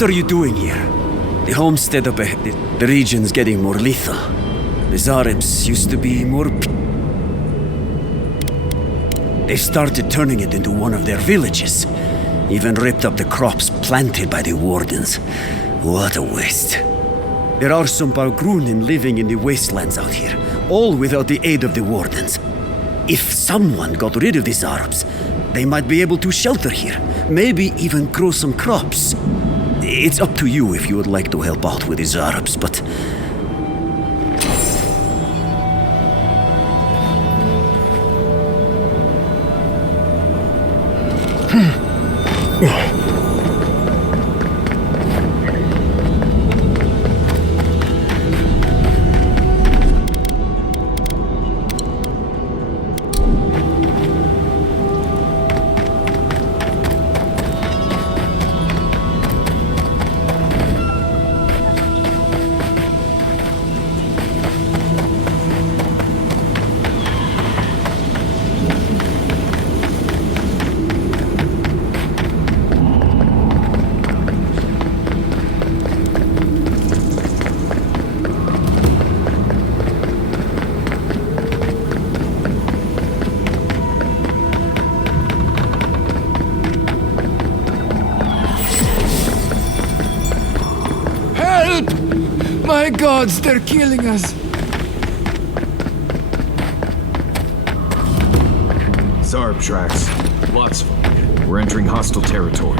What are you doing here? The homestead up ahead, the region's getting more lethal. The Zarebs used to be more... They started turning it into one of their villages. Even ripped up the crops planted by the Wardens. What a waste. There are some Balgrunin living in the wastelands out here, all without the aid of the Wardens. If someone got rid of the Zarebs, they might be able to shelter here, maybe even grow some crops. It's up to you if you would like to help out with the Zarebs, but... My gods, they're killing us! Zarb tracks. Lots of them. We're entering hostile territory.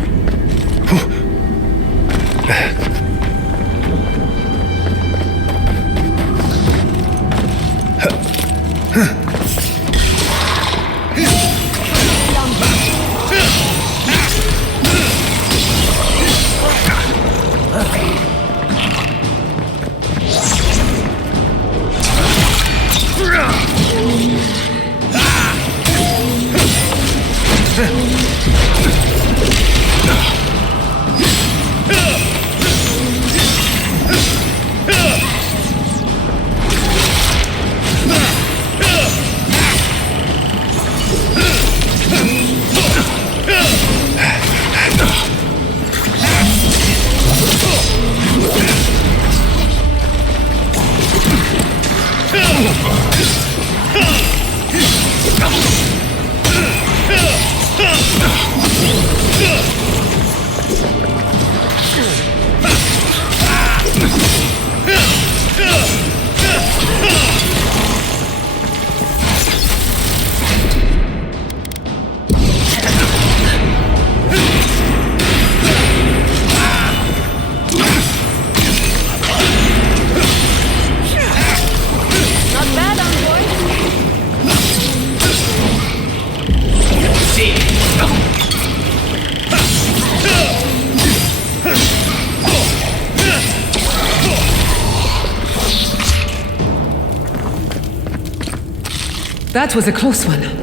That was a close one.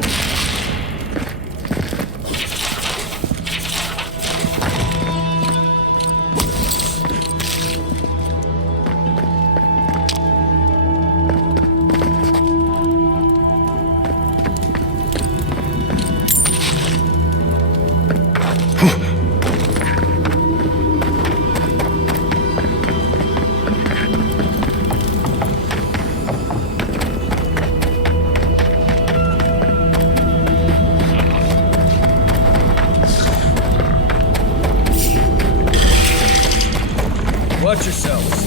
Watch yourselves.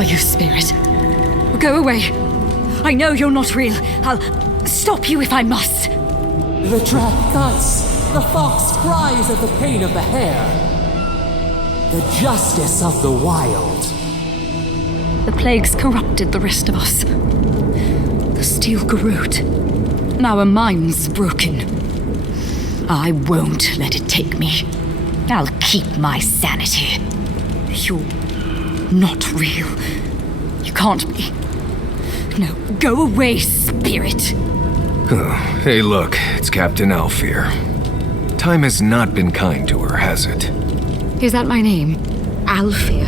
are you, spirit? Go away. I know you're not real. I'll stop you if I must. The trap thuds. The fox cries at the pain of the hare. The justice of the wild. The plagues corrupted the rest of us. The steel garrote. Now our minds broken. I won't let it take me. I'll keep my sanity. You're not real. You can't be. No, go away, spirit. Oh, hey, look, it's Captain Alfear. Time has not been kind to her, has it? Is that my name? Alfear?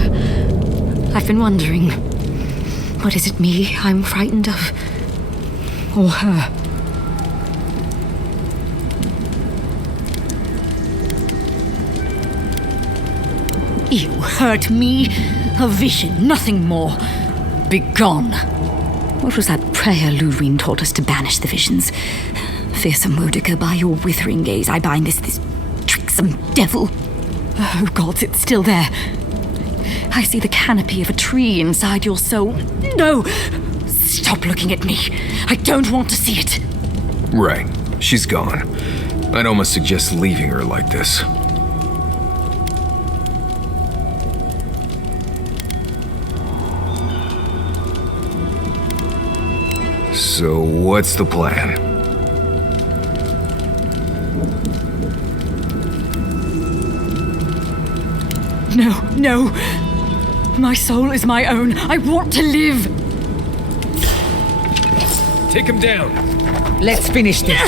I've been wondering. What is it me I'm frightened of? Or her? You hurt me? A vision, nothing more. Begone. What was that prayer Lureen taught us to banish the visions? Fearsome Modica, by your withering gaze, I bind this tricksome devil. Oh, gods, it's still there. I see the canopy of a tree inside your soul. No! Stop looking at me. I don't want to see it. Right. She's gone. I'd almost suggest leaving her like this. So, what's the plan? No. My soul is my own. I want to live. Take him down. Let's finish this.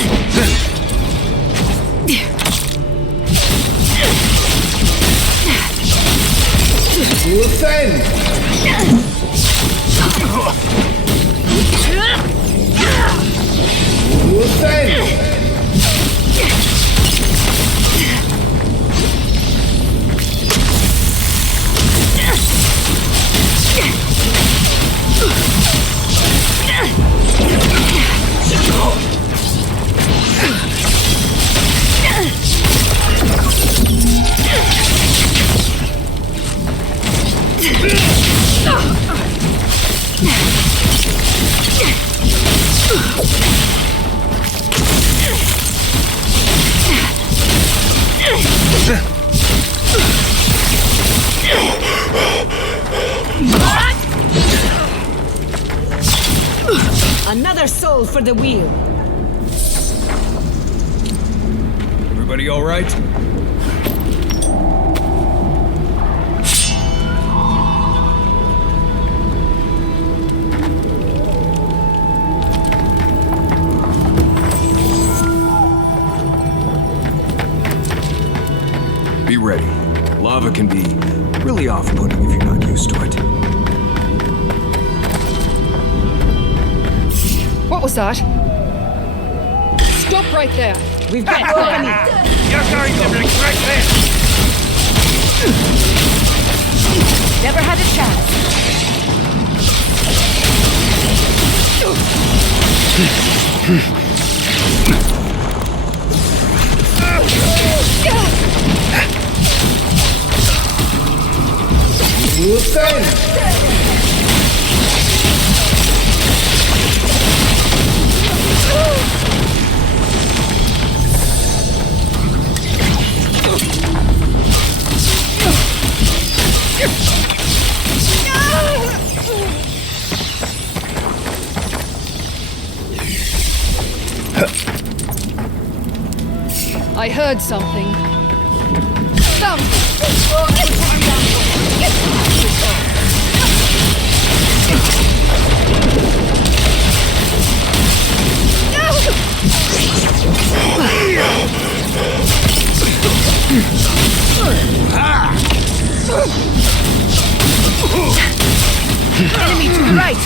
Another soul for the wheel. Everybody all right? Be ready. Lava can be really off-putting if you're not used to it. What was that? Stop right there. We've got company. You're going to regret this! Never had a chance. I heard something. Enemy to the right.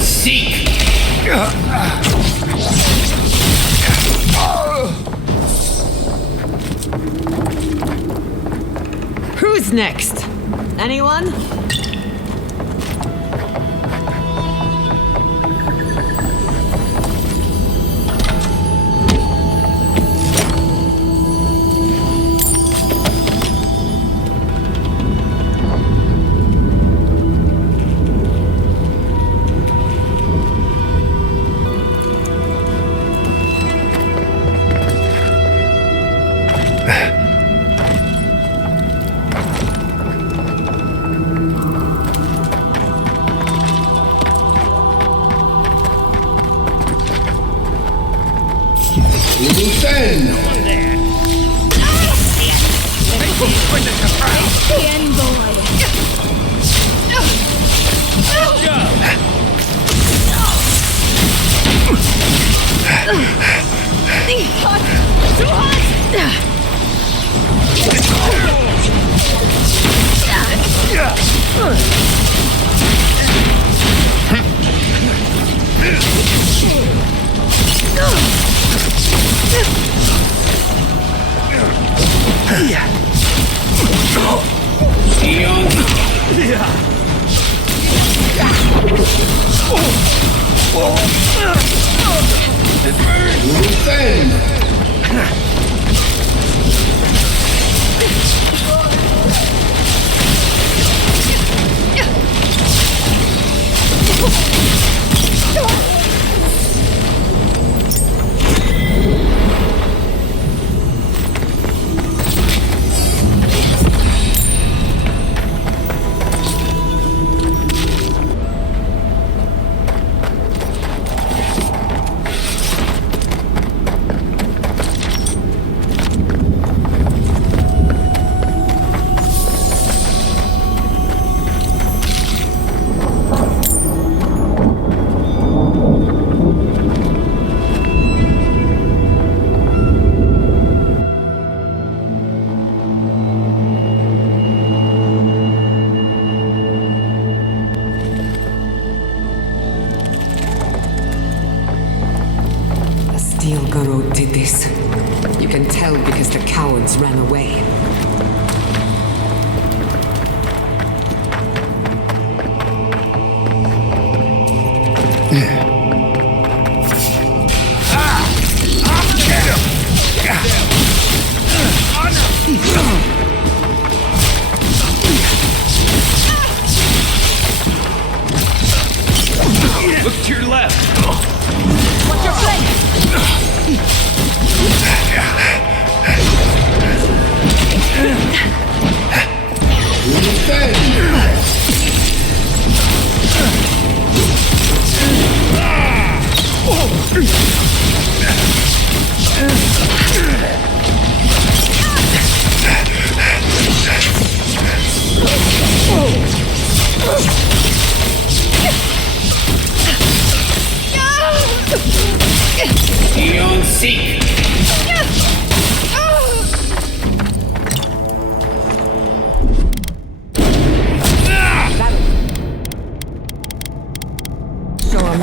Seek! Who's next? Anyone? Did this. You can tell because the cowards ran away. Look to your left. What's your flank? Eon Seek. Show 'em.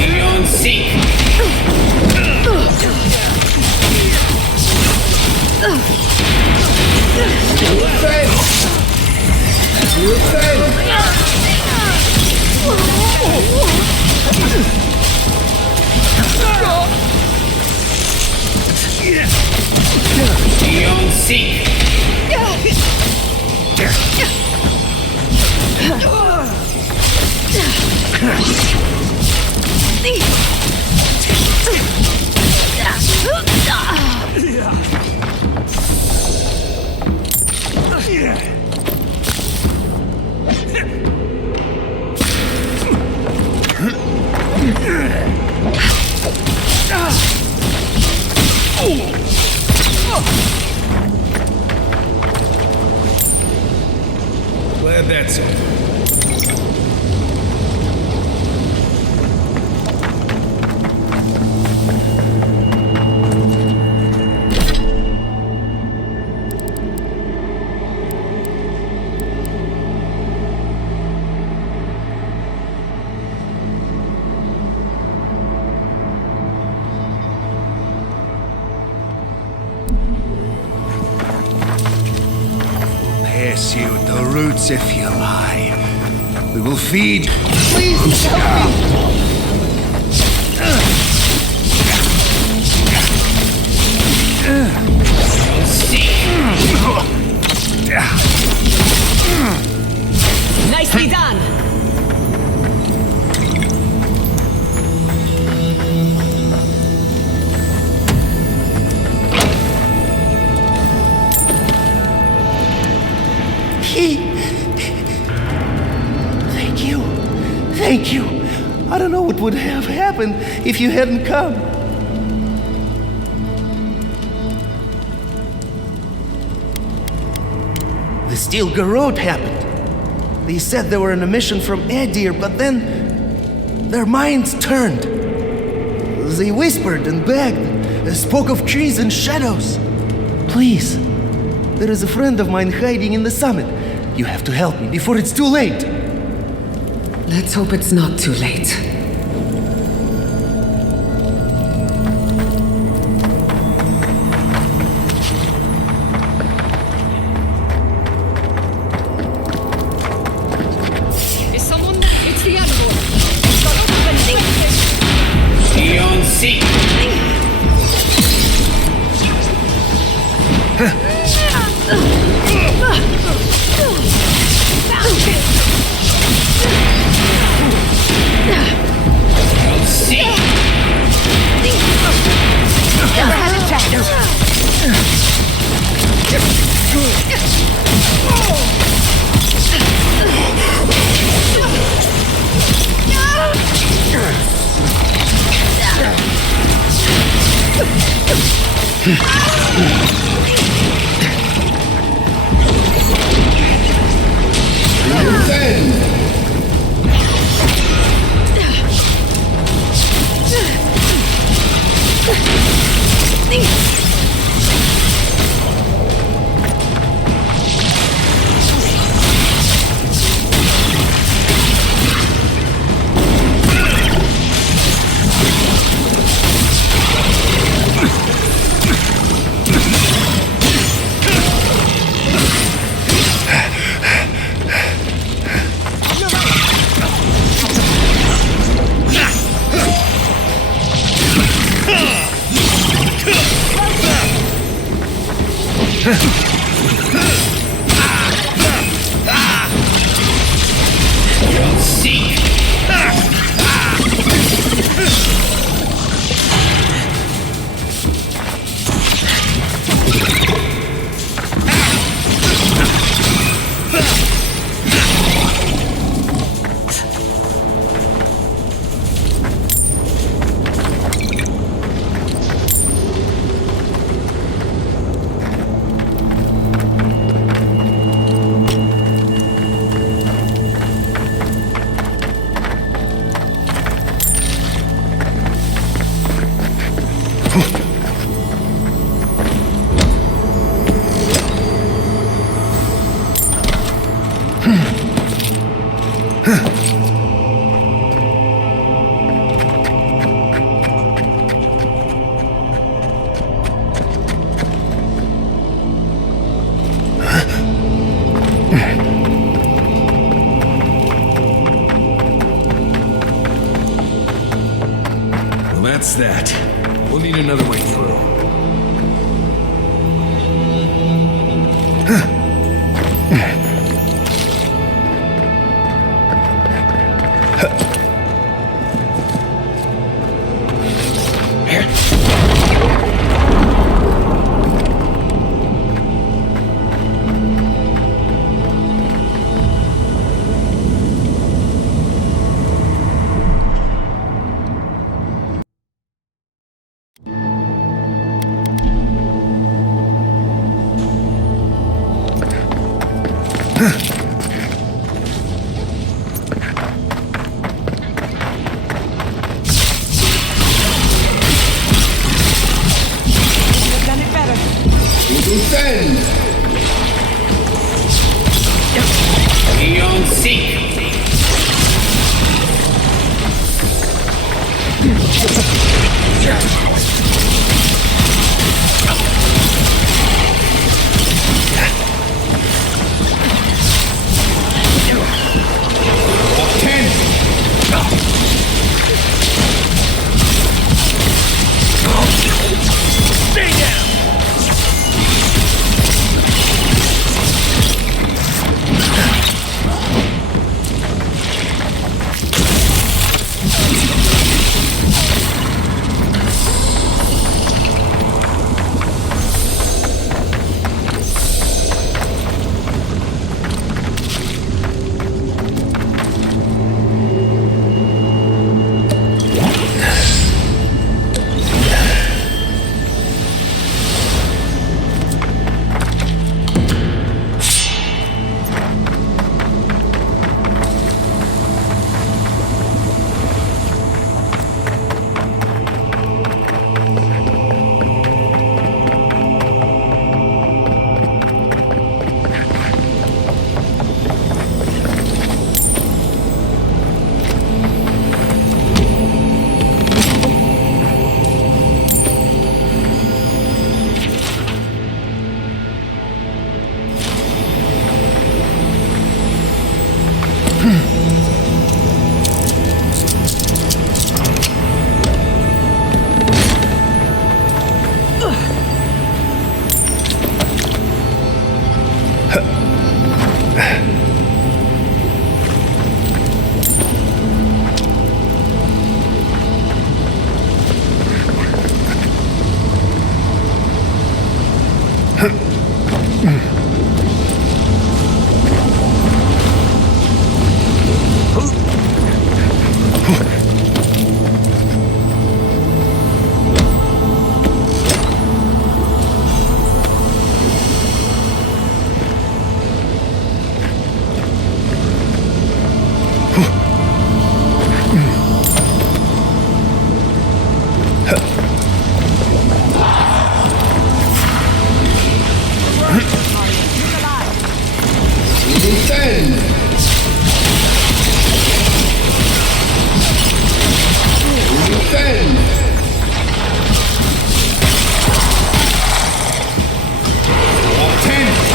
Eon Seek. Eon Seek. Glad that's it. Yes, you do. The roots if you lie. We will feed. Please help me! Nicely done! Thank you. Thank you. I don't know what would have happened if you hadn't come. The Steel Garrote happened. They said they were on a mission from Edir, but then their minds turned. They whispered and begged, spoke of trees and shadows. Please, there is a friend of mine hiding in the summit. You have to help me before it's too late. Let's hope it's not too late. Is someone there? It's the animal. It's got open. Beyond seek. Beyond seek. Beyond seek. Well, that's that. We'll need another way through. Beyond seek. defend! Defend! Attempt!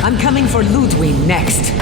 I'm coming for Ludwig next.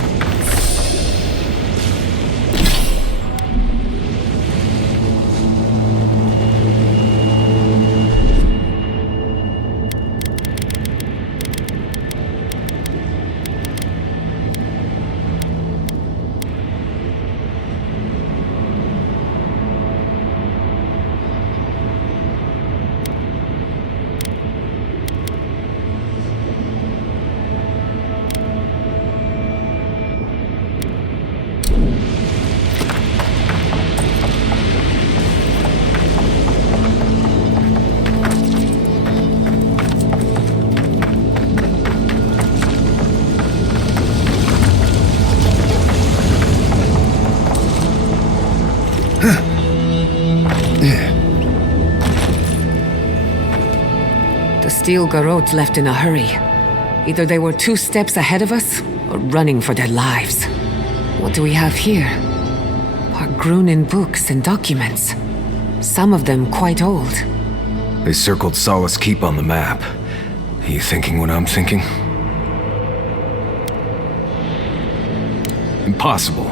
The steel garrotes left in a hurry. Either they were 2 steps ahead of us, or running for their lives. What do we have here? Our Grunin books and documents. Some of them quite old. They circled Solace Keep on the map. Are you thinking what I'm thinking? Impossible.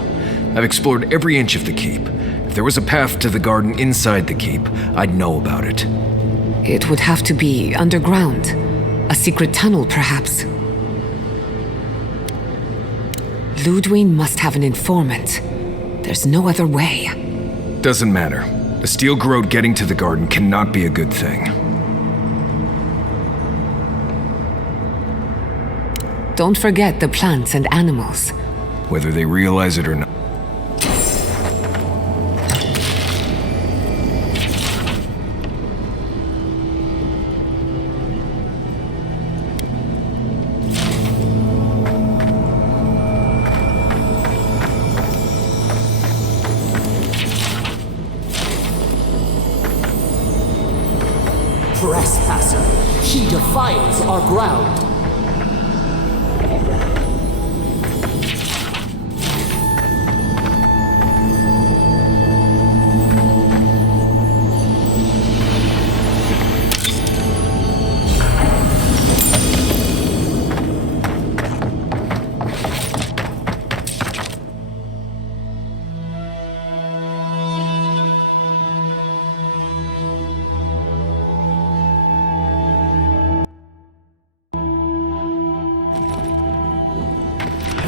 I've explored every inch of the keep. If there was a path to the garden inside the keep, I'd know about it. It would have to be underground. A secret tunnel, perhaps. Ludwig must have an informant. There's no other way. Doesn't matter. A steel garrote getting to the garden cannot be a good thing. Don't forget the plants and animals. Whether they realize it or not. Trespasser, she defiles our ground.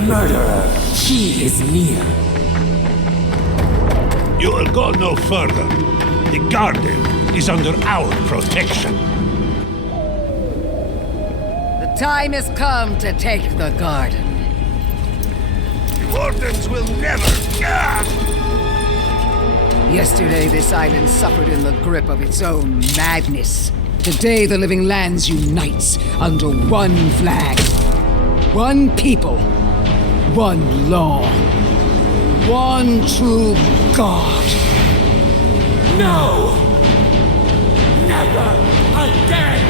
Murderer, she is near. You will go no further. The garden is under our protection. The time has come to take the garden. The Wardens will never... Yesterday, this island suffered in the grip of its own madness. Today, the living lands unites under one flag. One people. One law. One true God. No! Never again!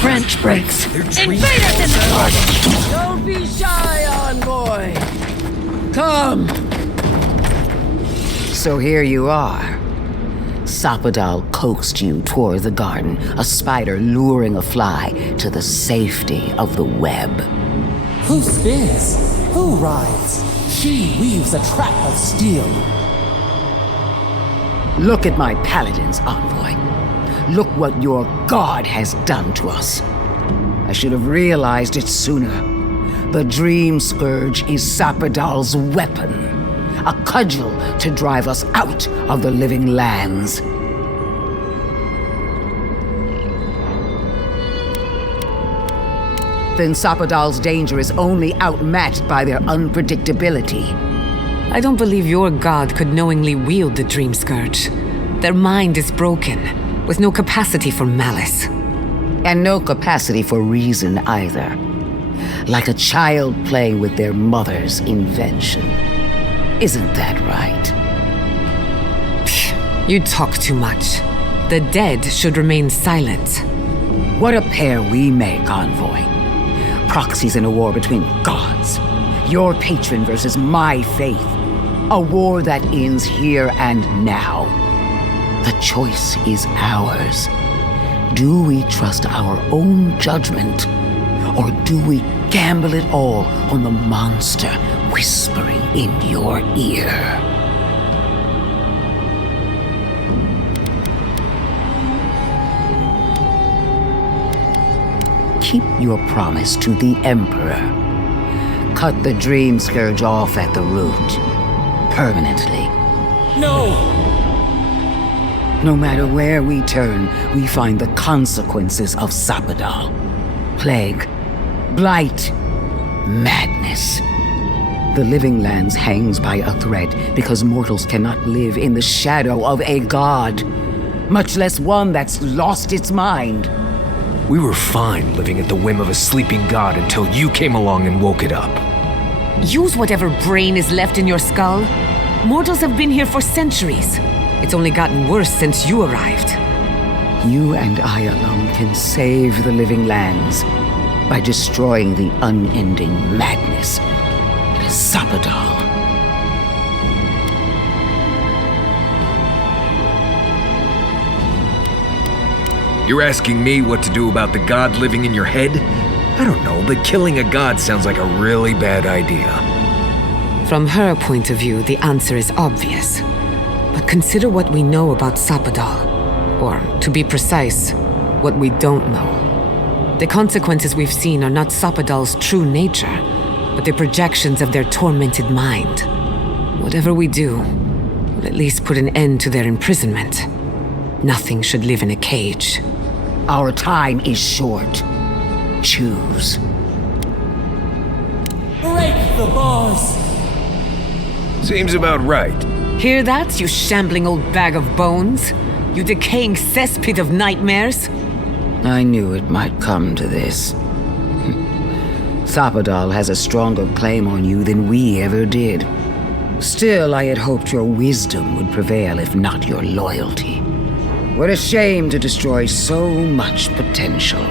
Branch breaks. Invaders in the garden! Don't be shy, envoy! Come! So here you are. Sapadal coaxed you toward the garden, a spider luring a fly to the safety of the web. Who spins? Who rides? She weaves a trap of steel. Look at my paladins, envoy. Look what your god has done to us. I should have realized it sooner. The Dream Scourge is Sapadal's weapon. A cudgel to drive us out of the living lands. Then Sapadal's danger is only outmatched by their unpredictability. I don't believe your god could knowingly wield the Dream Scourge. Their mind is broken, with no capacity for malice. And no capacity for reason either. Like a child playing with their mother's invention. Isn't that right? You talk too much. The dead should remain silent. What a pair we make, Envoy. Proxies in a war between gods. Your patron versus my faith. A war that ends here and now. The choice is ours. Do we trust our own judgment? Or do we gamble it all on the monster whispering in your ear? Keep your promise to the Emperor. Cut the Dream Scourge off at the root. Permanently. No! No matter where we turn, we find the consequences of Sapadal. Plague, blight, madness. The living lands hangs by a thread because mortals cannot live in the shadow of a god, much less one that's lost its mind. We were fine living at the whim of a sleeping god until you came along and woke it up. Use whatever brain is left in your skull. Mortals have been here for centuries. It's only gotten worse since you arrived. You and I alone can save the living lands by destroying the unending madness that is Sapadal. You're asking me what to do about the god living in your head? I don't know, but killing a god sounds like a really bad idea. From her point of view, the answer is obvious. But consider what we know about Sapadal. Or, to be precise, what we don't know. The consequences we've seen are not Sapadal's true nature, but the projections of their tormented mind. Whatever we do, will at least put an end to their imprisonment. Nothing should live in a cage. Our time is short. Choose. Break the bars! Seems about right. Hear that, you shambling old bag of bones? You decaying cesspit of nightmares? I knew it might come to this. Sapadal has a stronger claim on you than we ever did. Still, I had hoped your wisdom would prevail, if not your loyalty. What a shame to destroy so much potential.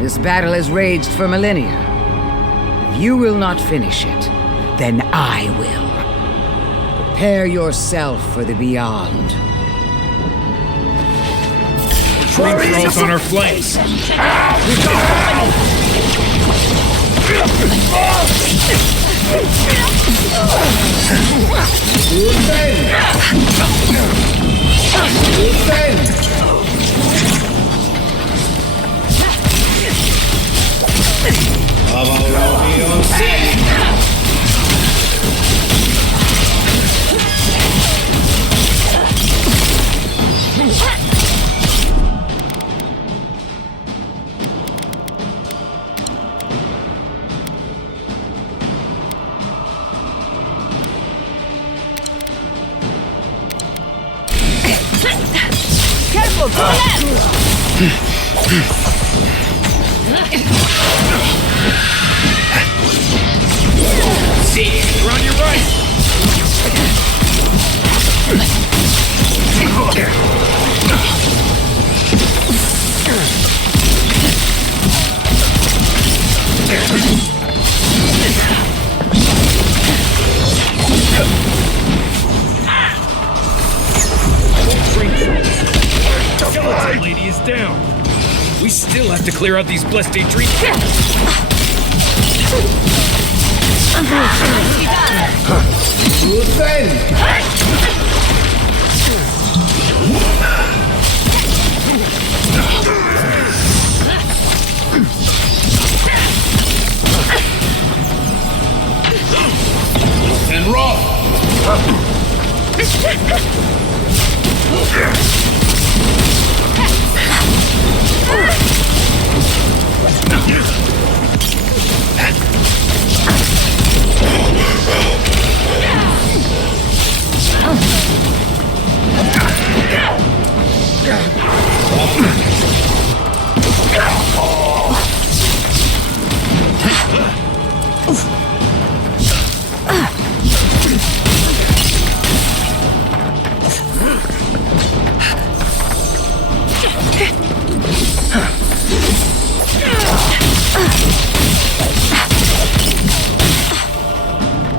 This battle has raged for millennia. If you will not finish it, then I will. Prepare yourself for the beyond. Tree crawls on our flanks. Careful, go left! See, you're on your right. Skeleton lady is down. We still have to clear out these blessed tree.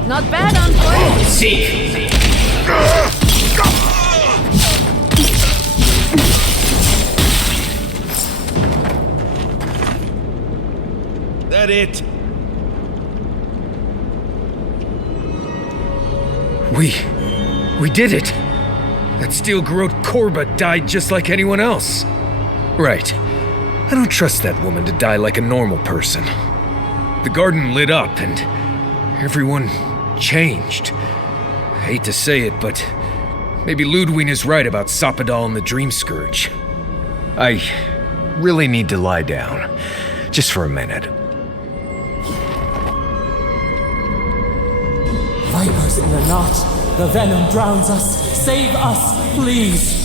Not bad, Envoy. See. That it? We did it! That steel garrote Korba died just like anyone else. Right. I don't trust that woman to die like a normal person. The garden lit up and everyone changed. I hate to say it, but maybe Ludwig is right about Sapadal and the Dream Scourge. I really need to lie down, just for a minute. Vipers in the knot. The venom drowns us. Save us, please.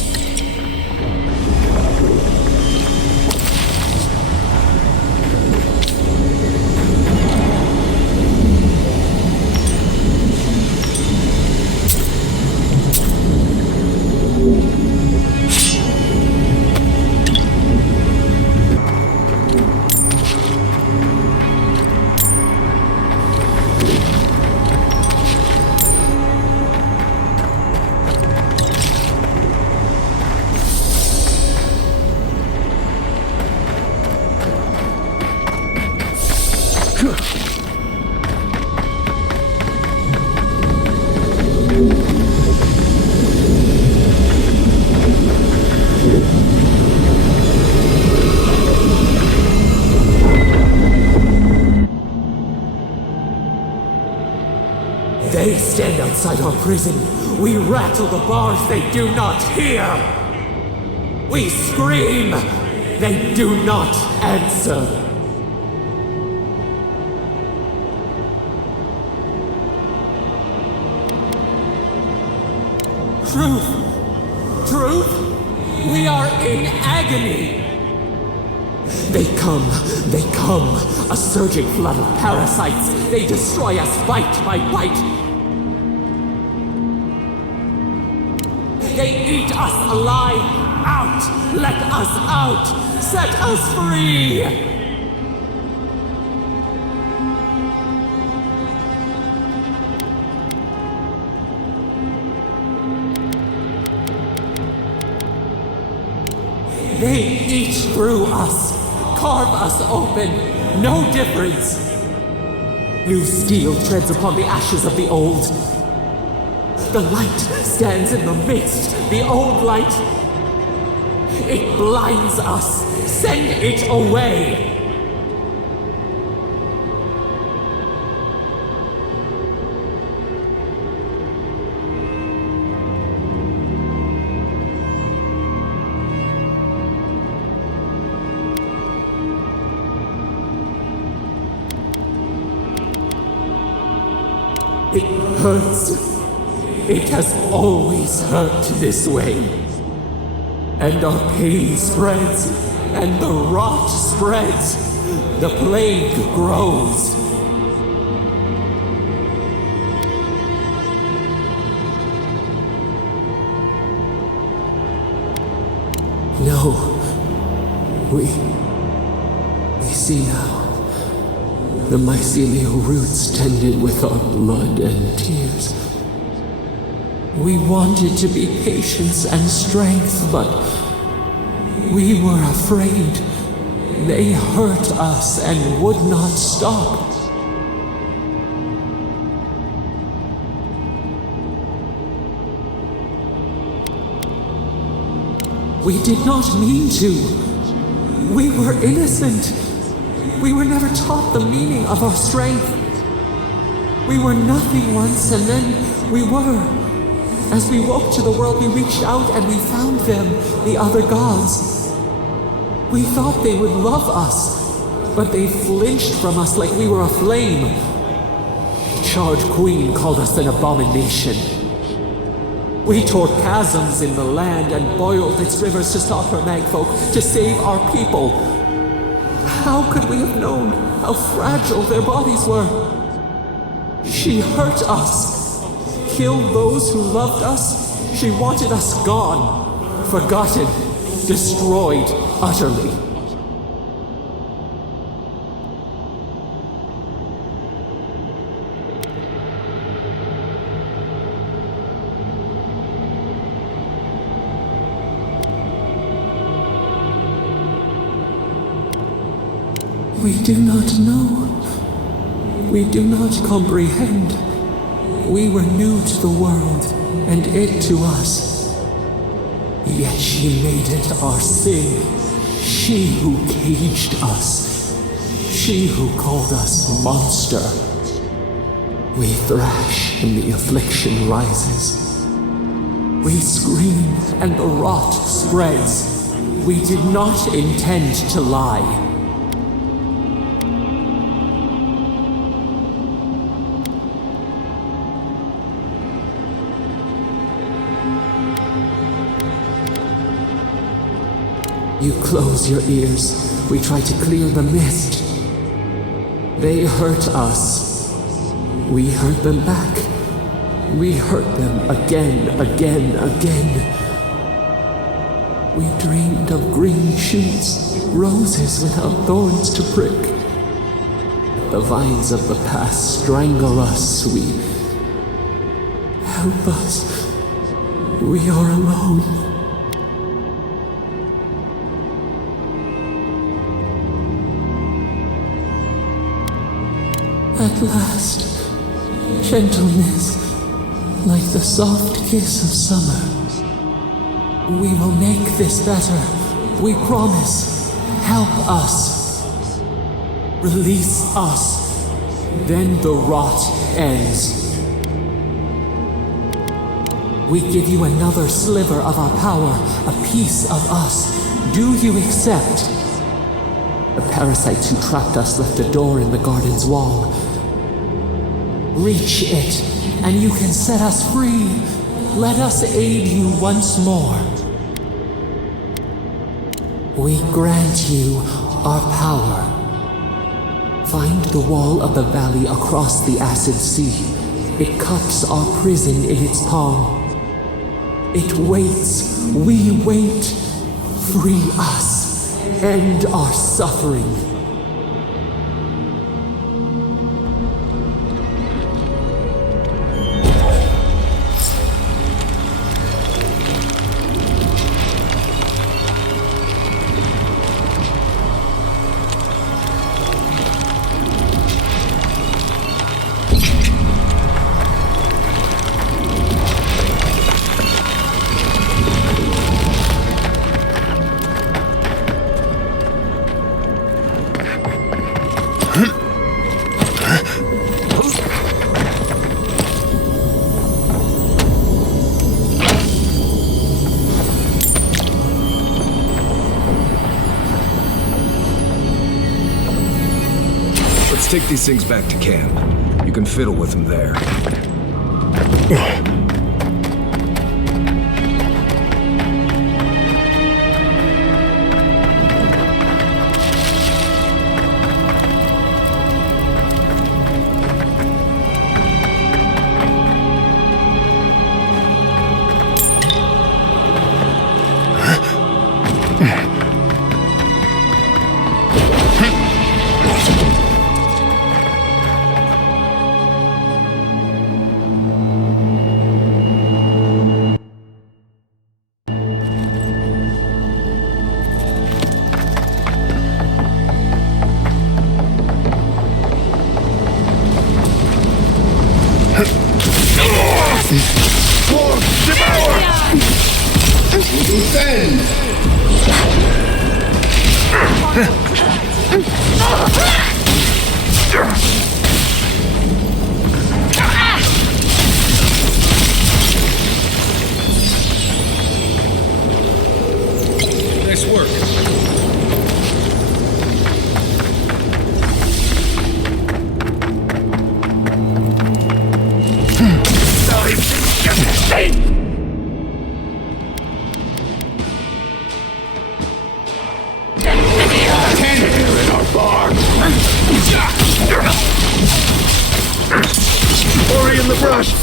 They stand outside our prison. We rattle the bars, they do not hear. We scream, they do not answer. Truth, we are in agony. They come, a surging flood of parasites. They destroy us bite by bite. They eat us alive. Out! Let us out! Set us free! They eat through us, carve us open, no difference. New steel treads upon the ashes of the old. The light stands in the midst, the old light. It blinds us. Send it away. It hurts. It has always hurt this way. And our pain spreads, and the rot spreads. The plague grows. No. We see now. The mycelial roots tended with our blood and tears. We wanted to be patience and strength, but we were afraid. They hurt us and would not stop. We did not mean to. We were innocent. We were never taught the meaning of our strength. We were nothing once, and then we were. As we woke to the world, we reached out and we found them, the other gods. We thought they would love us, but they flinched from us like we were a flame. Charred Queen called us an abomination. We tore chasms in the land and boiled its rivers to stop her magfolk, to save our people. How could we have known how fragile their bodies were? She hurt us, killed those who loved us. She wanted us gone, forgotten, destroyed utterly. We do not know. We do not comprehend. We were new to the world, and it to us. Yet she made it our sin. She who caged us. She who called us monster. We thrash, and the affliction rises. We scream, and the rot spreads. We did not intend to lie. You close your ears. We try to clear the mist. They hurt us. We hurt them back. We hurt them again. We dreamed of green shoots, roses without thorns to prick. The vines of the past strangle us. Help us. We are alone. At last, gentleness, like the soft kiss of summer. We will make this better. We promise. Help us. Release us. Then the rot ends. We give you another sliver of our power, a piece of us. Do you accept? The parasites who trapped us left a door in the garden's wall. Reach it, and you can set us free. Let us aid you once more. We grant you our power. Find the wall of the valley across the acid sea. It cups our prison in its palm. It waits. We wait. Free us. End our suffering. Take these things back to camp. You can fiddle with them there. Ori in the brush!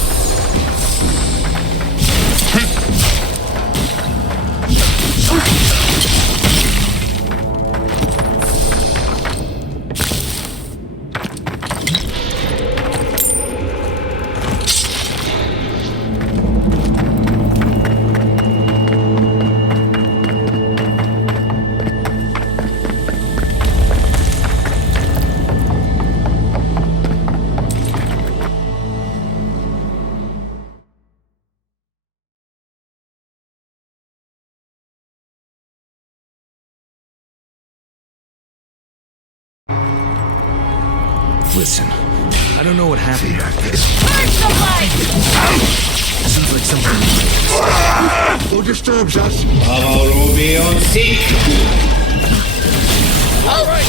Listen, I don't know what happened back there. Burn the light! Seems like something... Who disturbs us? Rubion seek! All right!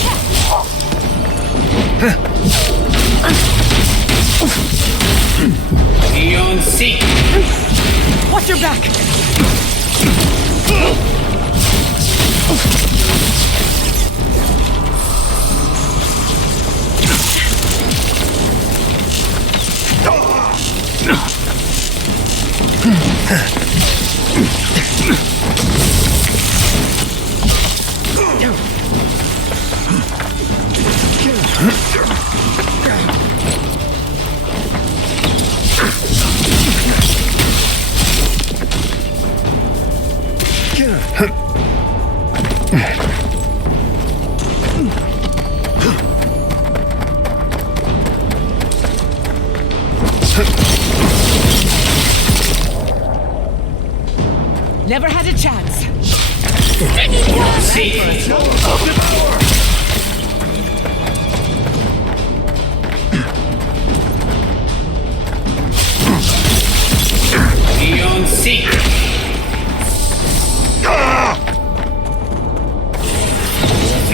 Eon seek! Watch your back! Never had a chance. Seek! Eon seek!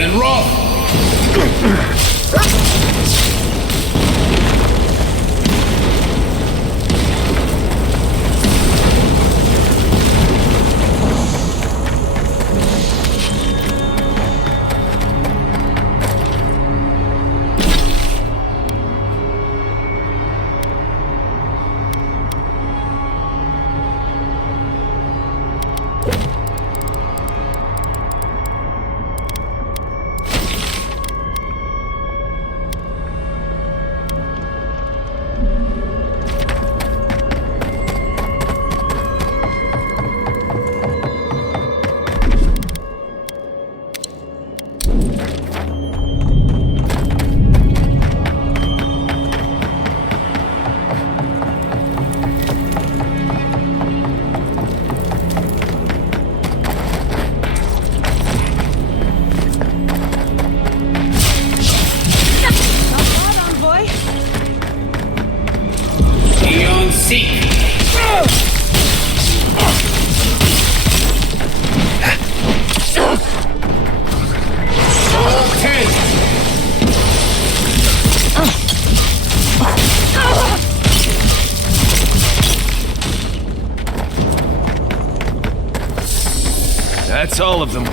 And roll! Seek! That's all of them.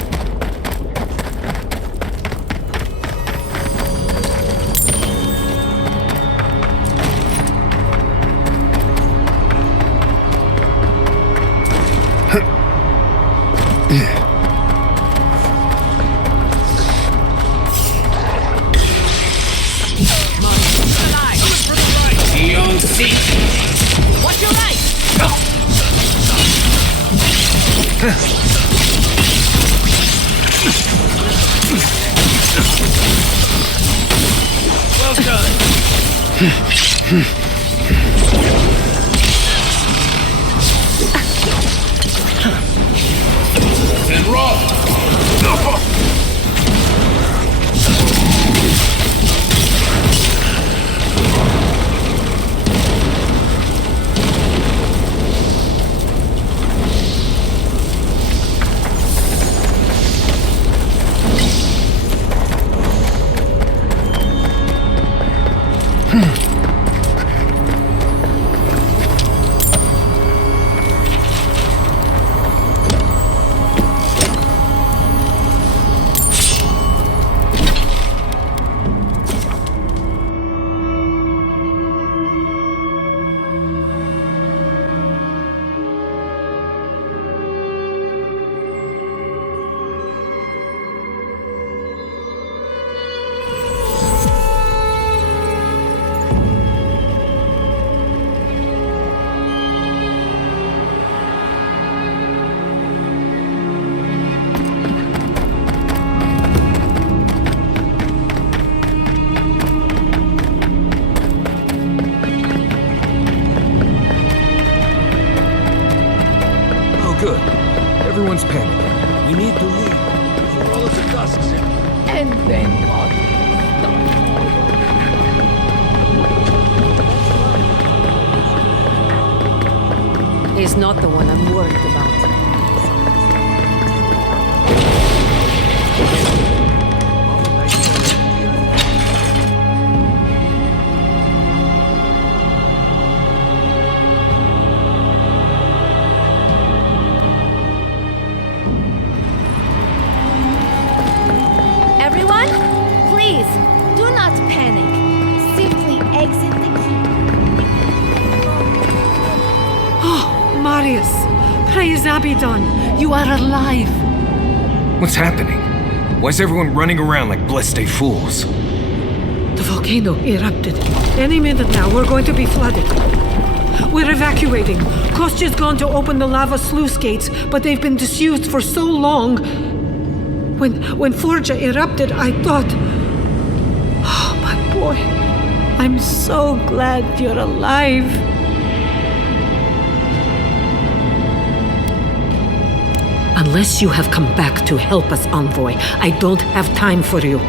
Eon seek! Watch your right! Well done! And roll! panic. We need to leave. All of the tusks. And then what? He's not the one I'm worried about. Everyone, please, do not panic. Simply exit the keep. Marius, praise Abaddon, you are alive. What's happening? Why's everyone running around like blessed fools? The volcano erupted. Any minute now, we're going to be flooded. We're evacuating. Kostya's gone to open the lava sluice gates, but they've been disused for so long. When Forja erupted, I thought... Oh, my boy. I'm so glad you're alive. Unless you have come back to help us, Envoy, I don't have time for you.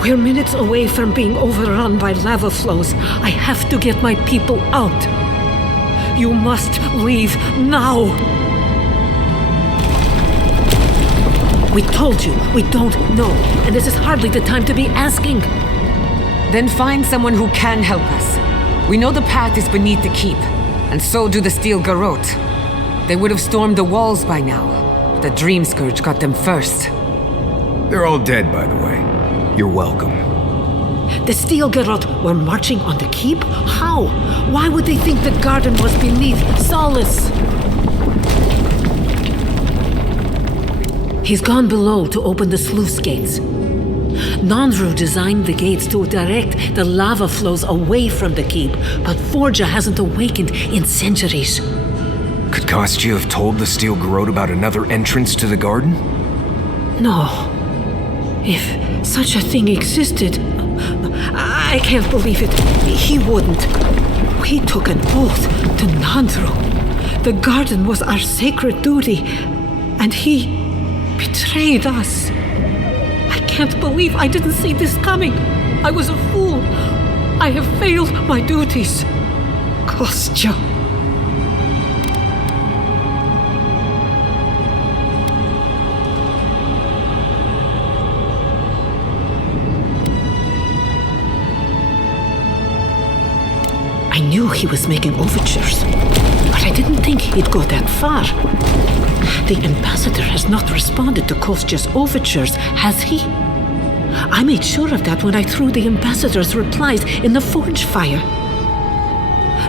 We're minutes away from being overrun by lava flows. I have to get my people out. You must leave now. We told you, we don't know, and this is hardly the time to be asking. Then find someone who can help us. We know the path is beneath the keep, and so do the Steel Garrote. They would have stormed the walls by now. The Dream Scourge got them first. They're all dead, by the way. You're welcome. The Steel Garrote were marching on the keep? How? Why would they think the garden was beneath Solace? He's gone below to open the sluice gates. Nandru designed the gates to direct the lava flows away from the keep, but Forja hasn't awakened in centuries. Could Kostya have told the Steel Garrote about another entrance to the garden? No. If such a thing existed, I can't believe it. He wouldn't. We took an oath to Nandru. The garden was our sacred duty, and he betrayed us. I can't believe I didn't see this coming. I was a fool. I have failed my duties. Kostya. I knew he was making overtures, but I didn't think he'd go that far. The ambassador has not responded to Kostya's overtures, has he? I made sure of that when I threw the ambassador's replies in the forge fire.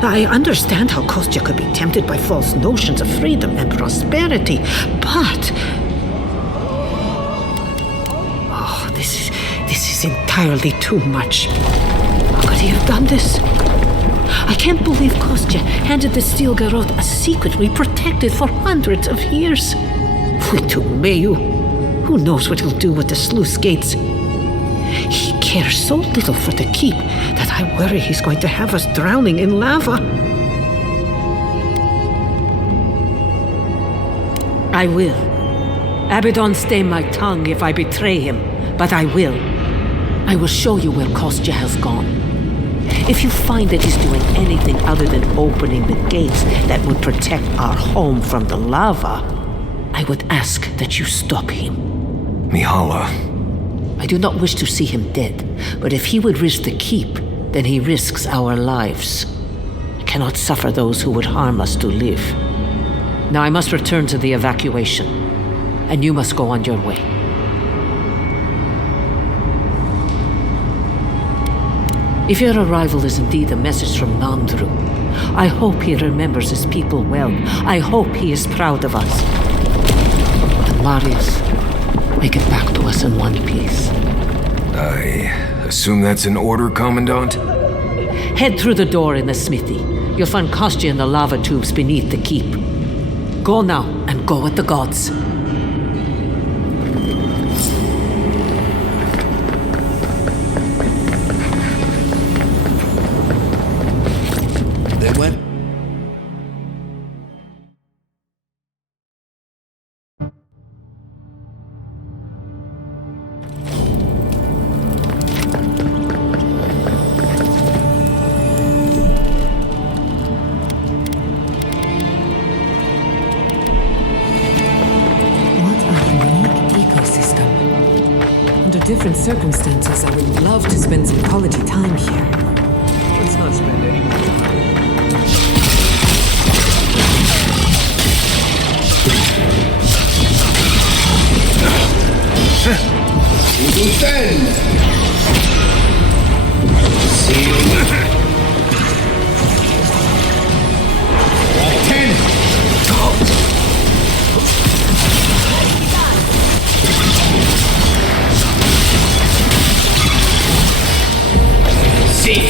I understand how Kostya could be tempted by false notions of freedom and prosperity, but... Oh, this is entirely too much. How could he have done this? I can't believe Kostya handed the Steel Garrote a secret we protected for hundreds of years. Meyu. Who knows what he'll do with the sluice gates? He cares so little for the keep that I worry he's going to have us drowning in lava. I will. Abaddon stay my tongue if I betray him, but I will. I will show you where Kostya has gone. If you find that he's doing anything other than opening the gates that would protect our home from the lava, I would ask that you stop him. Mihala. I do not wish to see him dead, but if he would risk the keep, then he risks our lives. I cannot suffer those who would harm us to live. Now I must return to the evacuation, and you must go on your way. If your arrival is indeed a message from Nandru, I hope he remembers his people well. I hope he is proud of us. And Marius, make it back to us in one piece. I assume that's an order, Commandant? Head through the door in the smithy. You'll find Kostya in the lava tubes beneath the keep. Go now, and go with the gods. They went different circumstances, I would love to spend some quality time here. Let's not spend any more time. Defend! Seal. 10! Seek!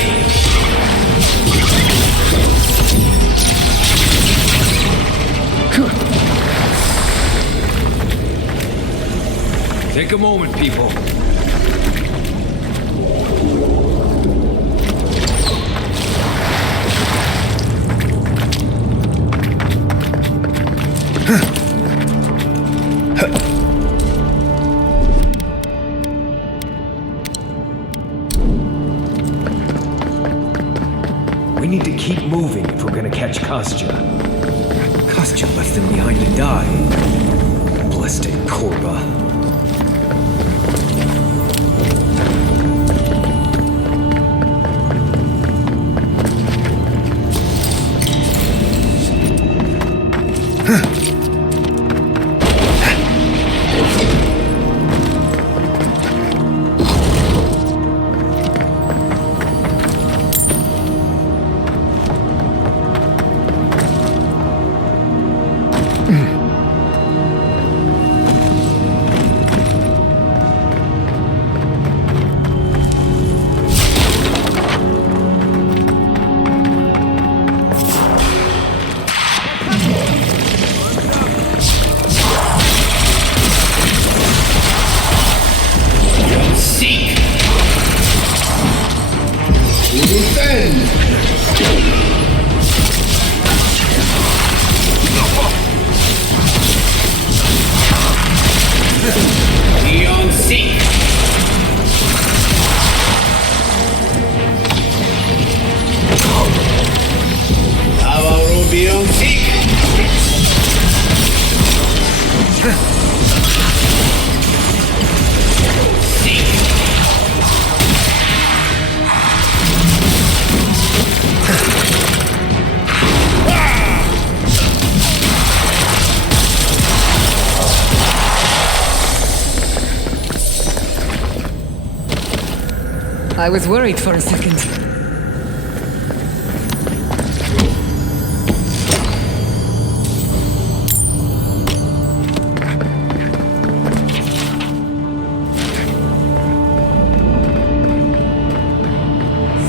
Take a moment, people. We need to keep moving if we're gonna catch Kostya. Kostya left them behind to die. Blessed Korba. I was worried for a second.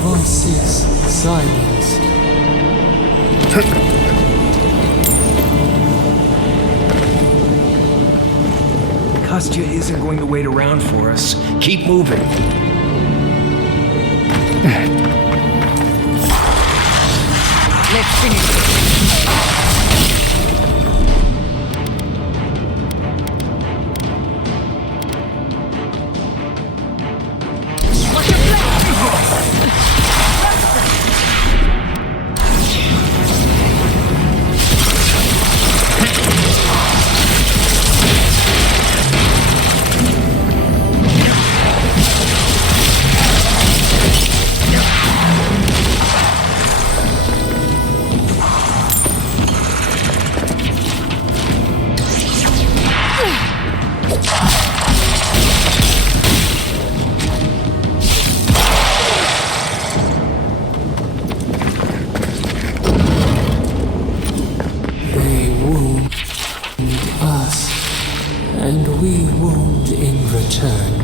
Voices, silence. Kostya isn't going to wait around for us. Keep moving. Let's finish it. And we wound in return.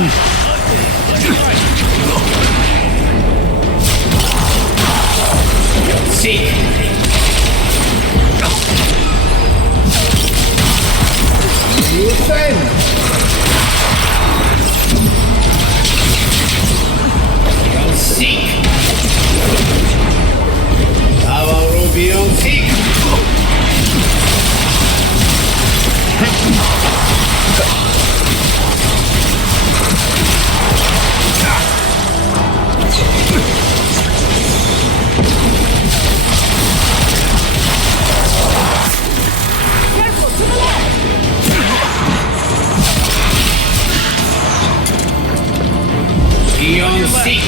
Seek! Defend! Seek! Avowed, seek! Beyond seek!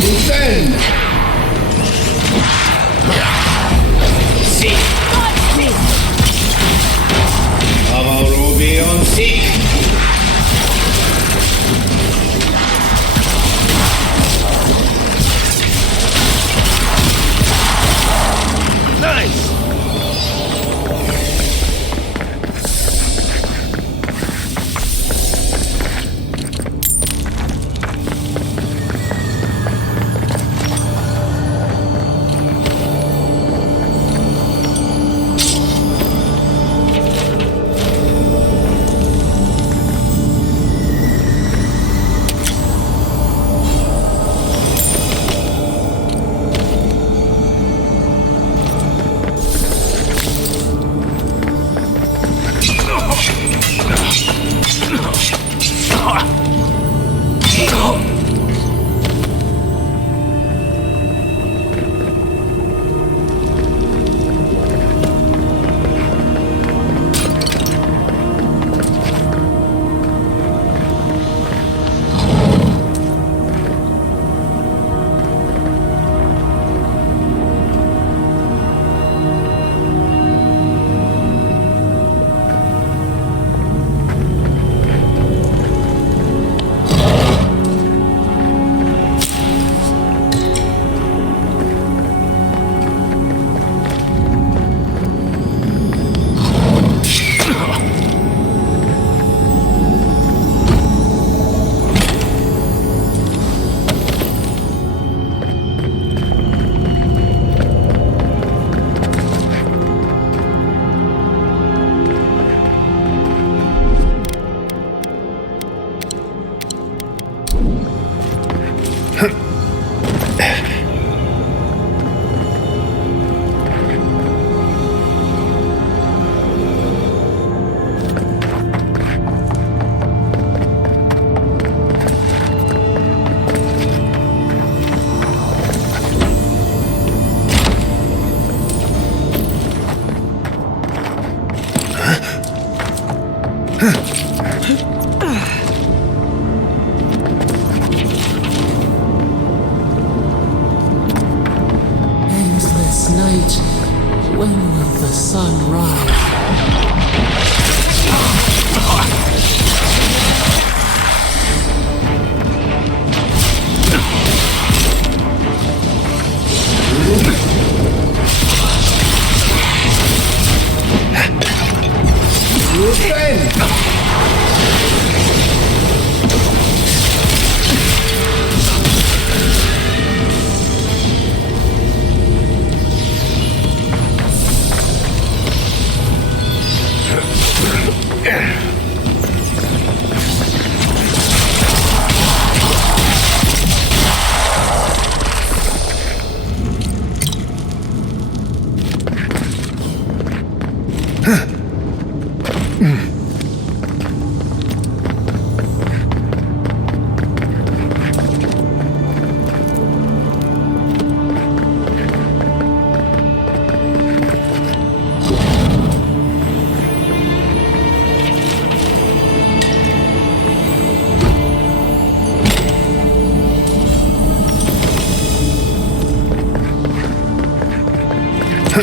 Defend! Seek! Avowed, seek! Nice! Endless night, when will the sun rise? She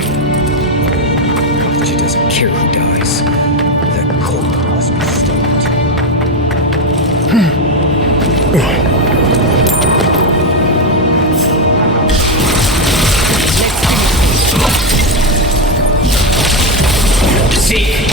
doesn't care who dies. That cold must be stopped. Seek!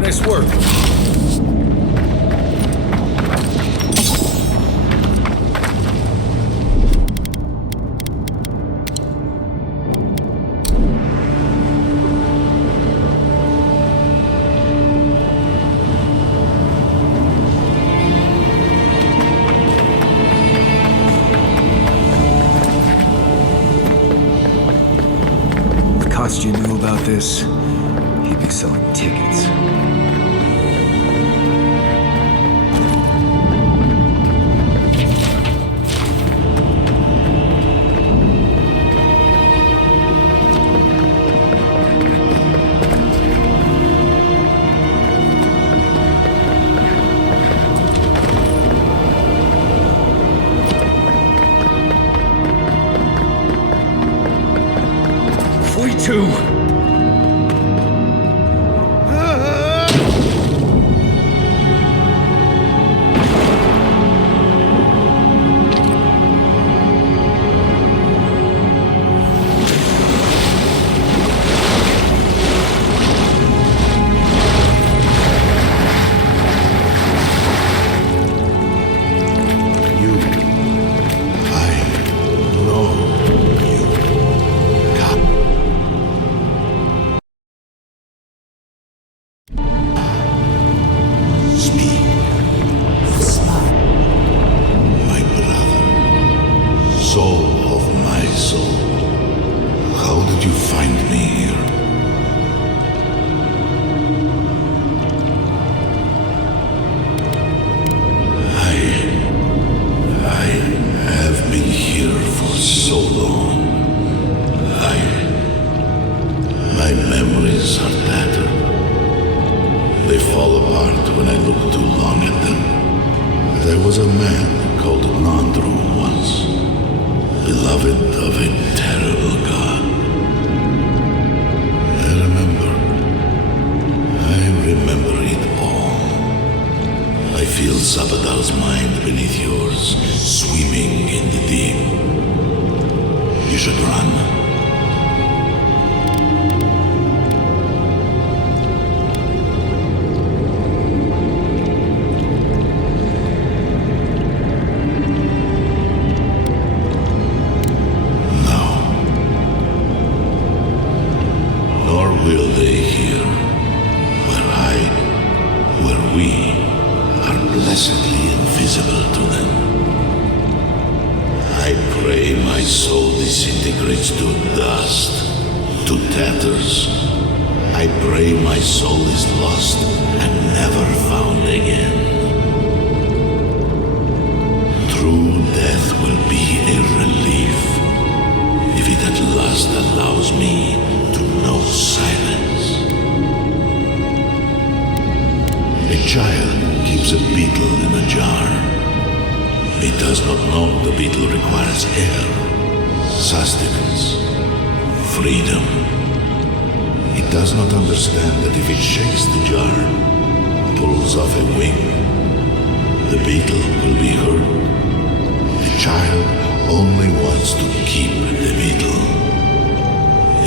Nice work. If Kostya knew about this, he'd be selling tickets. Two.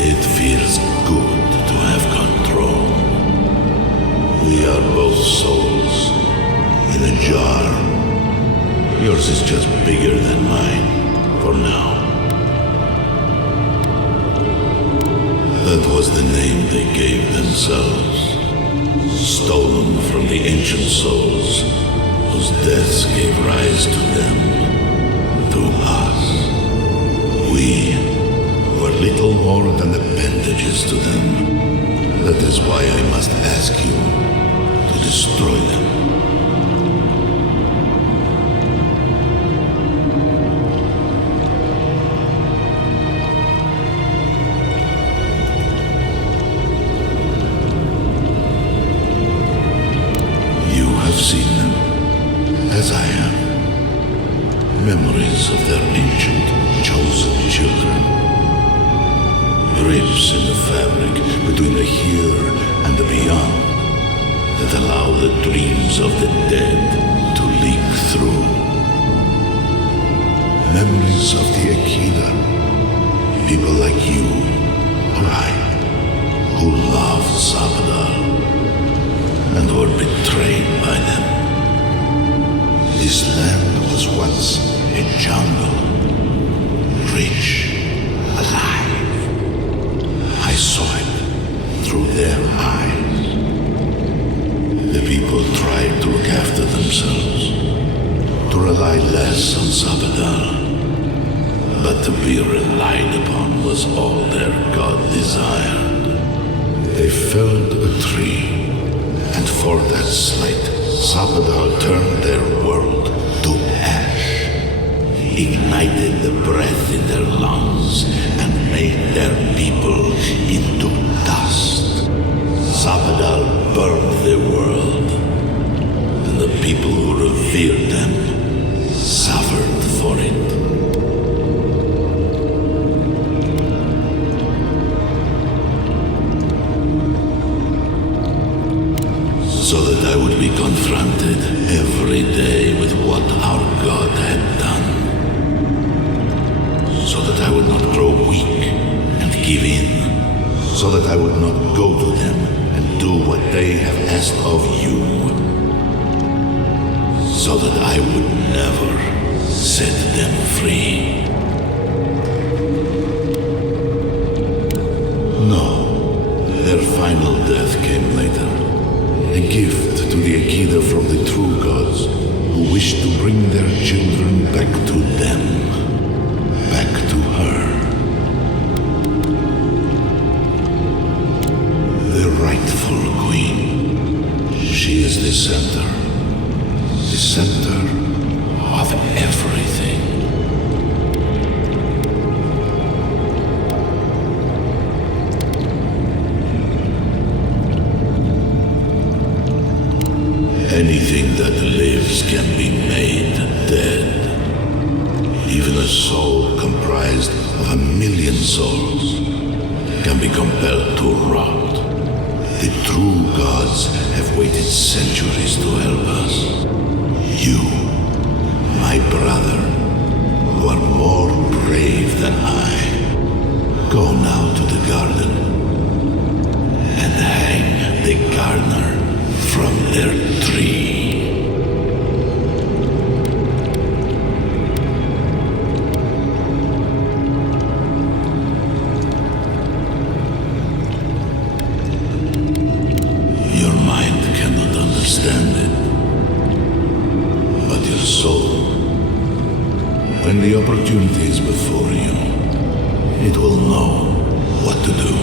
It feels good to have control. We are both souls in a jar. Yours is just bigger than mine, for now. That was the name they gave themselves, stolen from the ancient souls whose deaths gave rise to them, to us. We were little more than appendages to them. That is why I must ask you to destroy them. You have seen them, as I have. Memories of their ancient, chosen children. Rips in the fabric between the here and the beyond that allow the dreams of the dead to leak through. Memories of the Akida, people like you or I, who loved Sabadal and were betrayed by them. This land was once a jungle, rich, alive. I saw it through their eyes. The people tried to look after themselves, to rely less on Sabadal, but to be relied upon was all their god desired. They felled a tree, and for that slight, Sabadal turned their world to ash, ignited the breath in their lungs, and made their people into dust. Sabadal burned the world, and the people who revered them suffered for it. So that I would be confronted every day with what our God had done. So that I would not grow weak and give in. So that I would not go to them and do what they have asked of you. So that I would never set them free. No, their final death came later. A gift to the Akida from the true gods who wish to bring their children back to them, back to her. The rightful queen. She is the center of everything. Anything that lives can be made dead. Even a soul comprised of 1,000,000 souls can be compelled to rot. The true gods have waited centuries to help us. You, my brother, who are more brave than I, go now to the garden and hang the gardener from their tree. Your mind cannot understand it, but your soul, when the opportunity is before you, it will know what to do.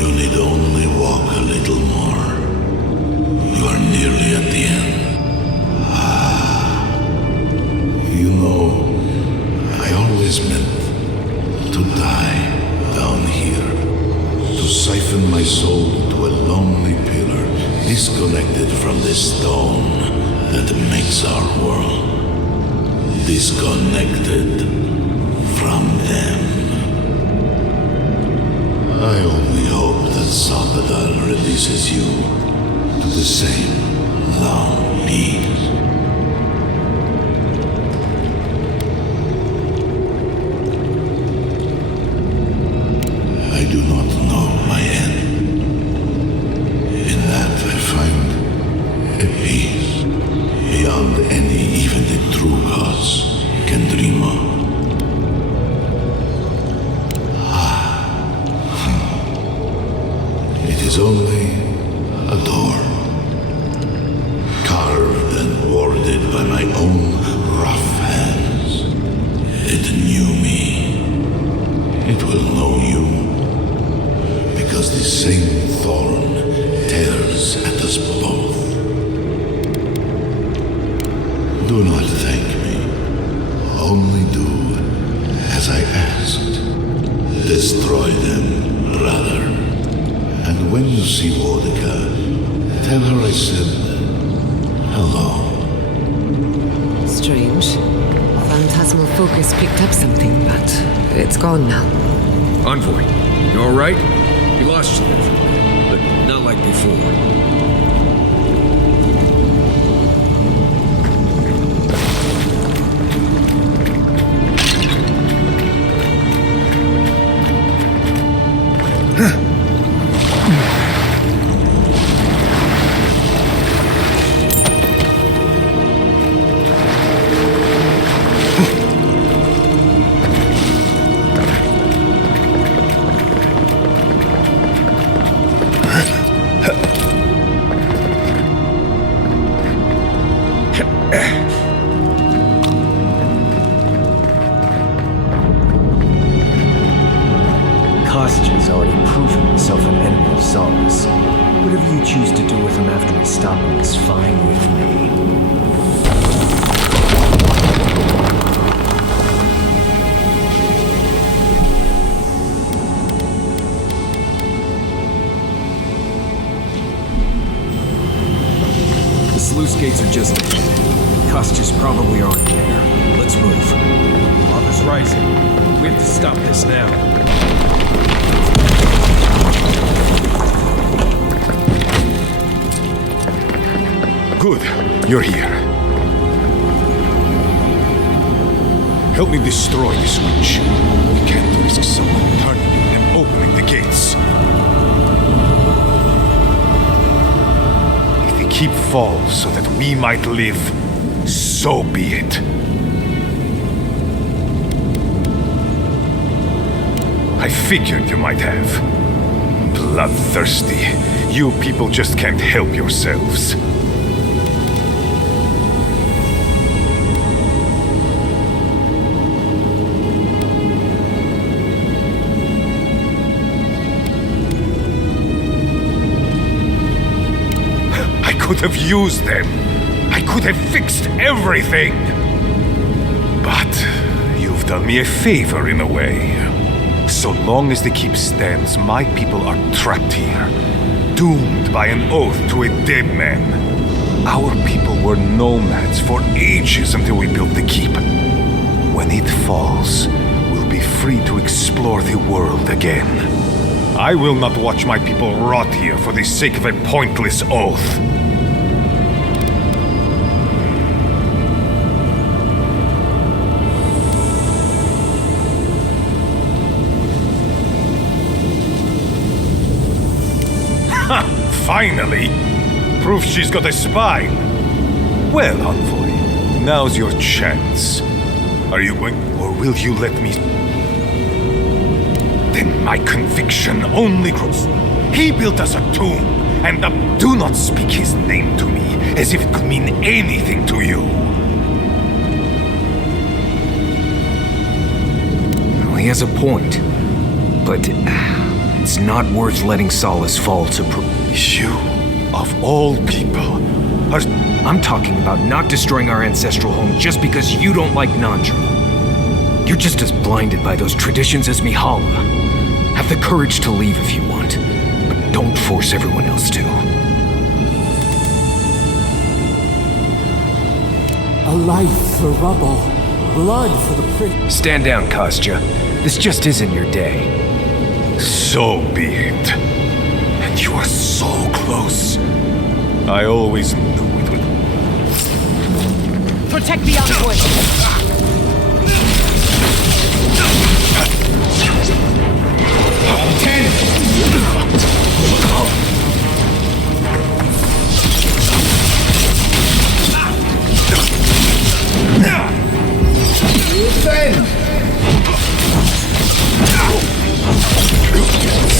You need only walk a little more. You are nearly at the end. You know, I always meant to die down here, to siphon my soul into a lonely pillar, disconnected from the stone that makes our world, disconnected from them. I only hope that Sabadal releases you to the same long peace. I do not know my is only a door, carved and warded by my own rough hands. It knew me. It will know you, because the same thorn tears at us both. Do not thank me. Only do as I asked. Destroy them, rather. And when you see Boudica, tell her I said hello. Strange. Phantasmal focus picked up something, but it's gone now. Envoy, you alright? We lost you there for a minute, but not like before. Kostya's already proven himself an enemy of Solus. Whatever you choose to do with him after we stop him is fine with me. The sluice gates are just ahead. Kostya's probably already there. Let's move. Lava's rising. We have to stop this now. Good, you're here. Help me destroy this witch. We can't risk someone turning it and opening the gates. If the keep falls so that we might live, so be it. I figured you might have. Bloodthirsty. You people just can't help yourselves. I could have used them. I could have fixed everything. But you've done me a favor in a way. So long as the keep stands, my people are trapped here, doomed by an oath to a dead man. Our people were nomads for ages until we built the keep. When it falls, we'll be free to explore the world again. I will not watch my people rot here for the sake of a pointless oath. Finally! Proof she's got a spine! Well, Envoy, now's your chance. Are you going, or will you let me? Then my conviction only grows. He built us a tomb, and do not speak his name to me as if it could mean anything to you. Well, he has a point, but it's not worth letting Solus fall to You, of all people, are... I'm talking about not destroying our ancestral home just because you don't like Nandro. You're just as blinded by those traditions as Mihala. Have the courage to leave if you want, but don't force everyone else to. A life for rubble, blood for the priest. Stand down, Kostya. This just isn't your day. So be it. And you are so close. I always knew it would... Protect the envoy!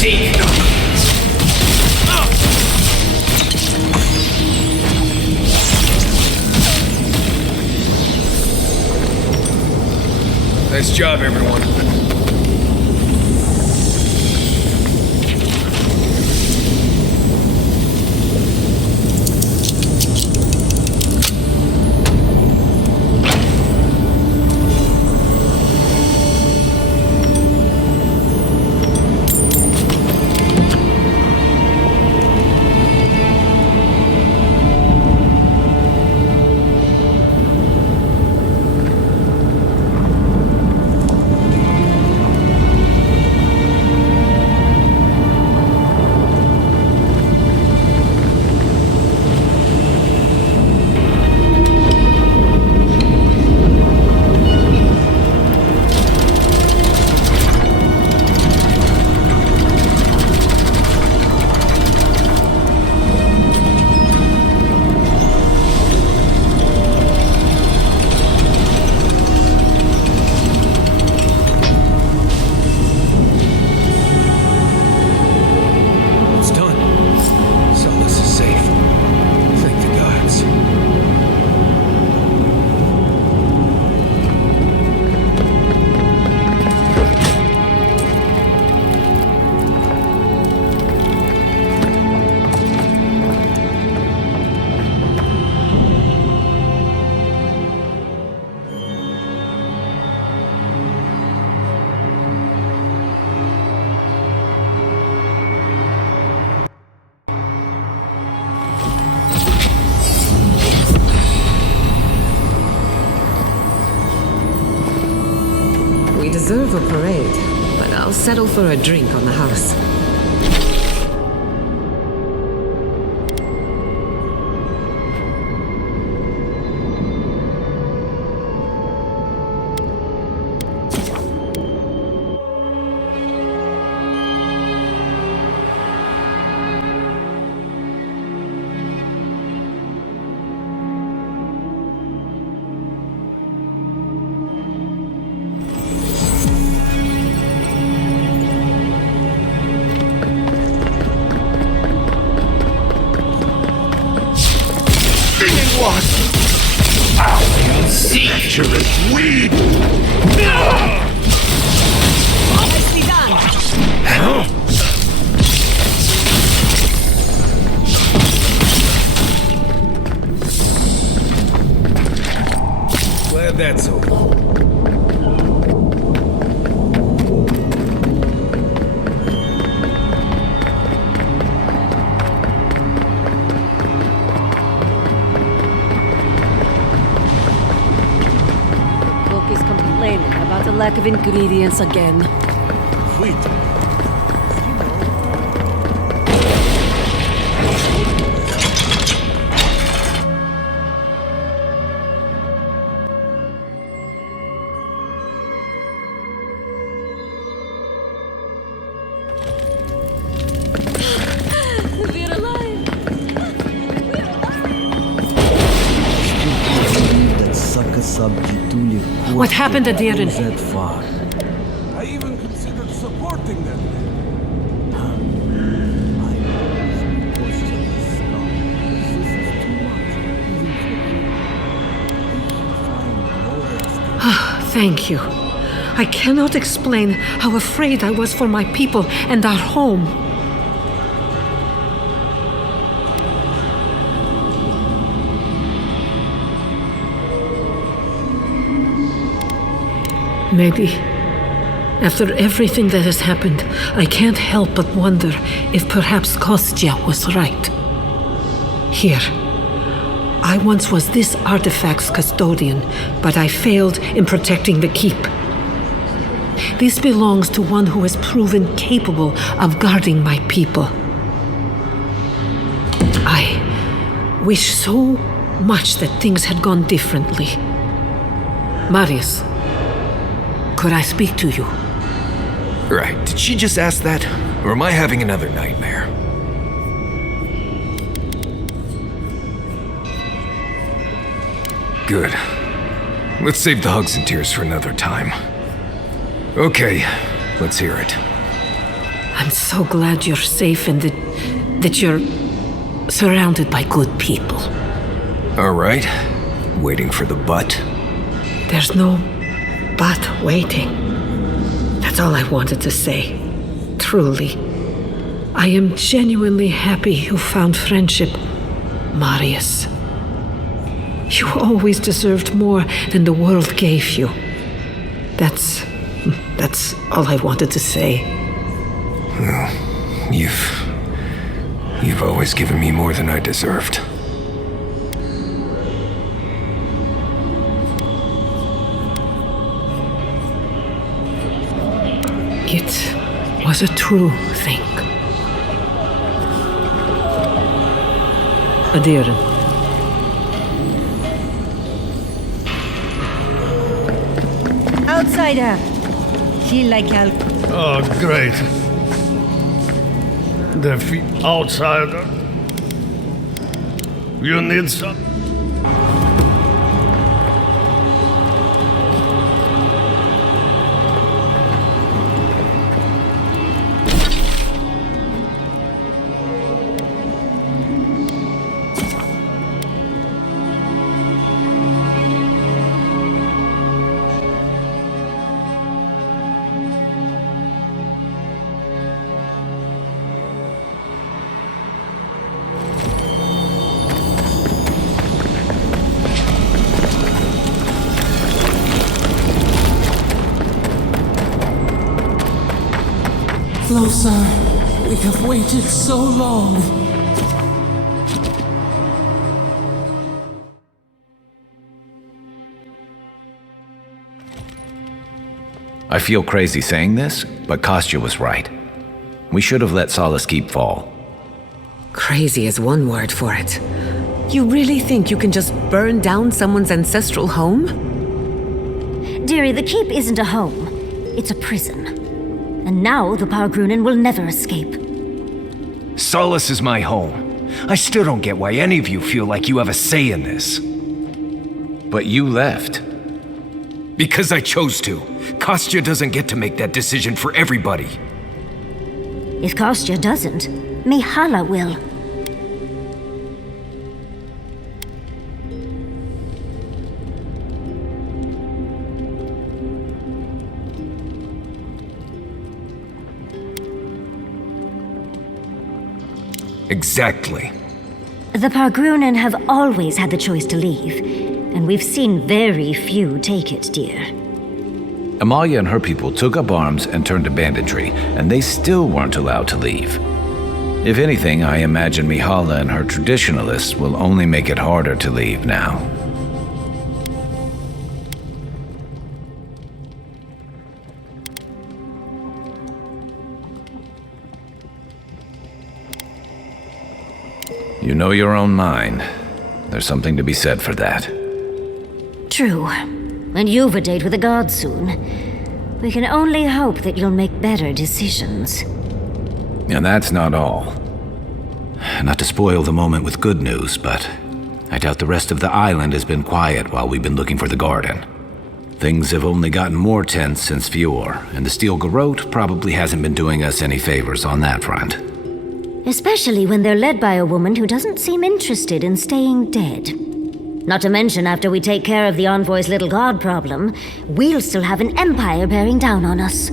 Seek! Nice job, everyone. Deserve a parade, but I'll settle for a drink on the house. Treacherous weed! Nicely done! Glad that's over. About the lack of ingredients again. Wheat. We're alive! What happened at Eora? I even considered supporting them. Thank you. I cannot explain how afraid I was for my people and our home. Maybe, after everything that has happened, I can't help but wonder if perhaps Kostya was right. Here, I once was this artifact's custodian, but I failed in protecting the keep. This belongs to one who has proven capable of guarding my people. I wish so much that things had gone differently. Marius, could I speak to you? Right, did she just ask that? Or am I having another nightmare? Good. Let's save the hugs and tears for another time. Okay, let's hear it. I'm so glad you're safe and that you're surrounded by good people. All right. Waiting for the but. There's no but waiting. That's all I wanted to say. Truly. I am genuinely happy you found friendship, Marius. You always deserved more than the world gave you. That's all I wanted to say. Well, you've always given me more than I deserved. It was a true thing. Adieren. Outsider. Feel like help. Oh, great. The outsider. You need some? Closer. We have waited so long. I feel crazy saying this, but Kostya was right. We should have let Solace keep fall. Crazy is one word for it. You really think you can just burn down someone's ancestral home? Dearie, the keep isn't a home. It's a prison. And now the Pargrunen will never escape. Solace is my home. I still don't get why any of you feel like you have a say in this. But you left. Because I chose to. Kostya doesn't get to make that decision for everybody. If Kostya doesn't, Mihala will. Exactly. The Pargrunen have always had the choice to leave, and we've seen very few take it, dear. Amalia and her people took up arms and turned to banditry, and they still weren't allowed to leave. If anything, I imagine Mihala and her traditionalists will only make it harder to leave now. You know your own mind. There's something to be said for that. True. And you've a date with the gods soon. We can only hope that you'll make better decisions. And that's not all. Not to spoil the moment with good news, but I doubt the rest of the island has been quiet while we've been looking for the garden. Things have only gotten more tense since Fior, and the Steel Garrote probably hasn't been doing us any favors on that front. Especially when they're led by a woman who doesn't seem interested in staying dead. Not to mention, after we take care of the Envoy's little god problem, we'll still have an empire bearing down on us.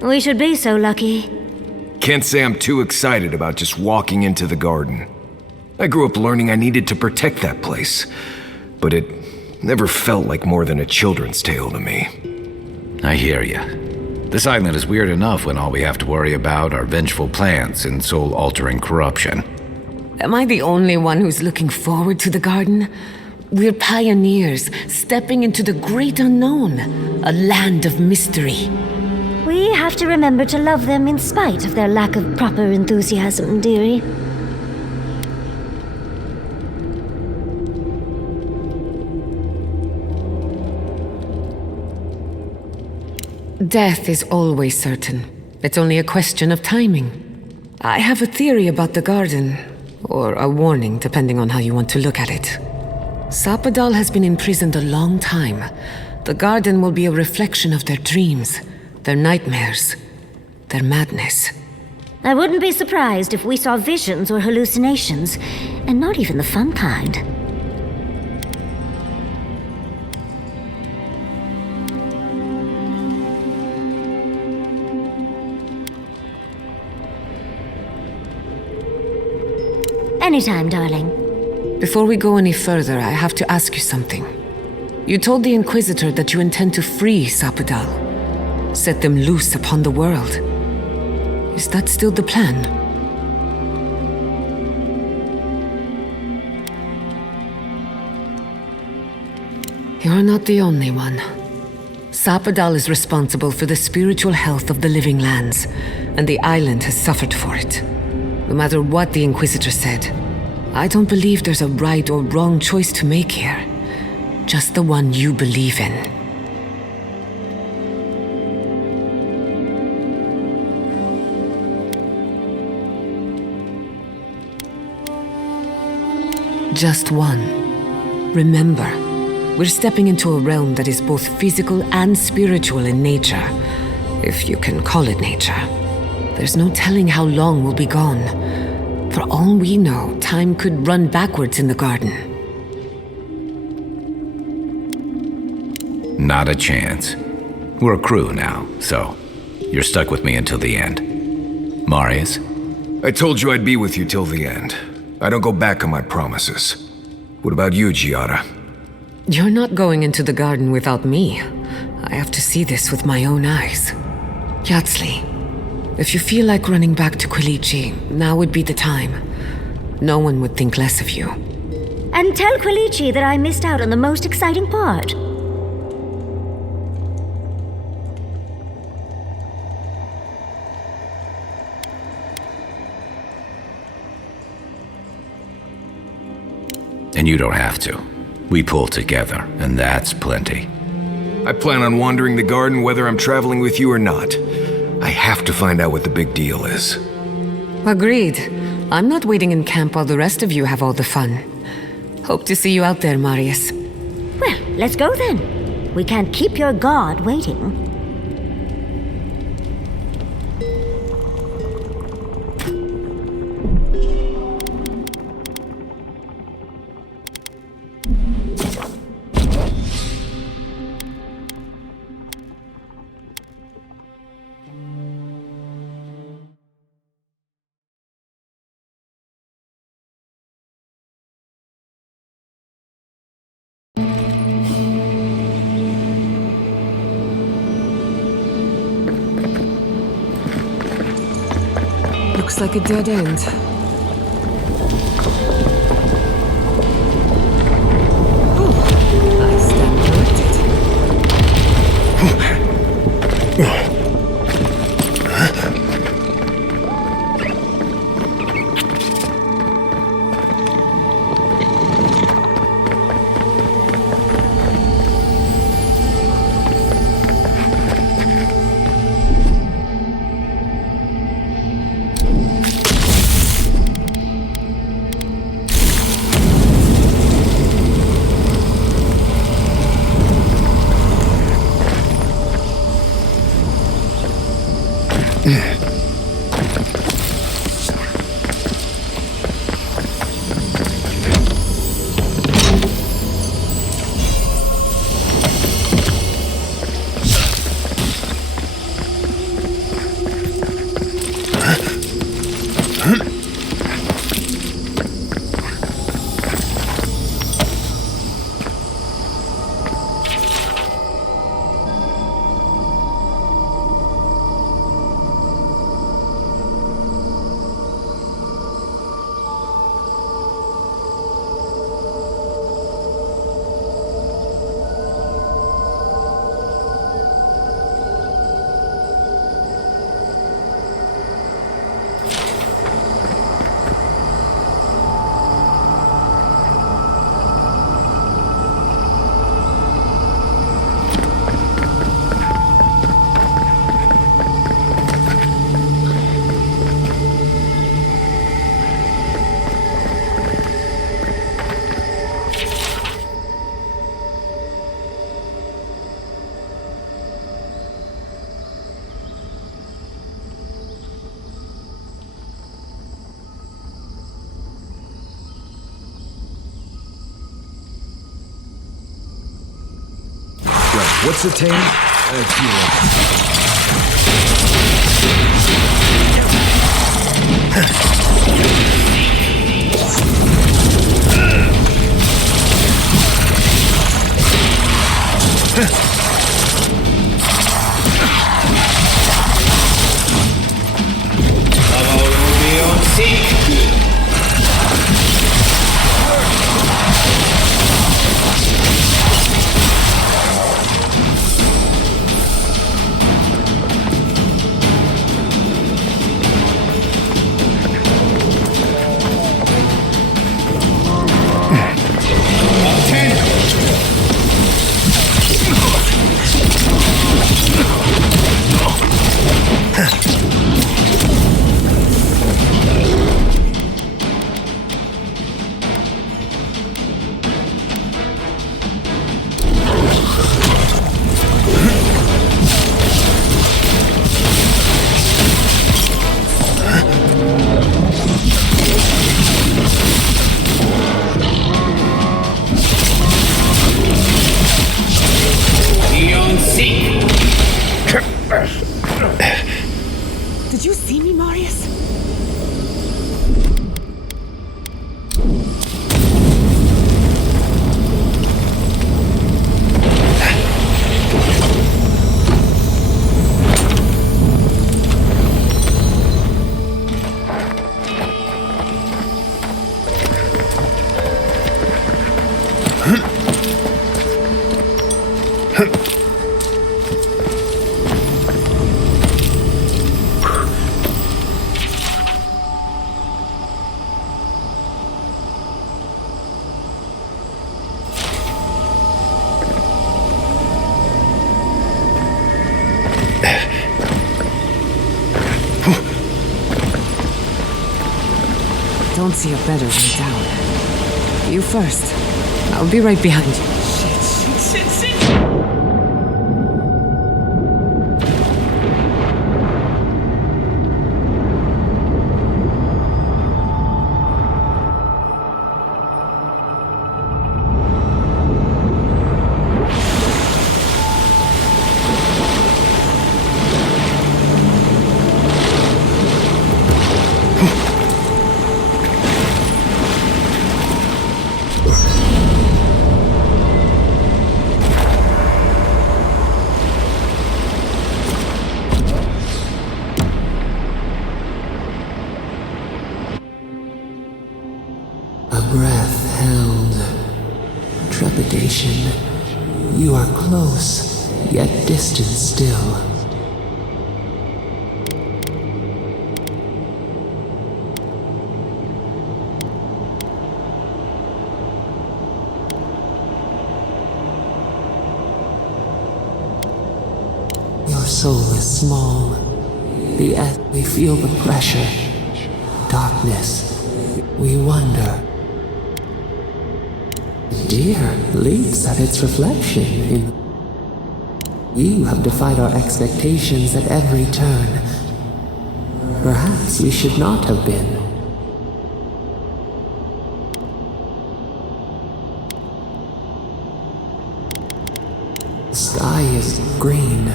We should be so lucky. Can't say I'm too excited about just walking into the garden. I grew up learning I needed to protect that place, but it never felt like more than a children's tale to me. I hear ya. This island is weird enough when all we have to worry about are vengeful plans and soul-altering corruption. Am I the only one who's looking forward to the garden? We're pioneers, stepping into the great unknown, a land of mystery. We have to remember to love them in spite of their lack of proper enthusiasm, dearie. Death is always certain. It's only a question of timing. I have a theory about the garden, or a warning, depending on how you want to look at it. Sapadal has been imprisoned a long time, The garden will be a reflection of their dreams, their nightmares, their madness. I wouldn't be surprised if we saw visions or hallucinations, and not even the fun kind. Anytime, darling. Before we go any further, I have to ask you something. You told the Inquisitor that you intend to free Sapadal, set them loose upon the world. Is that still the plan? You're not the only one. Sapadal is responsible for the spiritual health of the living lands, and the island has suffered for it. No matter what the Inquisitor said, I don't believe there's a right or wrong choice to make here. Just the one you believe in. Just one. Remember, we're stepping into a realm that is both physical and spiritual in nature, if you can call it nature. There's no telling how long we'll be gone. For all we know, time could run backwards in the garden. Not a chance. We're a crew now, so you're stuck with me until the end. Marius? I told you I'd be with you till the end. I don't go back on my promises. What about you, Giada? You're not going into the garden without me. I have to see this with my own eyes. Yatsli, if you feel like running back to Quilici, now would be the time. No one would think less of you. And tell Quilici that I missed out on the most exciting part. And you don't have to. We pull together, and that's plenty. I plan on wandering the garden whether I'm traveling with you or not. I have to find out what the big deal is. Agreed. I'm not waiting in camp while the rest of you have all the fun. Hope to see you out there, Marius. Well, let's go then. We can't keep your god waiting. Looks like a dead end. Oh, I stand corrected. What's attained? I Did you see me, Marius? Don't see a better way down. You first. I'll be right behind you. Shit. Breath held. Trepidation. You are close, yet distant still. Your soul is small. We feel the pressure. Darkness. We wonder. Deer leaps at its reflection in... You have defied our expectations at every turn. Perhaps we should not have been. The sky is green.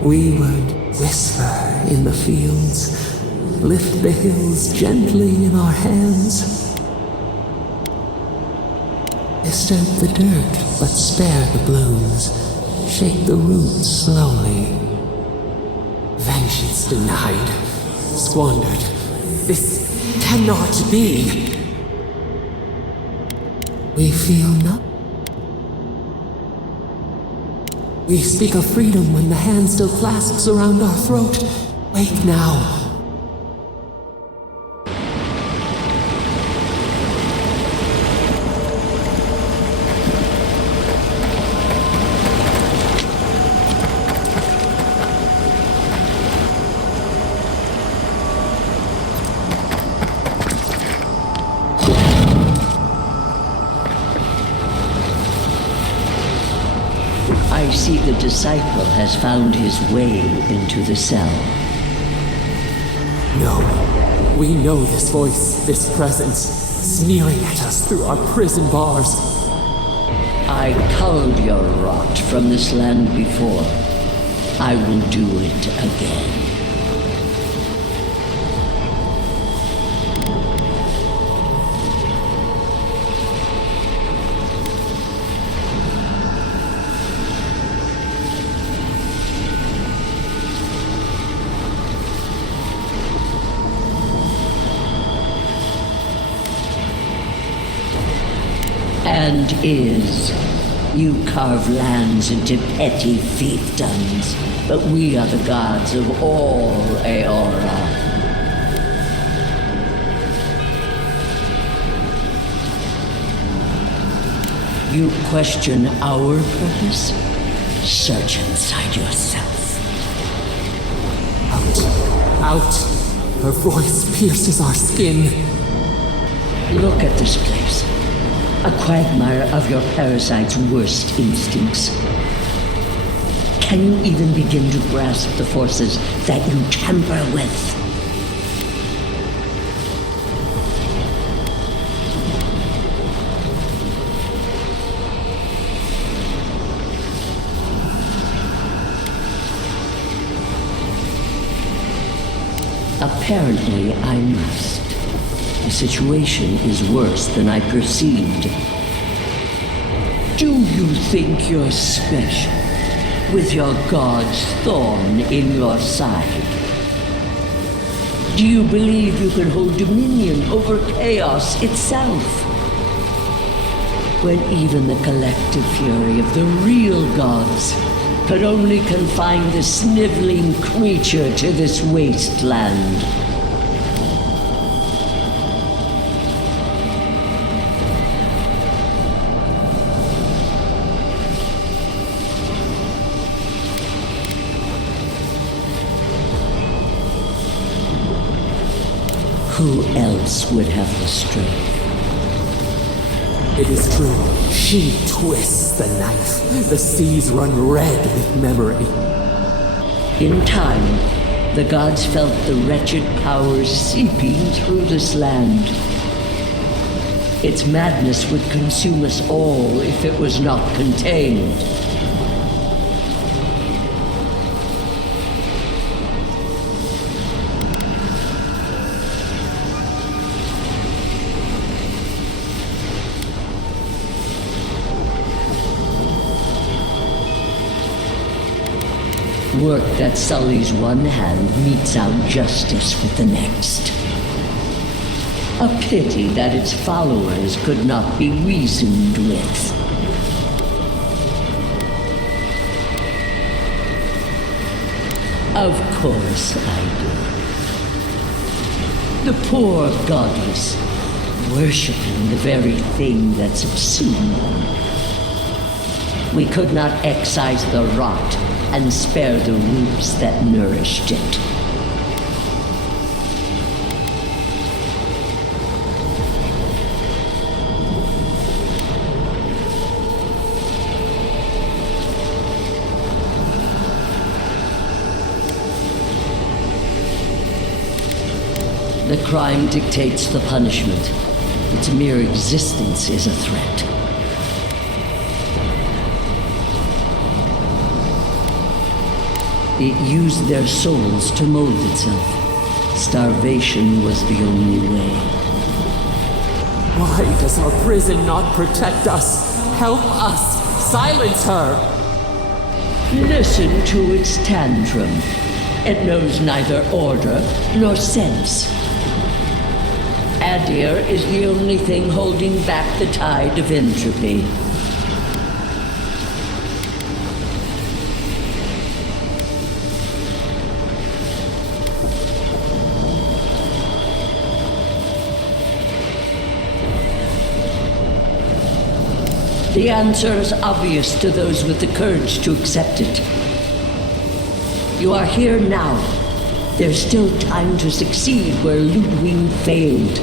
We would whisper in the fields, lift the hills gently in our hands. Disturb the dirt, but spare the blooms. Shake the roots slowly. Vengeance denied, squandered. This cannot be. We feel nothing. We speak of freedom when the hand still clasps around our throat. Wake now. I see the disciple has found his way into the cell. No. We know this voice, this presence. sneering at us through our prison bars. I culled your rot from this land before. I will do it again. And you carve lands into petty fiefdoms, but we are the gods of all Eora. You question our purpose? Search inside yourself. Out! Her voice pierces our skin. Look at this place. A quagmire of your parasite's worst instincts. Can you even begin to grasp the forces that you tamper with? Apparently, I must. The situation is worse than I perceived. Do you think you're special, with your god's thorn in your side? Do you believe you can hold dominion over chaos itself? When even the collective fury of the real gods could only confine the sniveling creature to this wasteland. Who else would have the strength? It is true. She twists the knife. The seas run red with memory. In time, the gods felt the wretched powers seeping through this land. Its madness would consume us all if it was not contained. Work that sullies one hand meets out justice with the next. A pity that its followers could not be reasoned with. Of course I do. The poor godless, worshipping the very thing that subsumed them. We could not excise the rot and spare the roots that nourished it. The crime dictates the punishment. Its mere existence is a threat. It used their souls to mold itself. Starvation was the only way. Why does our prison not protect us? Help us! Silence her! Listen to its tantrum. It knows neither order nor sense. Adir is the only thing holding back the tide of entropy. The answer is obvious to those with the courage to accept it. You are here now. There's still time to succeed where Ludwig failed.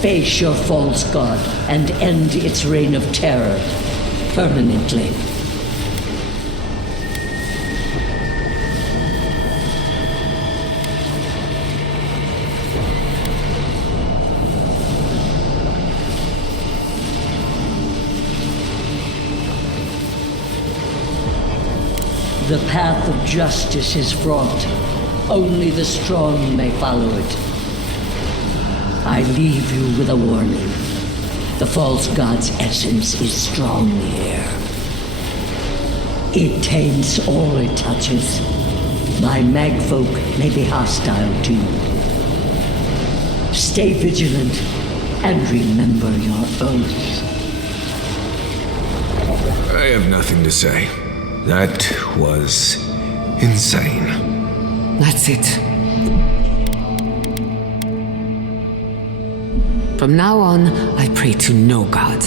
Face your false god and end its reign of terror permanently. The path of justice is fraught. Only the strong may follow it. I leave you with a warning. The false god's essence is strong here. It taints all it touches. My magfolk may be hostile to you. Stay vigilant and remember your oath. I have nothing to say. That was insane. That's it. From now on, I pray to no god.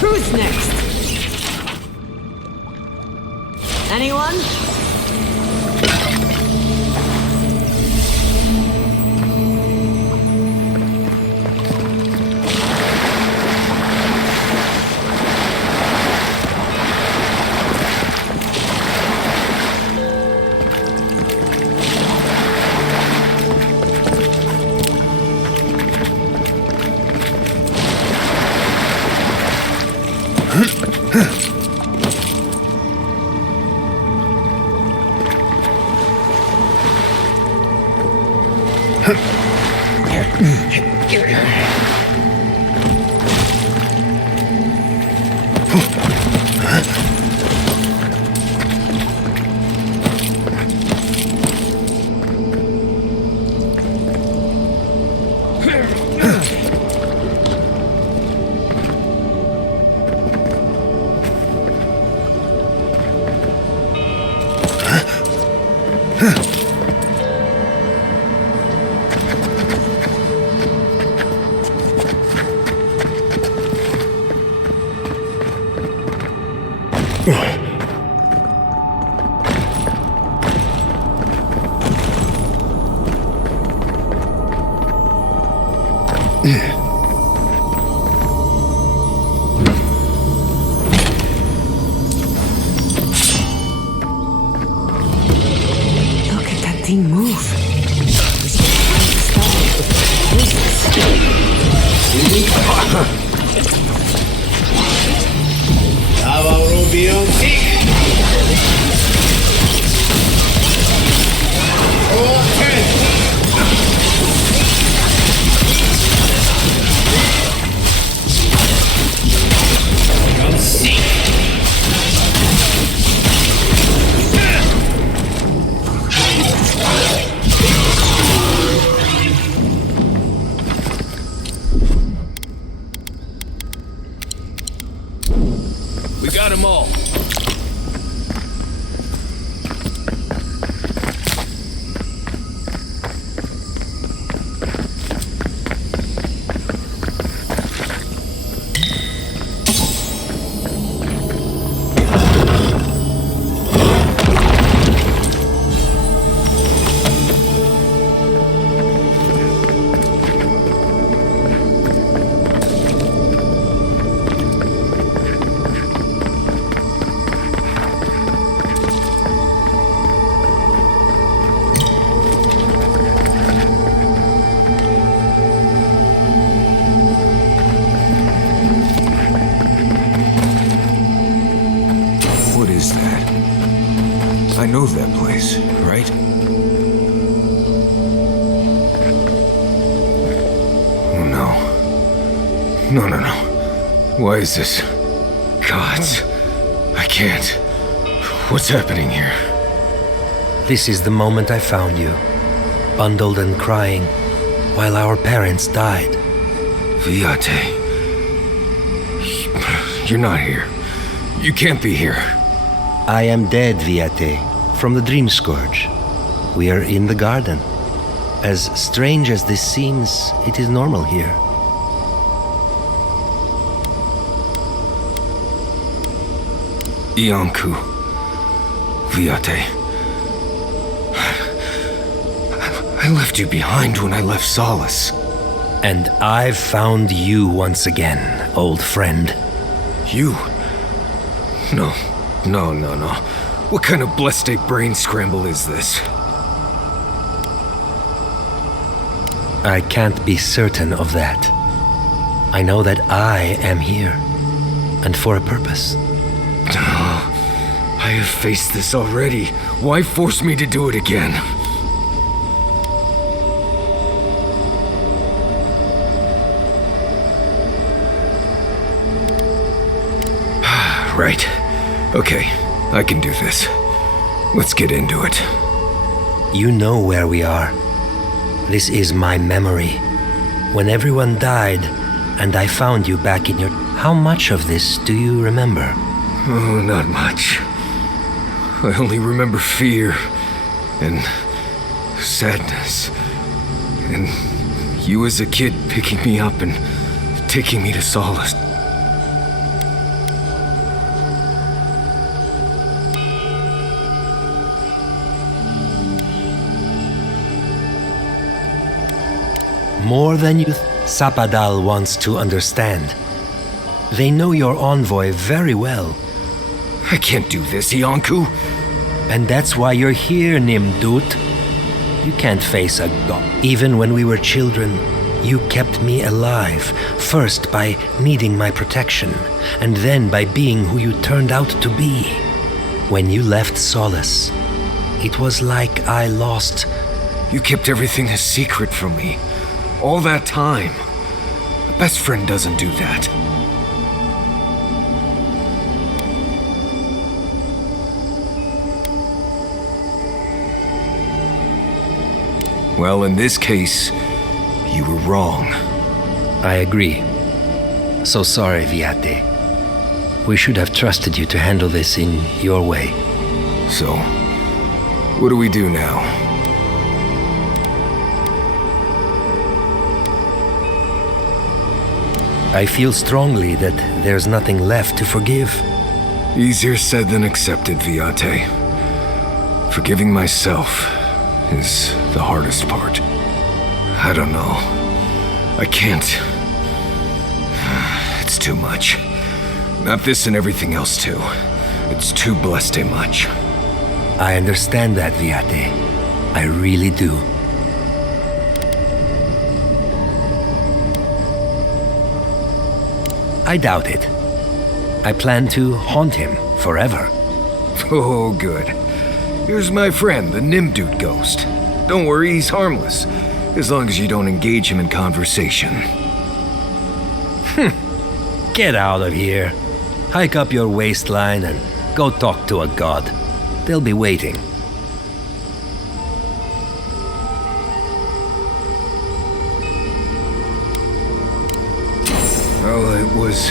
Who's next? Anyone? Look at that thing move. No. Why is this? Gods. I can't. What's happening here? This is the moment I found you, bundled and crying, while our parents died. Viate. You're not here. You can't be here. I am dead, Viate, from the Dream Scourge. We are in the garden. As strange as this seems, it is normal here. Iancu. Viate. I left you behind when I left Solace. And I've found you once again, old friend. You? No. What kind of blessed brain scramble is this? I can't be certain of that. I know that I am here, and for a purpose. I have faced this already. Why force me to do it again? Right. Okay, I can do this. Let's get into it. You know where we are. This is my memory. When everyone died, and I found you back in your... How much of this do you remember? Oh, not much. I only remember fear and sadness. And you as a kid picking me up and taking me to Solace. More than you Sapadal wants to understand. They know your envoy very well. I can't do this, Iancu. And that's why you're here, Nimdut. You can't face a god. Even when we were children, you kept me alive. First by needing my protection, and then by being who you turned out to be. When you left Solace, it was like I lost... You kept everything a secret from me. All that time. A best friend doesn't do that. Well, in this case, you were wrong. I agree. So sorry, Viate. We should have trusted you to handle this in your way. So, what do we do now? I feel strongly that there's nothing left to forgive. Easier said than accepted, Viate. Forgiving myself is the hardest part. I don't know. I can't. It's too much. Not this and everything else too. It's too blessed much. I understand that, Viate. I really do. I doubt it. I plan to haunt him forever. Oh, good. Here's my friend, the Nimdut ghost. Don't worry, he's harmless, as long as you don't engage him in conversation. Get out of here. Hike up your waistline and go talk to a god. They'll be waiting. Well, it was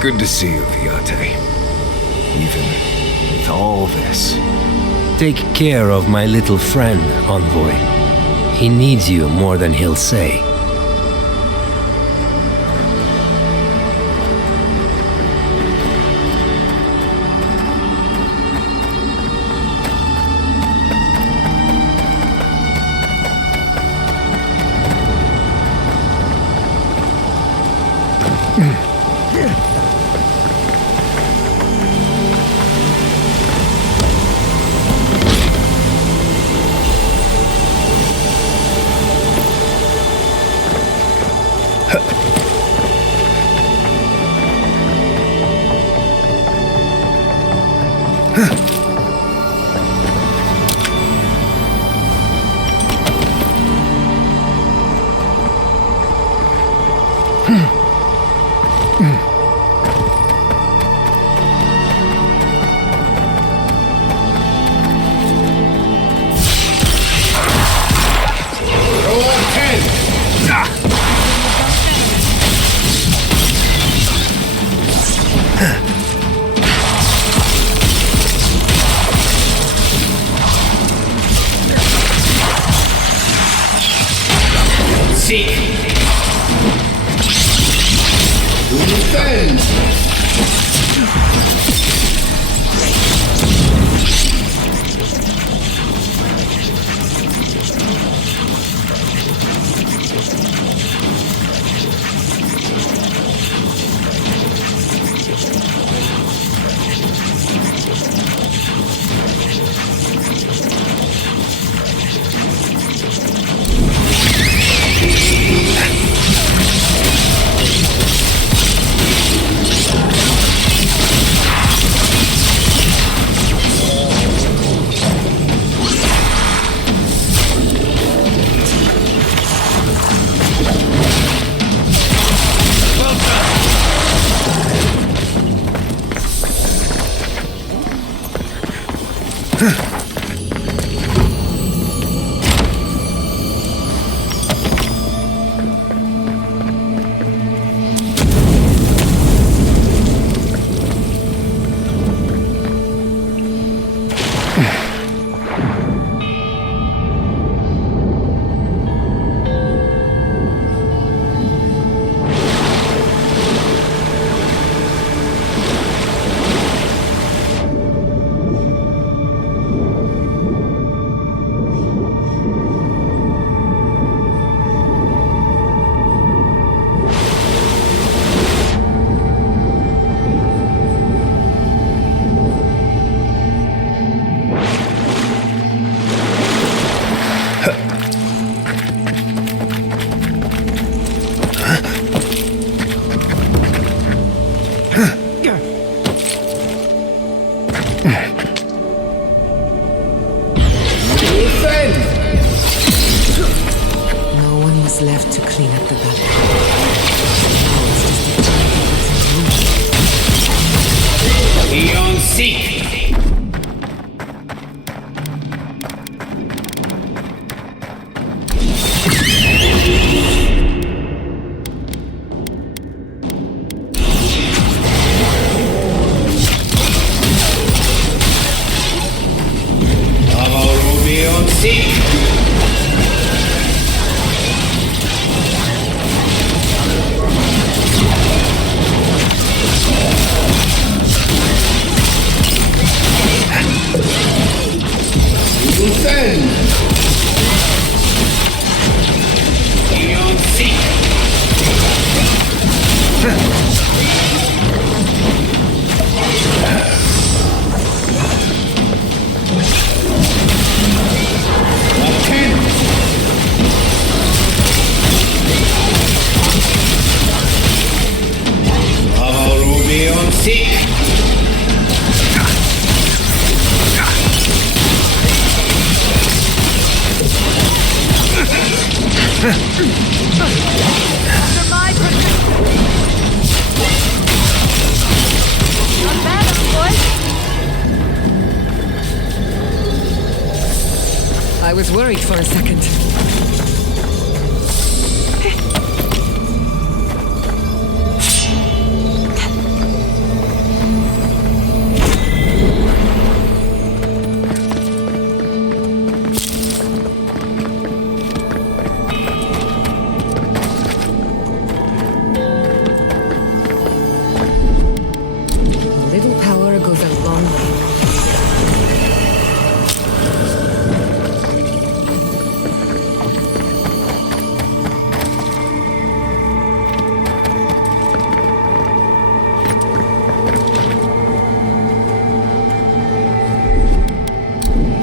good to see you, Viate. Even with all this. Take care of my little friend, Envoy. He needs you more than he'll say. Seek. To defend. Left to clean up the battle. Now it's just a giant of Beyond Seek. Avowed beyond Seek. Defend! Beyond Seek! Attend! Avowed beyond Seek! Under my protection. Not bad, boy. I was worried for a second.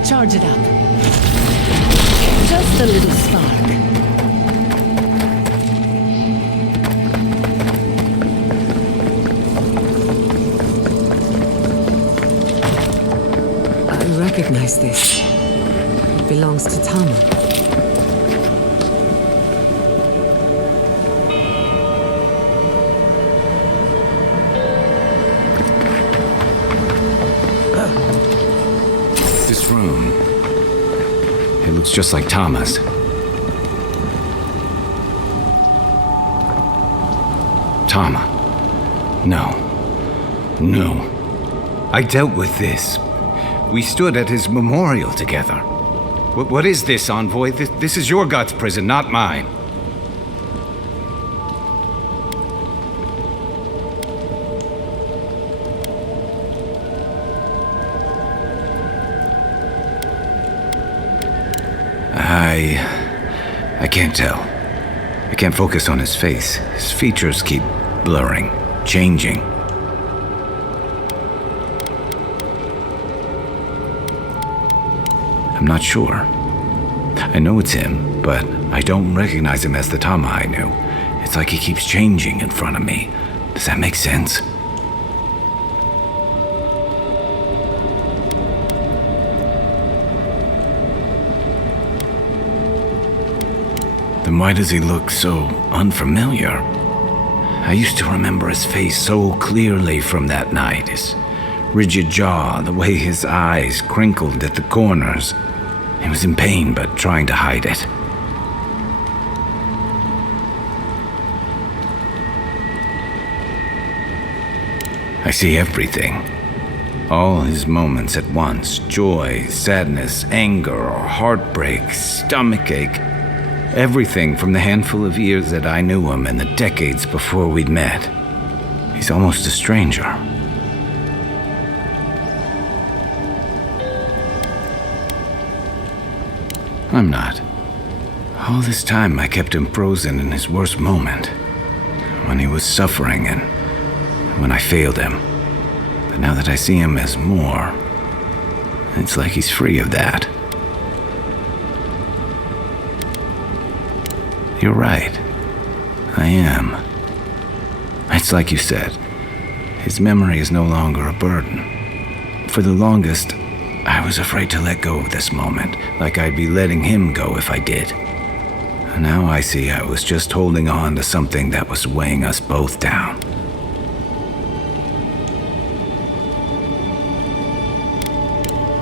Charge it up. Just a little spark. I recognize this. It belongs to Tama. This room, it looks just like Tama's. Tama. No. I dealt with this. We stood at his memorial together. What is this, Envoy? This is your God's prison, not mine. I can't tell. I can't focus on his face. His features keep blurring, changing. I'm not sure. I know it's him, but I don't recognize him as the Tama I knew. It's like he keeps changing in front of me. Does that make sense? Then why does he look so unfamiliar? I used to remember his face so clearly from that night. His rigid jaw, the way his eyes crinkled at the corners. He was in pain, but trying to hide it. I see everything. All his moments at once. Joy, sadness, anger, or heartbreak, stomachache. Everything from the handful of years that I knew him and the decades before we'd met. He's almost a stranger. I'm not. All this time I kept him frozen in his worst moment. When he was suffering and when I failed him. But now that I see him as more, it's like he's free of that. You're right. I am. It's like you said. His memory is no longer a burden. For the longest, I was afraid to let go of this moment, like I'd be letting him go if I did. And now I see I was just holding on to something that was weighing us both down.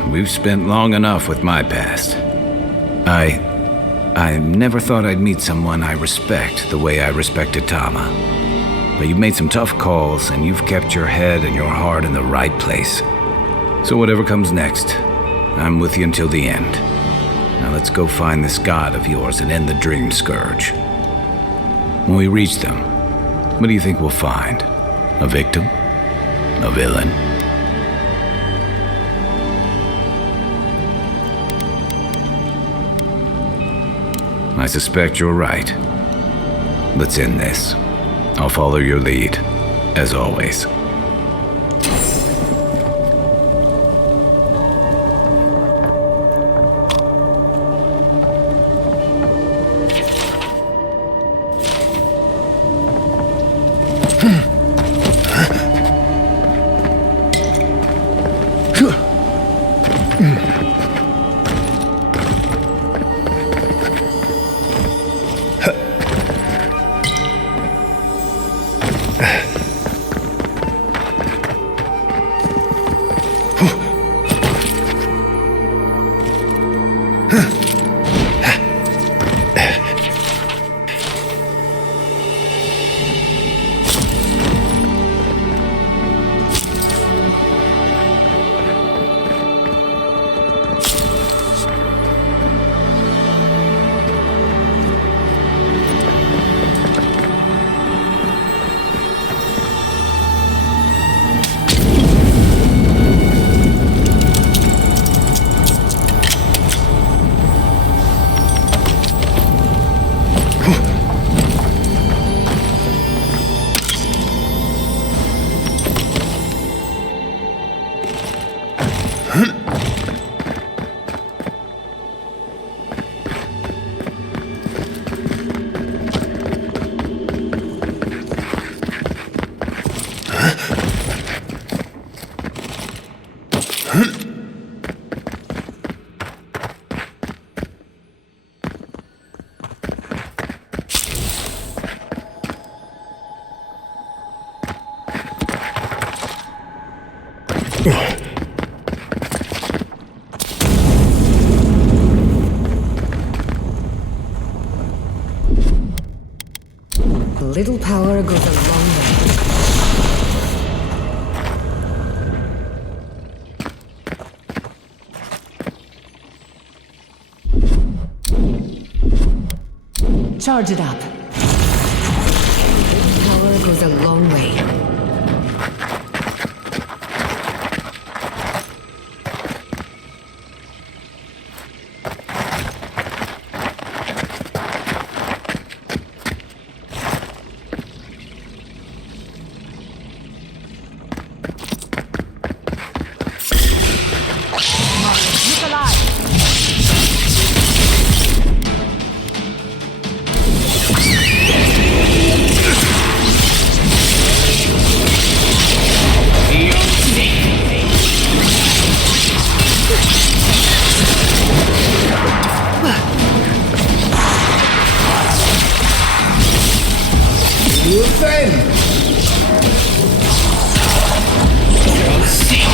We've spent long enough with my past. I never thought I'd meet someone I respect the way I respected Tama. But you've made some tough calls, and you've kept your head and your heart in the right place. So whatever comes next, I'm with you until the end. Now let's go find this god of yours and end the Dream Scourge. When we reach them, what do you think we'll find? A victim? A villain? I suspect you're right. Let's end this. I'll follow your lead, as always. Little power goes a long way. Charge it up. Little power goes a long way. Defend! You'll seek!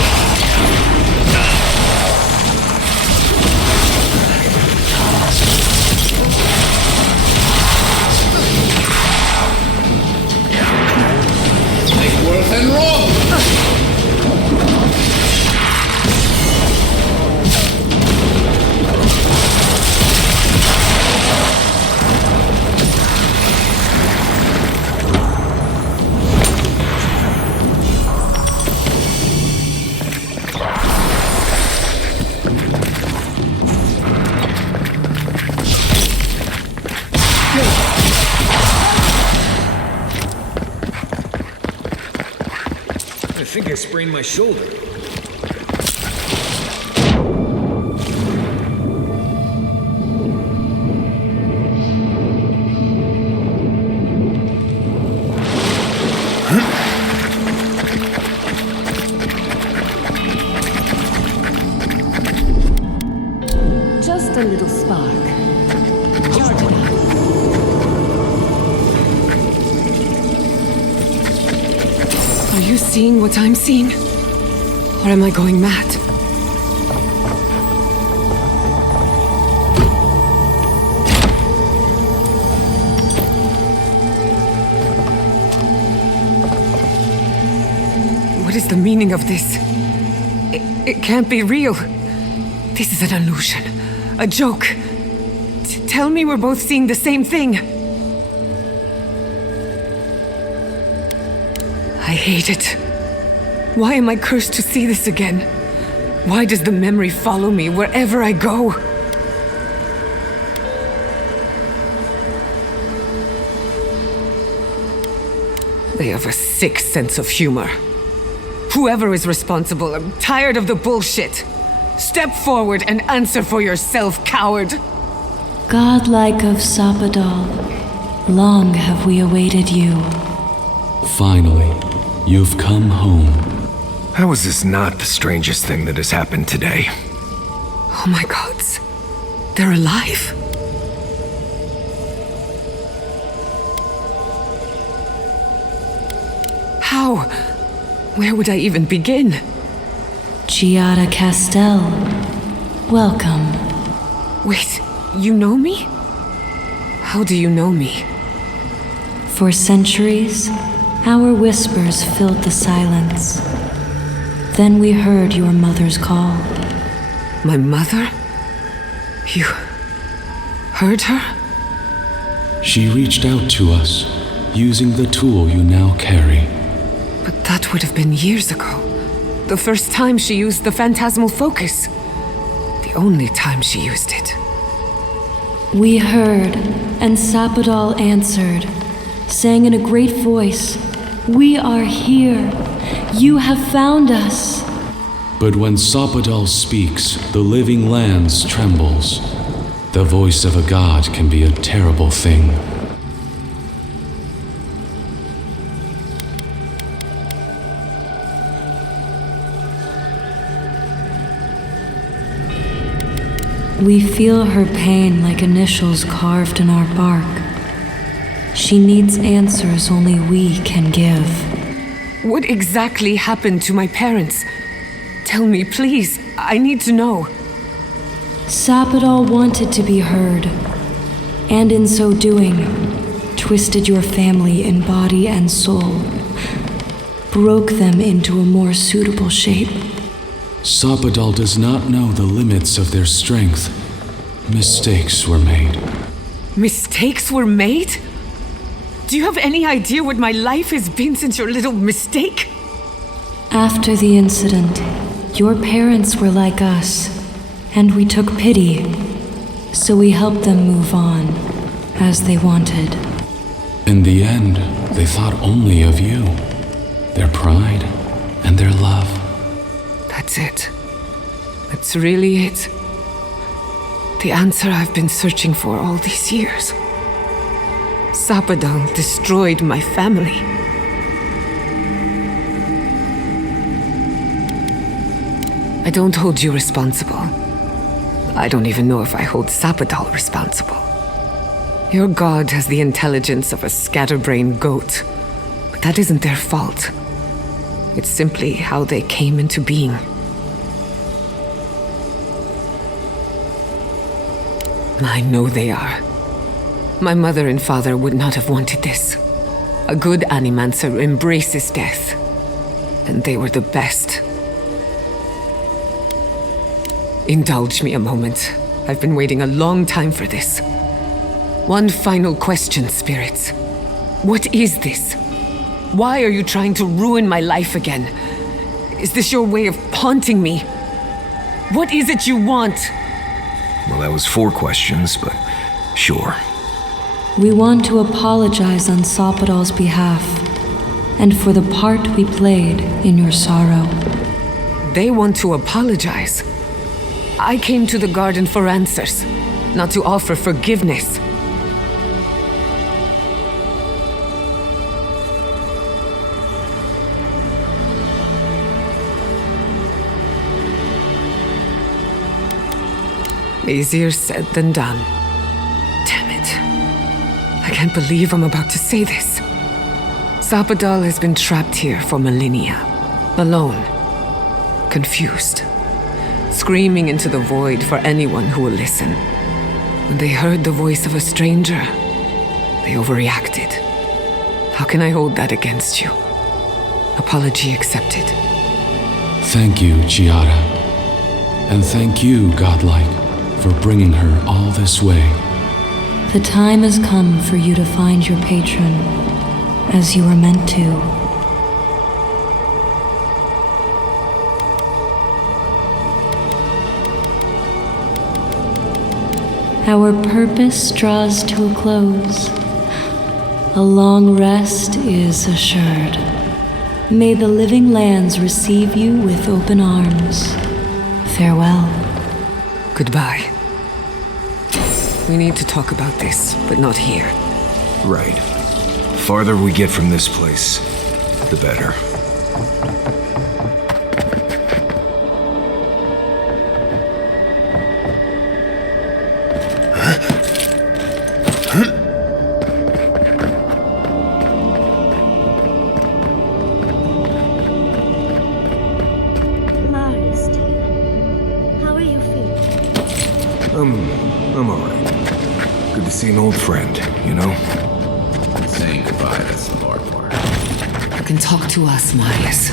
Make worth and wrong! I think I sprained my shoulder. Just a little spark. Charge it up. Are you seeing what I'm seeing? Or am I going mad? What is the meaning of this? It can't be real. This is an illusion. A joke. Tell me we're both seeing the same thing. I hate it. Why am I cursed to see this again? Why does the memory follow me wherever I go? They have a sick sense of humor. Whoever is responsible, I'm tired of the bullshit. Step forward and answer for yourself, coward! Godlike of Sapadal, long have we awaited you. Finally, you've come home. How is this not the strangest thing that has happened today? Oh my gods. They're alive. How? Where would I even begin? Giada Castell, welcome. Wait, you know me? How do you know me? For centuries, our whispers filled the silence. Then we heard your mother's call. My mother? You heard her? She reached out to us, using the tool you now carry. But that would have been years ago. The first time she used the phantasmal focus. The only time she used it. We heard, and Sapadal answered, saying in a great voice, "We are here. You have found us." But when Sapadal speaks, the living lands trembles. The voice of a god can be a terrible thing. We feel her pain like initials carved in our bark. She needs answers only we can give. What exactly happened to my parents? Tell me, please. I need to know. Sapadal wanted to be heard, and in so doing, twisted your family in body and soul, broke them into a more suitable shape. Sapadal does not know the limits of their strength. Mistakes were made. Mistakes were made? Do you have any idea what my life has been since your little mistake? After the incident, your parents were like us, and we took pity, so we helped them move on, as they wanted. In the end, they thought only of you, their pride, and their love. That's it. That's really it. The answer I've been searching for all these years. Sapadal destroyed my family. I don't hold you responsible. I don't even know if I hold Sapadal responsible. Your god has the intelligence of a scatterbrained goat, That isn't their fault. It's simply how they came into being. I know they are. My mother and father would not have wanted this. A good animancer embraces death. And they were the best. Indulge me a moment. I've been waiting a long time for this. One final question, spirits. What is this? Why are you trying to ruin my life again? Is this your way of haunting me? What is it you want? Well, that was 4 questions, but sure. We want to apologize on Sopodal's behalf, and for the part we played in your sorrow. They want to apologize. I came to the garden for answers, not to offer forgiveness. Easier said than done. Damn it. I can't believe I'm about to say this. Sopodal has been trapped here for millennia. Alone. Confused. Screaming into the void for anyone who will listen. When they heard the voice of a stranger, they overreacted. How can I hold that against you? Apology accepted. Thank you, Chiara. And thank you, Godlike, for bringing her all this way. The time has come for you to find your patron, as you were meant to. Our purpose draws to a close. A long rest is assured. May the living lands receive you with open arms. Farewell. Goodbye. We need to talk about this, but not here. Right. Farther we get from this place, the better. I'm alright. Good to see an old friend, you know? Saying goodbye, that's the hard part. You can talk to us, Marius.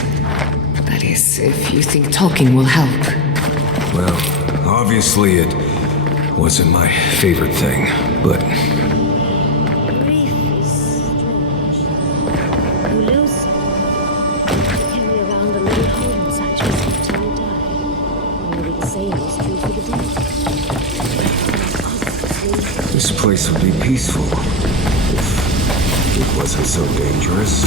That is, if you think talking will help. Well, obviously it wasn't my favorite thing, but... Grief is strange. You lose, you carry around a little hole inside yourself till you die. Maybe the same is true for the dead. This place would be peaceful if it wasn't so dangerous.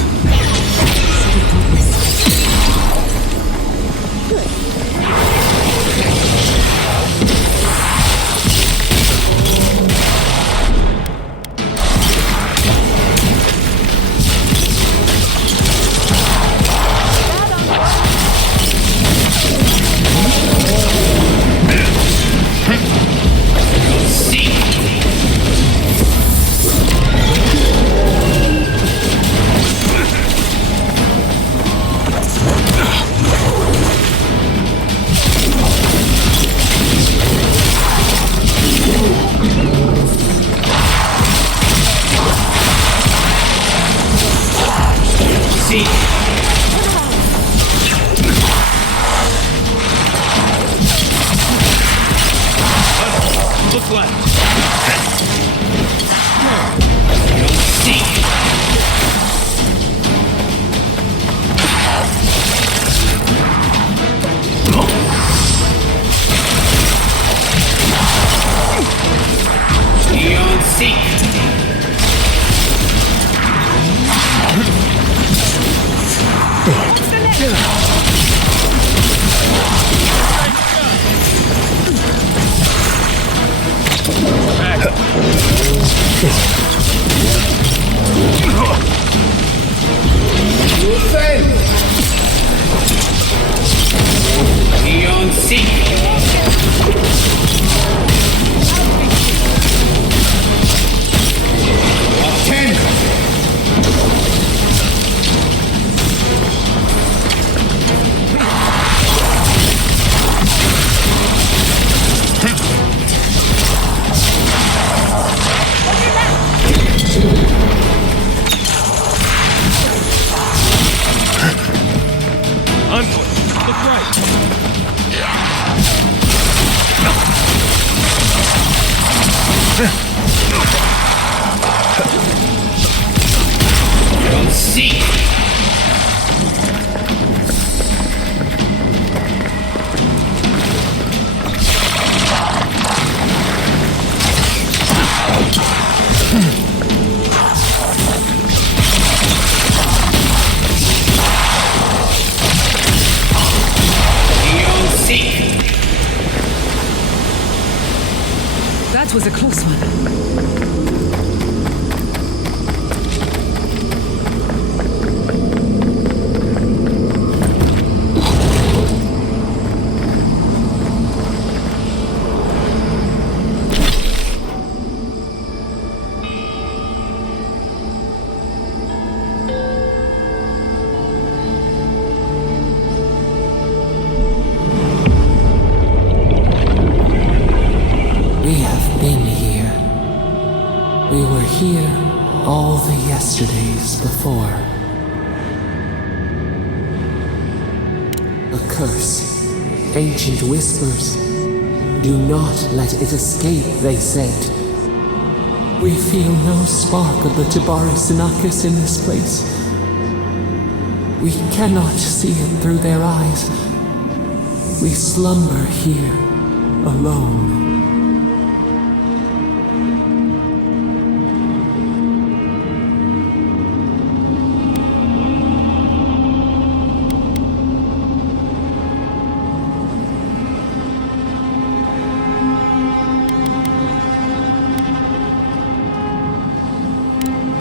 We were here all the yesterdays before. A curse, ancient whispers. Do not let it escape, they said. We feel no spark of the Tibari Sinakis in this place. We cannot see it through their eyes. We slumber here, alone.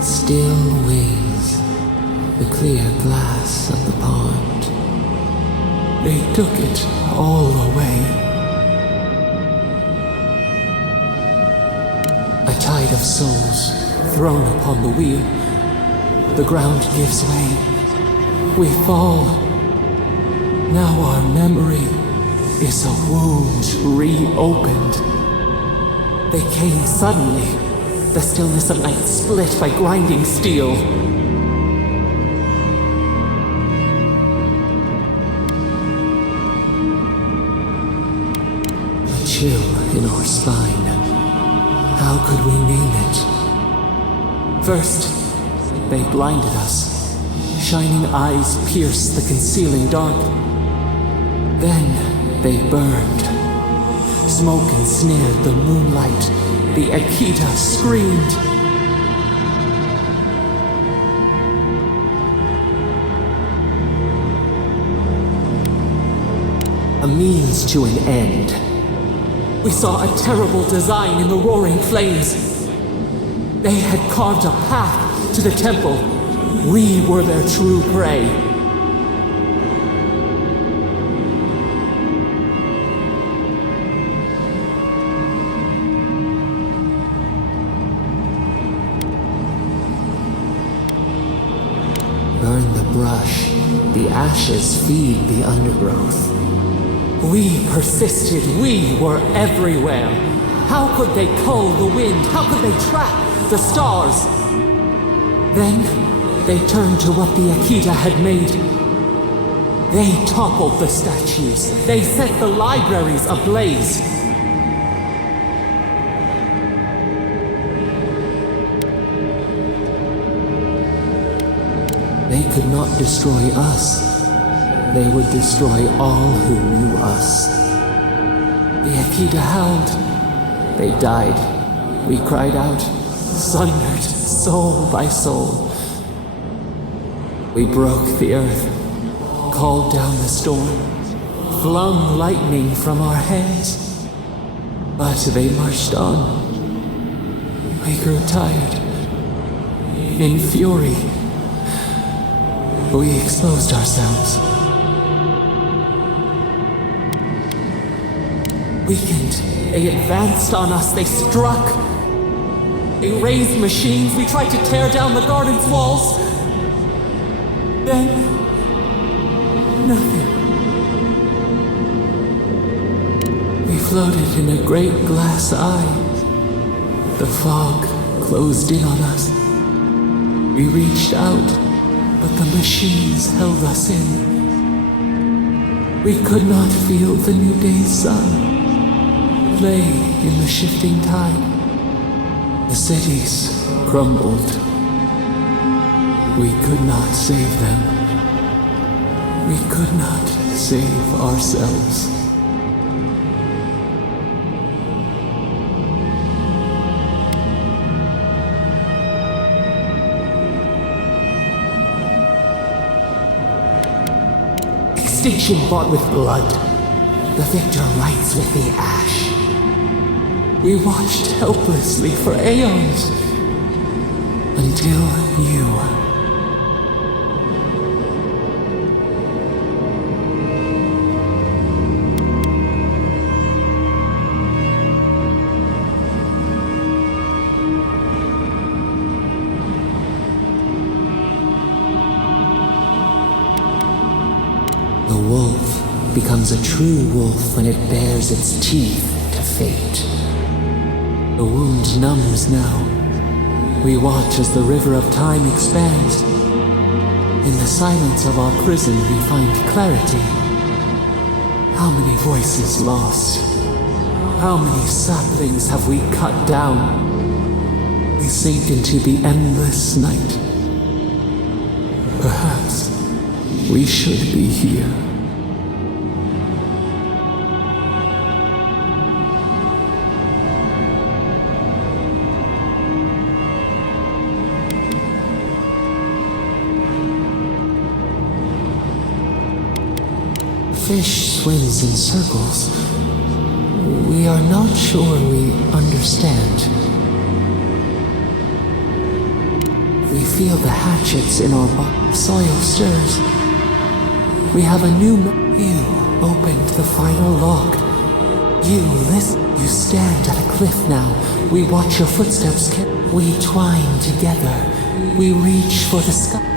Still waves the clear glass of the pond. They took it all away. A tide of souls thrown upon the wheel. The ground gives way. We fall. Now our memory is a wound reopened. They came suddenly. The stillness of night split by grinding steel. A chill in our spine. How could we name it? First, they blinded us. Shining eyes pierced the concealing dark. Then they burned. Smoke ensnared the moonlight. The Akita screamed. A means to an end. We saw a terrible design in the roaring flames. They had carved a path to the temple. We were their true prey. Burn the brush. The ashes feed the undergrowth. We persisted. We were everywhere. How could they cull the wind? How could they track the stars? Then they turned to what the Akita had made. They toppled the statues. They set the libraries ablaze. They could not destroy us. They would destroy all who knew us. The Akita howled. They died. We cried out, sundered soul by soul. We broke the earth, called down the storm, flung lightning from our hands. But they marched on. We grew tired. In fury, we exposed ourselves. Weakened, they advanced on us, they struck. They raised machines, we tried to tear down the garden's walls. Then, nothing. We floated in a great glass eye. The fog closed in on us. We reached out, but the machines held us in. We could not feel the new day's sun play in the shifting tide. The cities crumbled. We could not save them. We could not save ourselves. Extinction bought with blood. The victor rights with the ash. We watched helplessly for aeons. Until you. The wolf becomes a true wolf when it bares its teeth to fate. The wound numbs now. We watch as the river of time expands. In the silence of our prison, we find clarity. How many voices lost? How many saplings have we cut down? We sink into the endless night. Perhaps we should be here. Fish swims in circles. We are not sure we understand. We feel the hatchets in our soil stirs. We have a new You opened the final lock. You listen. You stand at a cliff now. We watch your footsteps. We twine together. We reach for the sky.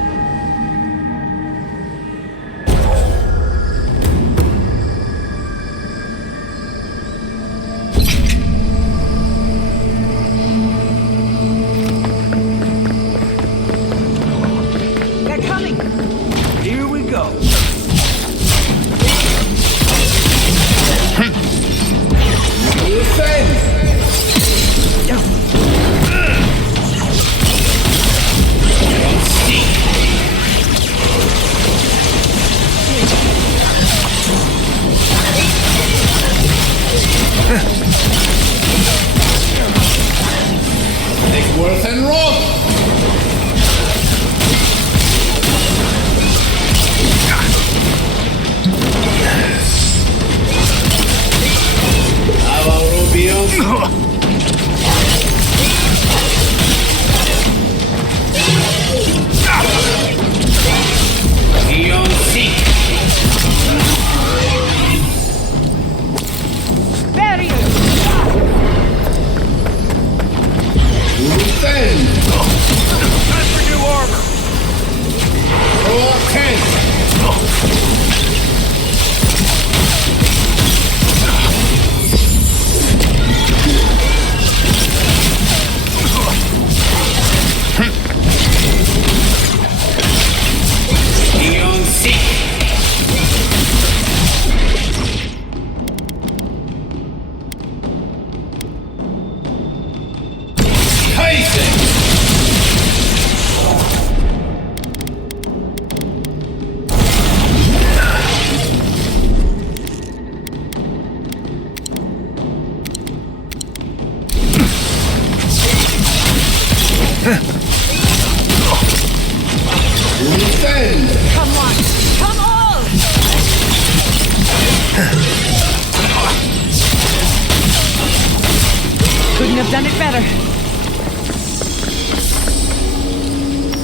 Couldn't have done it better.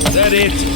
Is that it?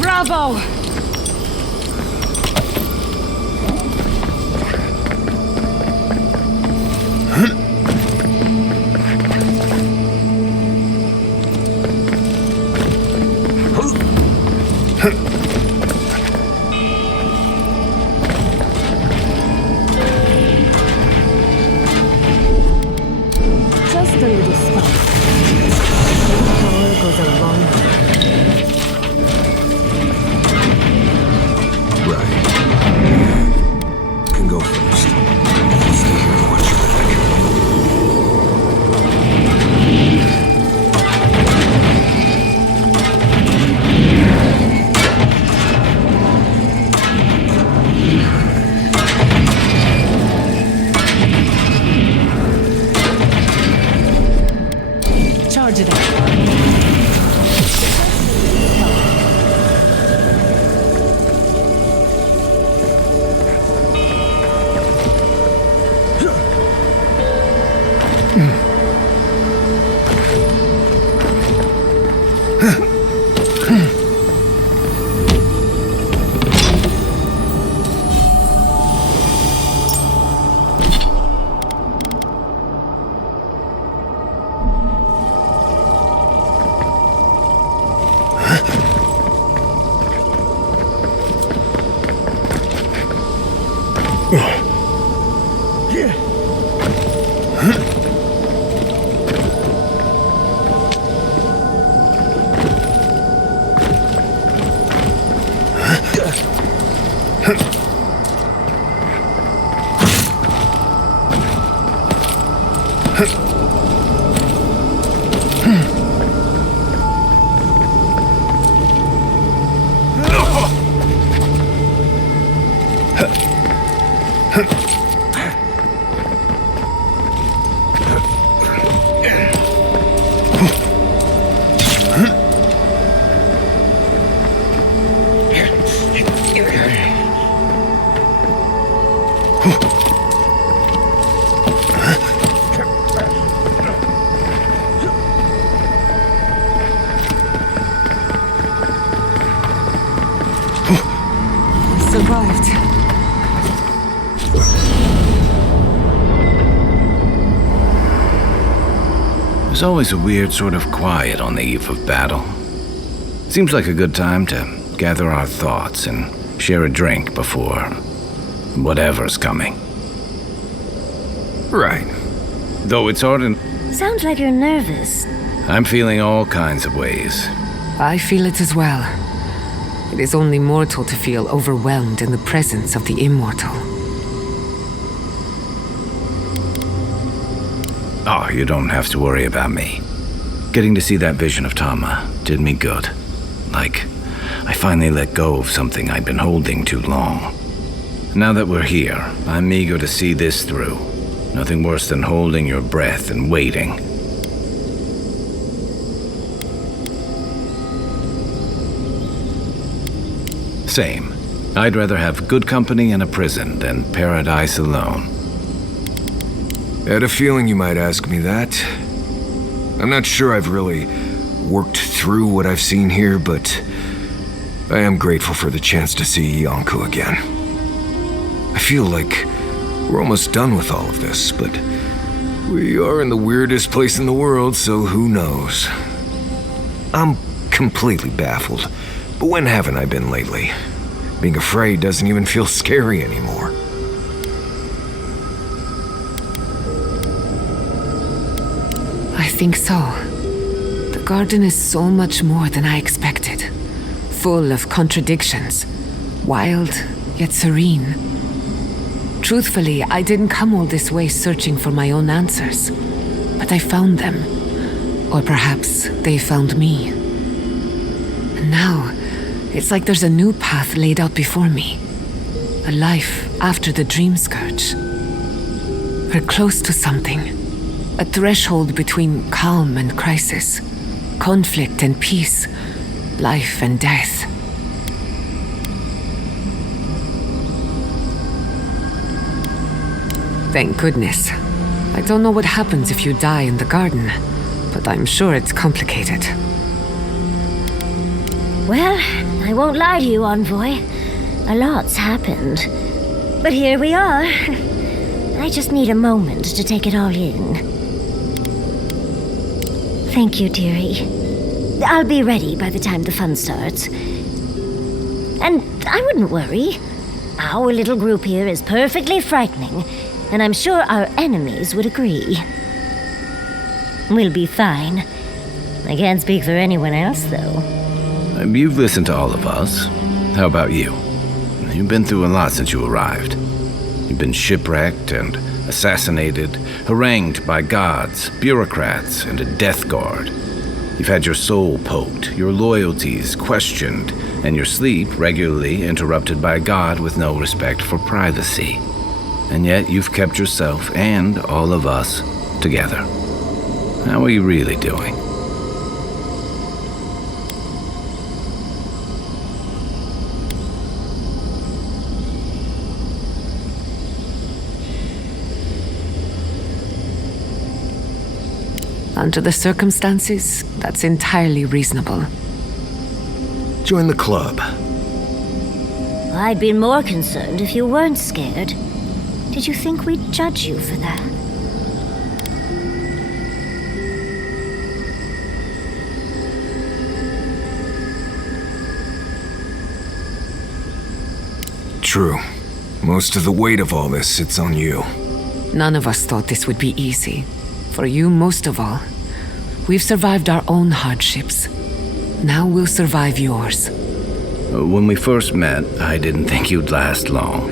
Bravo! Just a little spark. Power goes a long way. Right. Can go first. Stay here and watch your back. Charge it up. There's always a weird sort of quiet on the eve of battle. Seems like a good time to gather our thoughts and share a drink before whatever's coming. Right. Though it's hard and... Sounds like you're nervous. I'm feeling all kinds of ways. I feel it as well. It is only mortal to feel overwhelmed in the presence of the immortal. Oh, you don't have to worry about me. Getting to see that vision of Tama did me good. Like, I finally let go of something I'd been holding too long. Now that we're here, I'm eager to see this through. Nothing worse than holding your breath and waiting. Same. I'd rather have good company in a prison than paradise alone. I had a feeling you might ask me that. I'm not sure I've really worked through what I've seen here, but I am grateful for the chance to see Yonko again. I feel like we're almost done with all of this, but we are in the weirdest place in the world, so who knows? I'm completely baffled, but when haven't I been lately? Being afraid doesn't even feel scary anymore. I think so. The garden is so much more than I expected. Full of contradictions. Wild, yet serene. Truthfully, I didn't come all this way searching for my own answers. But I found them. Or perhaps they found me. And now, it's like there's a new path laid out before me. A life after the dream scourge. We're close to something. A threshold between calm and crisis. Conflict and peace. Life and death. Thank goodness. I don't know what happens if you die in the garden, but I'm sure it's complicated. Well, I won't lie to you, Envoy. A lot's happened. But here we are. I just need a moment to take it all in. Thank you, dearie. I'll be ready by the time the fun starts. And I wouldn't worry. Our little group here is perfectly frightening, and I'm sure our enemies would agree. We'll be fine. I can't speak for anyone else, though. You've listened to all of us. How about you? You've been through a lot since you arrived. You've been shipwrecked and assassinated, harangued by gods, bureaucrats, and a death guard. You've had your soul poked, your loyalties questioned, and your sleep regularly interrupted by a god with no respect for privacy. And yet you've kept yourself and all of us together. How are you really doing? Under the circumstances, that's entirely reasonable. Join the club. I'd been more concerned if you weren't scared. Did you think we'd judge you for that? True. Most of the weight of all this sits on you. None of us thought this would be easy. For you, most of all. We've survived our own hardships. Now we'll survive yours. When we first met, I didn't think you'd last long.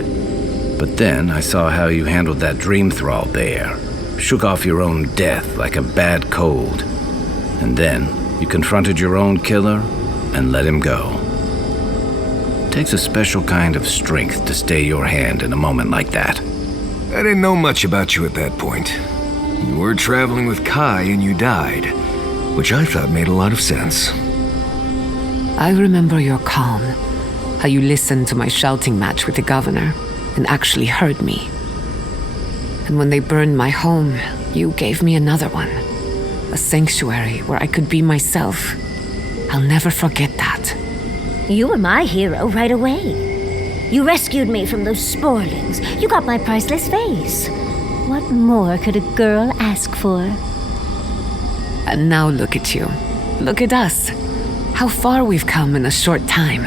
But then I saw how you handled that dream thrall there. Shook off your own death like a bad cold. And then you confronted your own killer and let him go. It takes a special kind of strength to stay your hand in a moment like that. I didn't know much about you at that point. You were traveling with Kai and you died, which I thought made a lot of sense. I remember your calm, how you listened to my shouting match with the governor and actually heard me. And when they burned my home, you gave me another one, a sanctuary where I could be myself. I'll never forget that. You were my hero right away. You rescued me from those sporelings. You got my priceless vase. What more could a girl ask for? And now look at you. Look at us. How far we've come in a short time.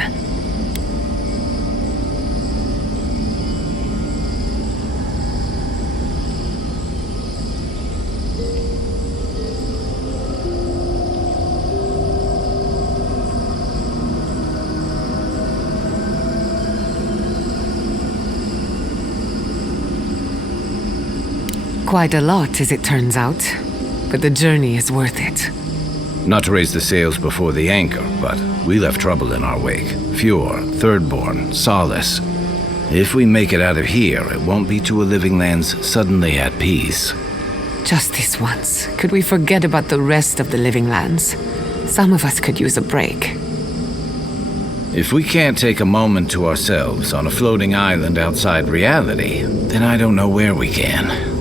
Quite a lot, as it turns out. But the journey is worth it. Not to raise the sails before the anchor, but we left trouble in our wake. Fjord, Thirdborn, Solace. If we make it out of here, it won't be to a living lands suddenly at peace. Just this once. Could we forget about the rest of the living lands? Some of us could use a break. If we can't take a moment to ourselves on a floating island outside reality, then I don't know where we can.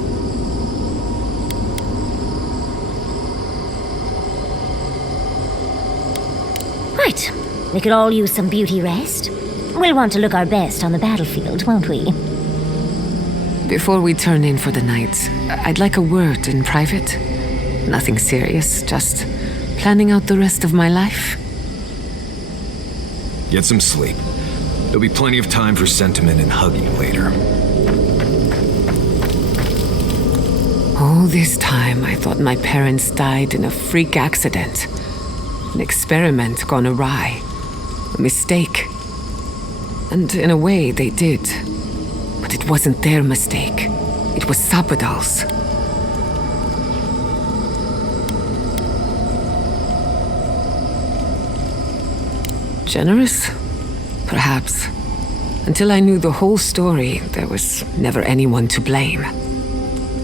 Right. We could all use some beauty rest. We'll want to look our best on the battlefield, won't we? Before we turn in for the night, I'd like a word in private. Nothing serious, just planning out the rest of my life. Get some sleep. There'll be plenty of time for sentiment and hugging later. All this time, I thought my parents died in a freak accident. An experiment gone awry. A mistake. And in a way, they did. But it wasn't their mistake. It was Sapodal's. Generous? Perhaps. Until I knew the whole story, there was never anyone to blame.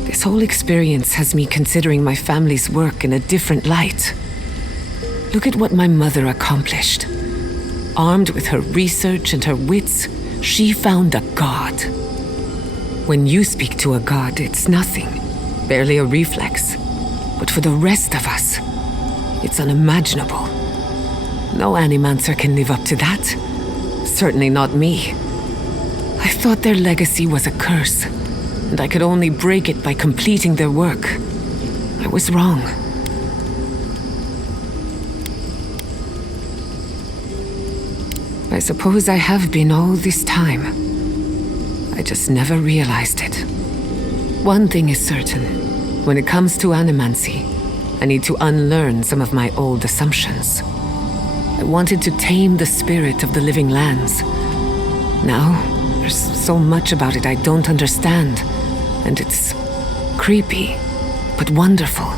This whole experience has me considering my family's work in a different light. Look at what my mother accomplished. Armed with her research and her wits, she found a god. When you speak to a god, it's nothing, barely a reflex. But for the rest of us, it's unimaginable. No animancer can live up to that. Certainly not me. I thought their legacy was a curse, and I could only break it by completing their work. I was wrong. I suppose I have been all this time. I just never realized it. One thing is certain. When it comes to animancy, I need to unlearn some of my old assumptions. I wanted to tame the spirit of the living lands. Now, there's so much about it I don't understand, and it's creepy, but wonderful.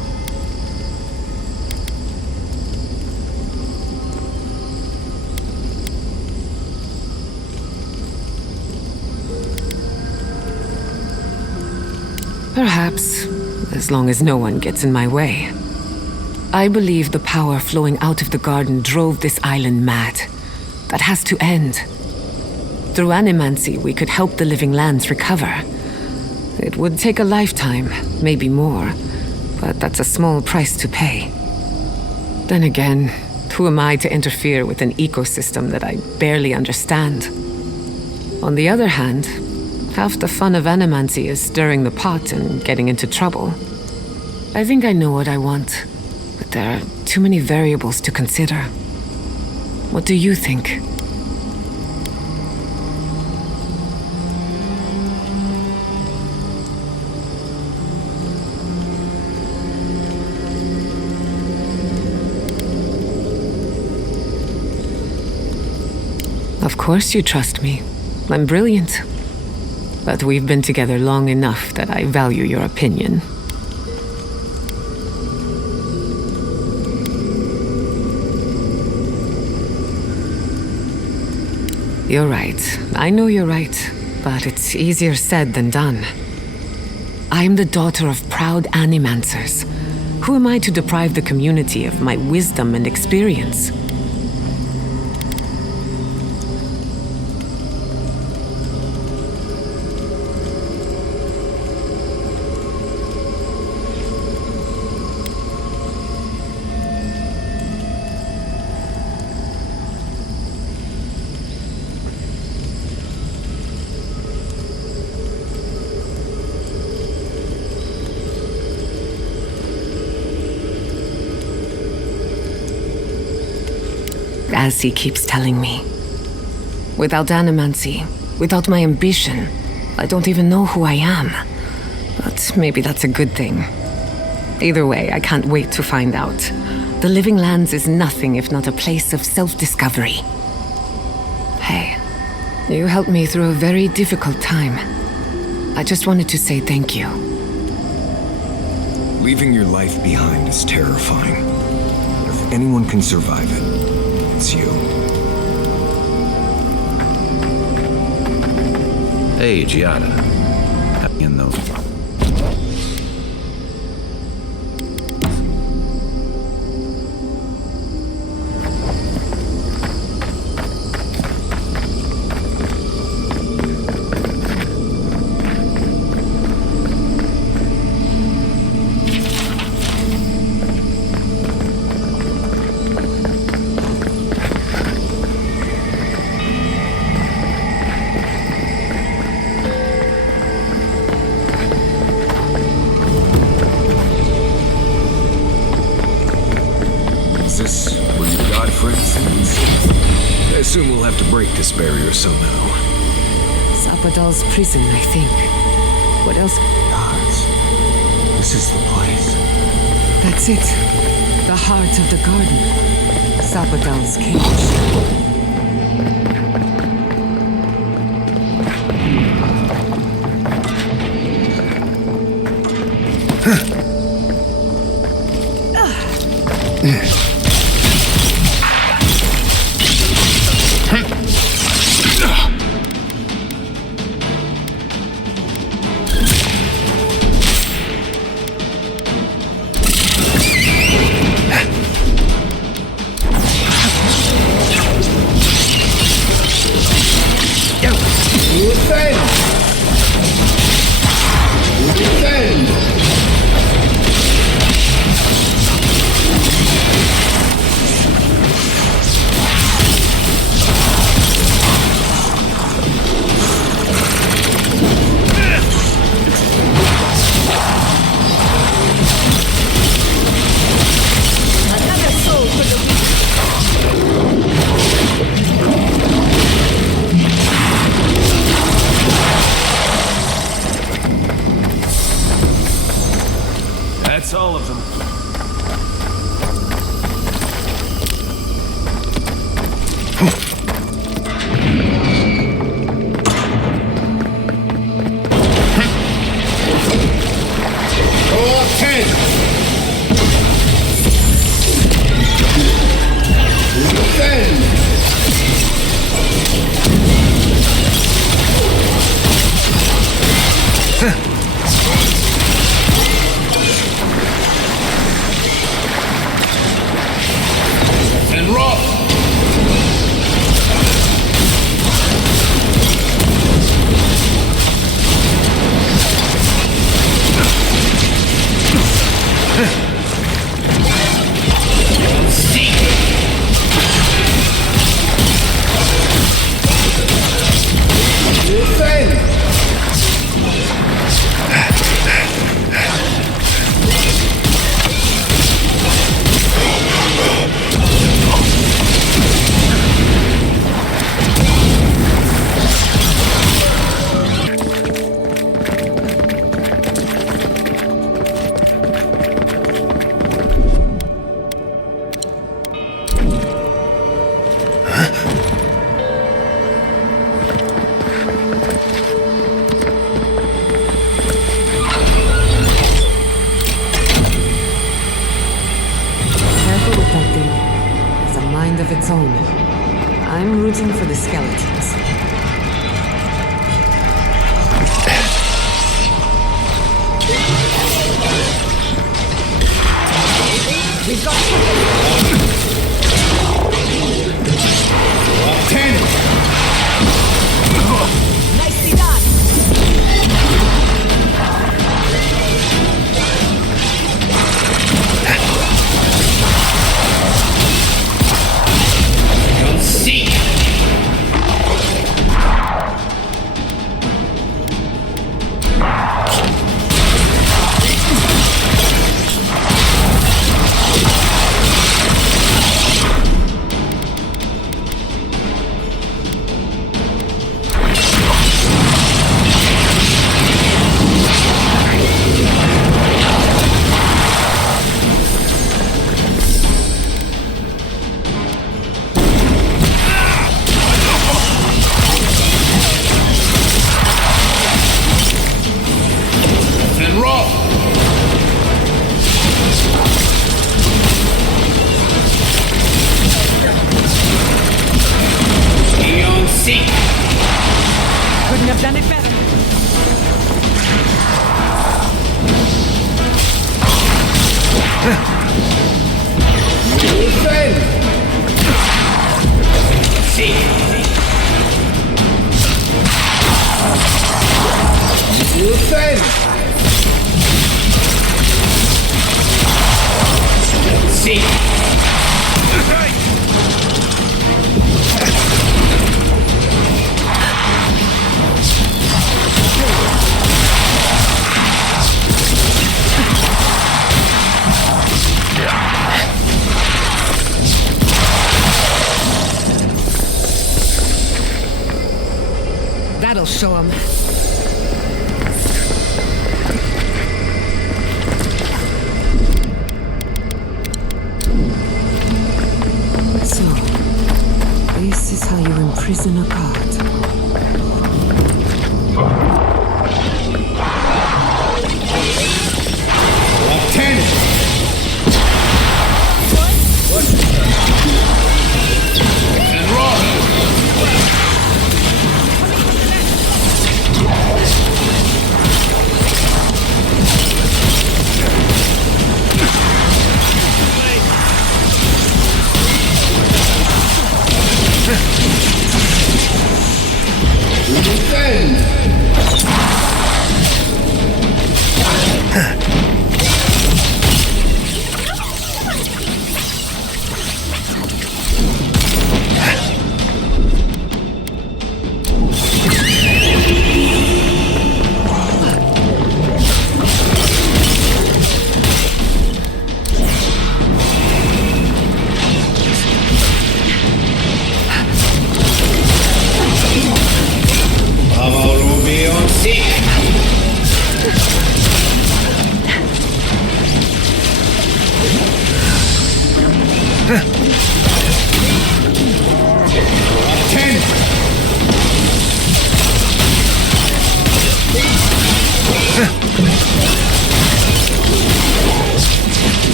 Perhaps, as long as no one gets in my way. I believe the power flowing out of the garden drove this island mad. That has to end. Through animancy, we could help the living lands recover. It would take a lifetime, maybe more, but that's a small price to pay. Then again, who am I to interfere with an ecosystem that I barely understand? On the other hand, half the fun of animancy is stirring the pot and getting into trouble. I think I know what I want, but there are too many variables to consider. What do you think? Of course you trust me. I'm brilliant. But we've been together long enough that I value your opinion. You're right. I know you're right, but it's easier said than done. I'm the daughter of proud animancers. Who am I to deprive the community of my wisdom and experience? as he keeps telling me. Without animancy, without my ambition, I don't even know who I am. But maybe that's a good thing. Either way, I can't wait to find out. The Living Lands is nothing if not a place of self-discovery. Hey, you helped me through a very difficult time. I just wanted to say thank you. Leaving your life behind is terrifying. If anyone can survive it, it's you. Hey, Giada. In those. I assume we'll have to break this barrier somehow. Sapadal's prison, I think. What else? Gods. This is the place. That's it. The heart of the garden. Sapadal's cage. That's all of them. Of its own. I'm rooting for the skeletons. We've got 10. Nicely done. You'll see. 10! See. That'll show him. So, this is how you imprison a god.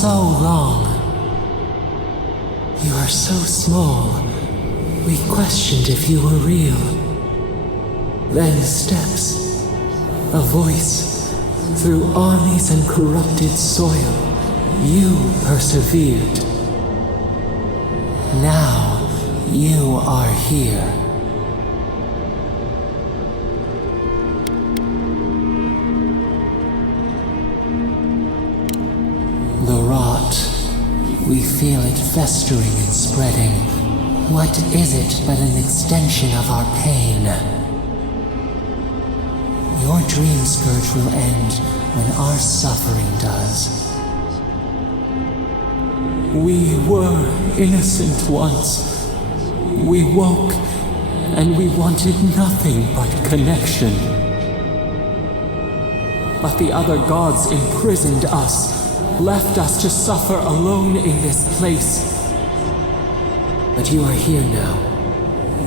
so long. You are so small. We questioned if you were real. Then steps, a voice, through armies and corrupted soil. You persevered. Now you are here. The rot. We feel it festering and spreading. What is it but an extension of our pain? Your dream scourge will end when our suffering does. We were innocent once. We woke, and we wanted nothing but connection. But the other gods imprisoned us, left us to suffer alone in this place. But you are here now.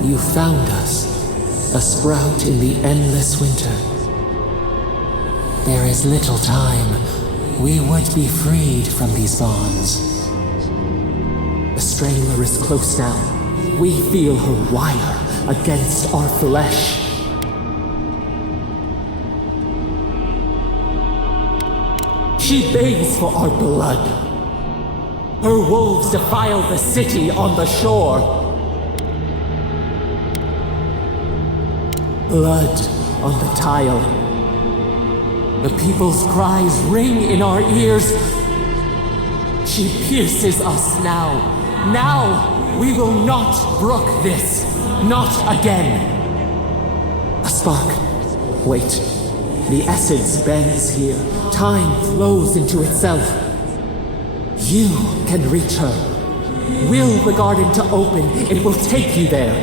You found us, a sprout in the endless winter. There is little time. We would be freed from these bonds. The Strangler is close now. We feel her wire against our flesh. She begs for our blood. Her wolves defile the city on the shore. Blood on the tile. The people's cries ring in our ears. She pierces us now. Now we will not brook this. Not again. A spark. Wait. The essence bends here. Time flows into itself. You can reach her. Will the garden to open, it will take you there.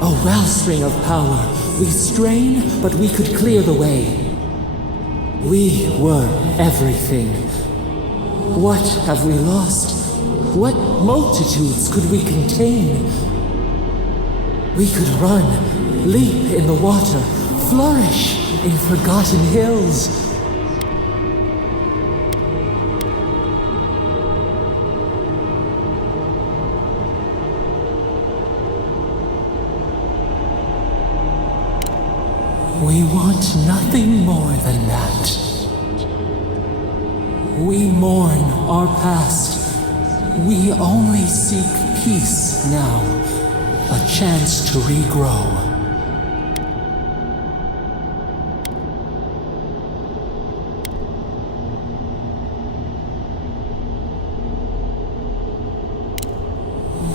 A wellspring of power. We strain, but we could clear the way. We were everything. What have we lost? What multitudes could we contain? We could run, leap in the water, flourish in forgotten hills. We want nothing more than that. We mourn our past. We only seek peace now, a chance to regrow.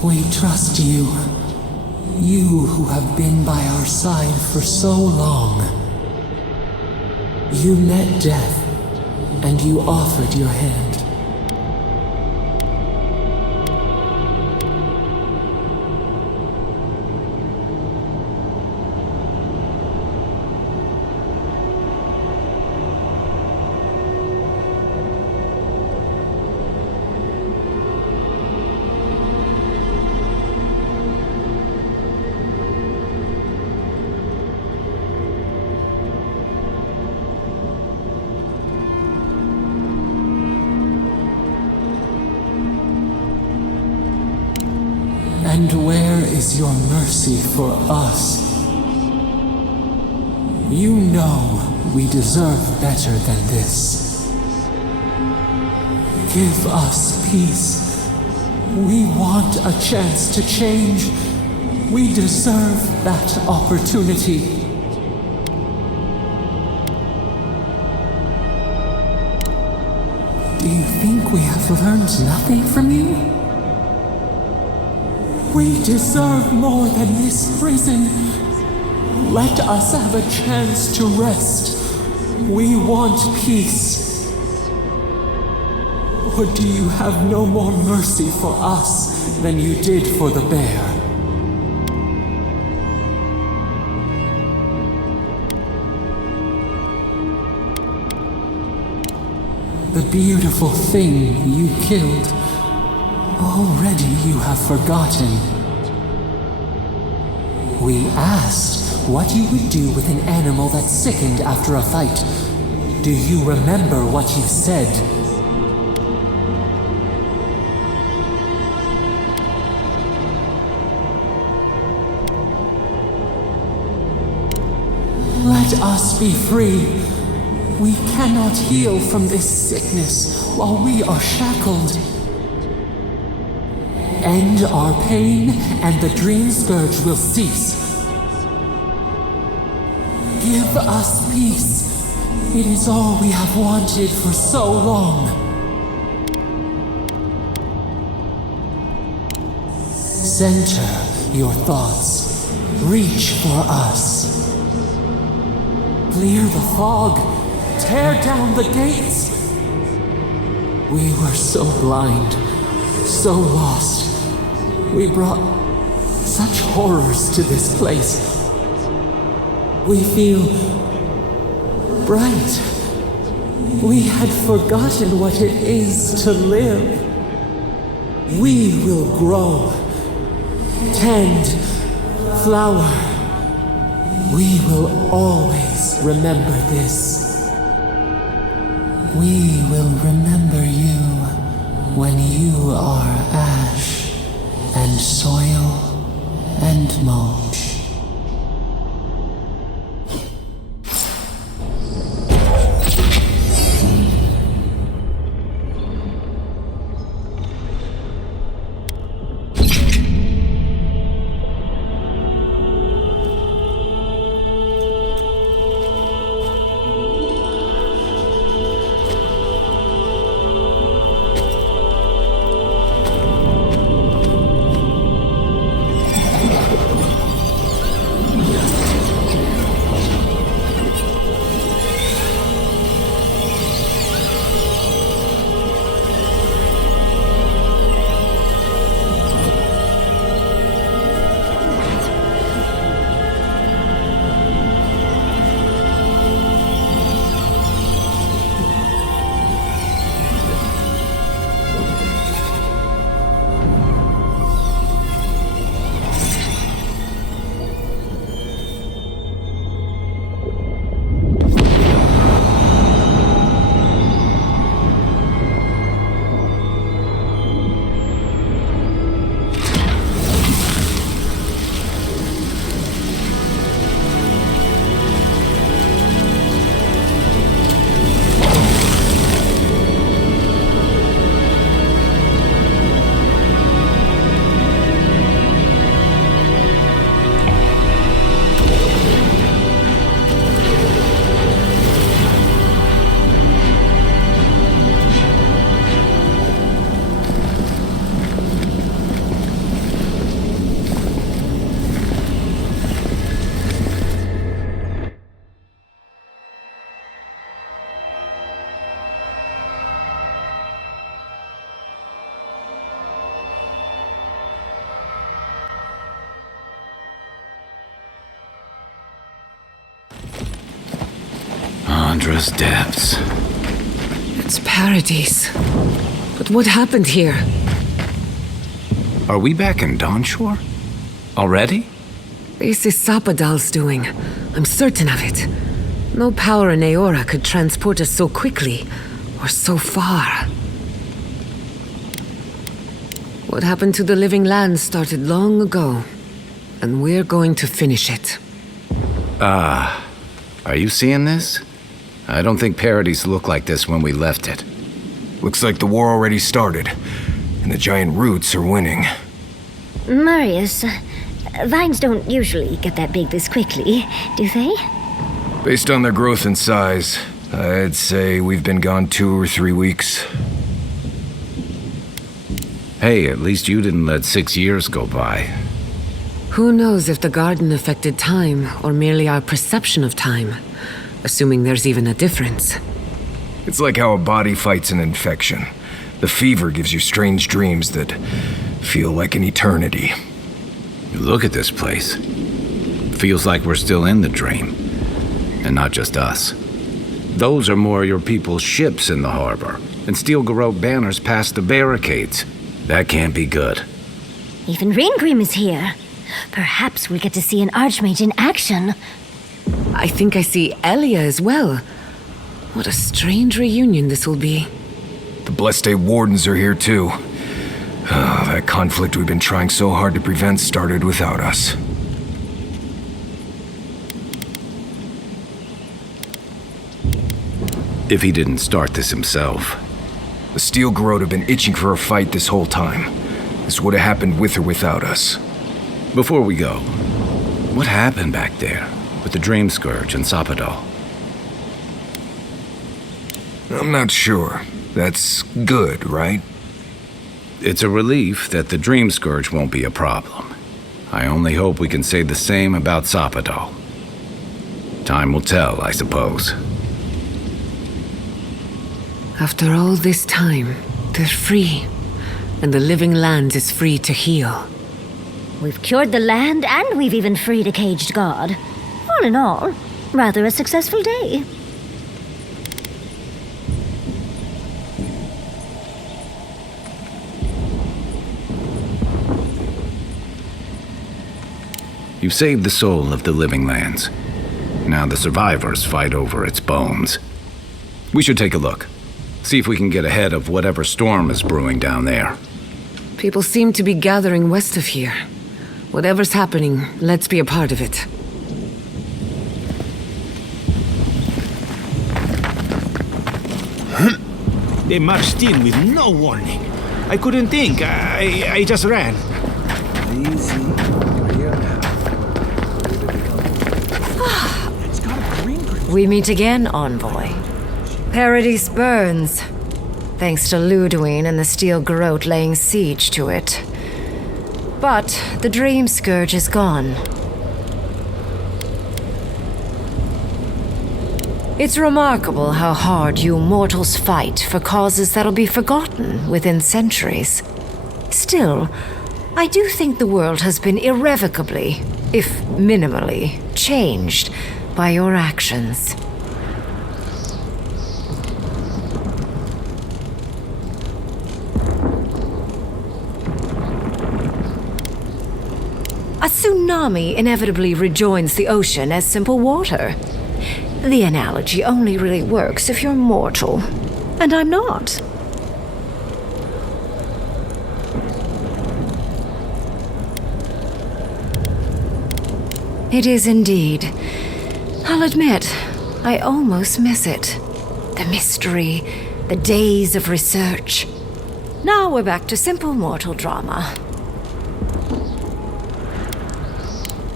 We trust you. You who have been by our side for so long. You met death, and you offered your hand. And where is your mercy for us? You know we deserve better than this. Give us peace. We want a chance to change. We deserve that opportunity. Do you think we have learned nothing from you? We deserve more than this prison. Let us have a chance to rest. We want peace. Or do you have no more mercy for us than you did for the bear? The beautiful thing you killed. Already you have forgotten. We asked what you would do with an animal that sickened after a fight. Do you remember what you said? Let us be free. We cannot heal from this sickness while we are shackled. End our pain, and the dream scourge will cease. Give us peace. It is all we have wanted for so long. Center your thoughts. Reach for us. Clear the fog. Tear down the gates. We were so blind, so lost. We brought such horrors to this place. We feel bright. We had forgotten what it is to live. We will grow, tend, flower. We will always remember this. We will remember you when you are ash and soil and mulch. Andra's depths. It's paradise. But what happened here? Are we back in Dawnshore? Already? This is Sapadal's doing. I'm certain of it. No power in Eora could transport us so quickly, or so far. What happened to the living land started long ago, and we're going to finish it. Are you seeing this? I don't think Paradise looked like this when we left it. Looks like the war already started, and the giant roots are winning. Marius, vines don't usually get that big this quickly, do they? Based on their growth and size, I'd say we've been gone 2 or 3 weeks. Hey, at least you didn't let 6 years go by. Who knows if the garden affected time, or merely our perception of time? Assuming there's even a difference. It's like how a body fights an infection. The fever gives you strange dreams that feel like an eternity. Look at this place. Feels like we're still in the dream. And not just us. Those are more your people's ships in the harbor, and steel garrote banners past the barricades. That can't be good. Even Ringrim is here. Perhaps we'll get to see an Archmage in action. I think I see Elia as well. What a strange reunion this will be. The Blessed Day Wardens are here too. That conflict we've been trying so hard to prevent started without us. If he didn't start this himself. The Steel Garrote have been itching for a fight this whole time. This would have happened with or without us. Before we go, what happened back there with the Dream Scourge and Sapadal? I'm not sure. That's good, right? It's a relief that the Dream Scourge won't be a problem. I only hope we can say the same about Sapadal. Time will tell, I suppose. After all this time, they're free. And the living land is free to heal. We've cured the land and we've even freed a caged god. All in all, rather a successful day. You've saved the soul of the living lands. Now the survivors fight over its bones. We should take a look. See if we can get ahead of whatever storm is brewing down there. People seem to be gathering west of here. Whatever's happening, let's be a part of it. They marched in with no warning. I couldn't think. I just ran. Easy. Here now. We meet again, Envoy. Paradise burns, thanks to Ludwine and the Steel Garrote laying siege to it. But the Dream Scourge is gone. It's remarkable how hard you mortals fight for causes that'll be forgotten within centuries. Still, I do think the world has been irrevocably, if minimally, changed by your actions. A tsunami inevitably rejoins the ocean as simple water. The analogy only really works if you're mortal, and I'm not. It is indeed. I'll admit, I almost miss it. The mystery, the days of research. Now we're back to simple mortal drama.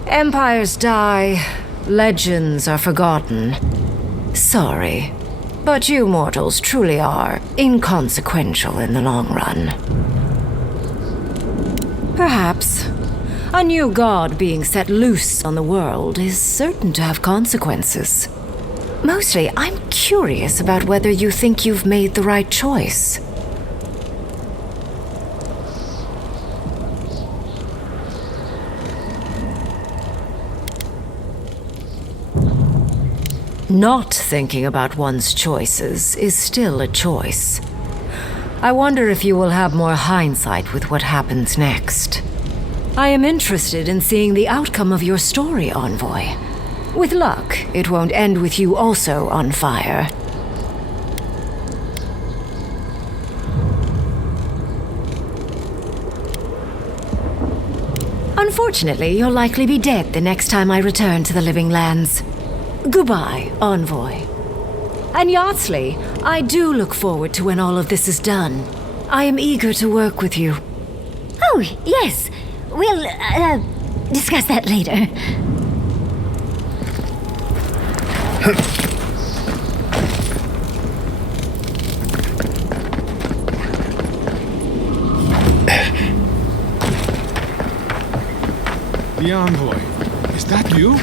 Empires die, legends are forgotten. Sorry, but you mortals truly are inconsequential in the long run. Perhaps. A new god being set loose on the world is certain to have consequences. Mostly, I'm curious about whether you think you've made the right choice. Not thinking about one's choices is still a choice. I wonder if you will have more hindsight with what happens next. I am interested in seeing the outcome of your story, Envoy. With luck, it won't end with you also on fire. Unfortunately, you'll likely be dead the next time I return to the Living Lands. Goodbye, Envoy. And Yardsley, I do look forward to when all of this is done. I am eager to work with you. Oh, yes. We'll, discuss that later. The Envoy. Is that you?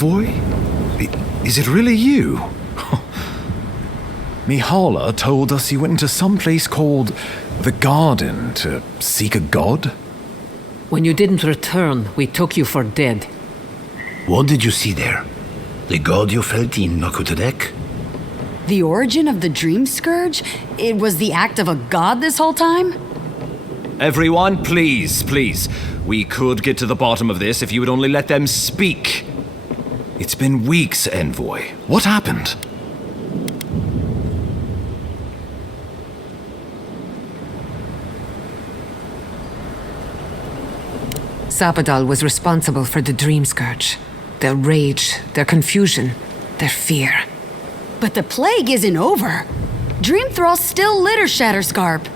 Envoy? Is it really you? Mihala told us you went into some place called the Garden to seek a god? When you didn't return, we took you for dead. What did you see there? The god you felt in Nakutadek? The origin of the Dream Scourge? It was the act of a god this whole time? Everyone, please. We could get to the bottom of this if you would only let them speak. It's been weeks, Envoy. What happened? Sapadal was responsible for the Dream Scourge. Their rage, their confusion, their fear. But the plague isn't over. Dream Thralls still litter Shatterscarp.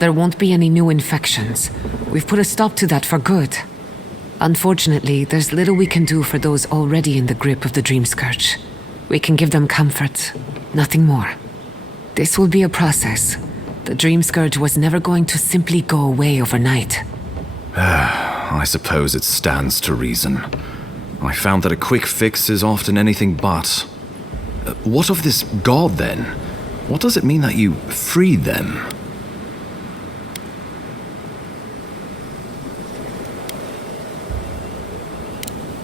There won't be any new infections. We've put a stop to that for good. Unfortunately, there's little we can do for those already in the grip of the Dream Scourge. We can give them comfort, nothing more. This will be a process. The Dream Scourge was never going to simply go away overnight. I suppose it stands to reason. I found that a quick fix is often anything but. What of this god, then? What does it mean that you freed them?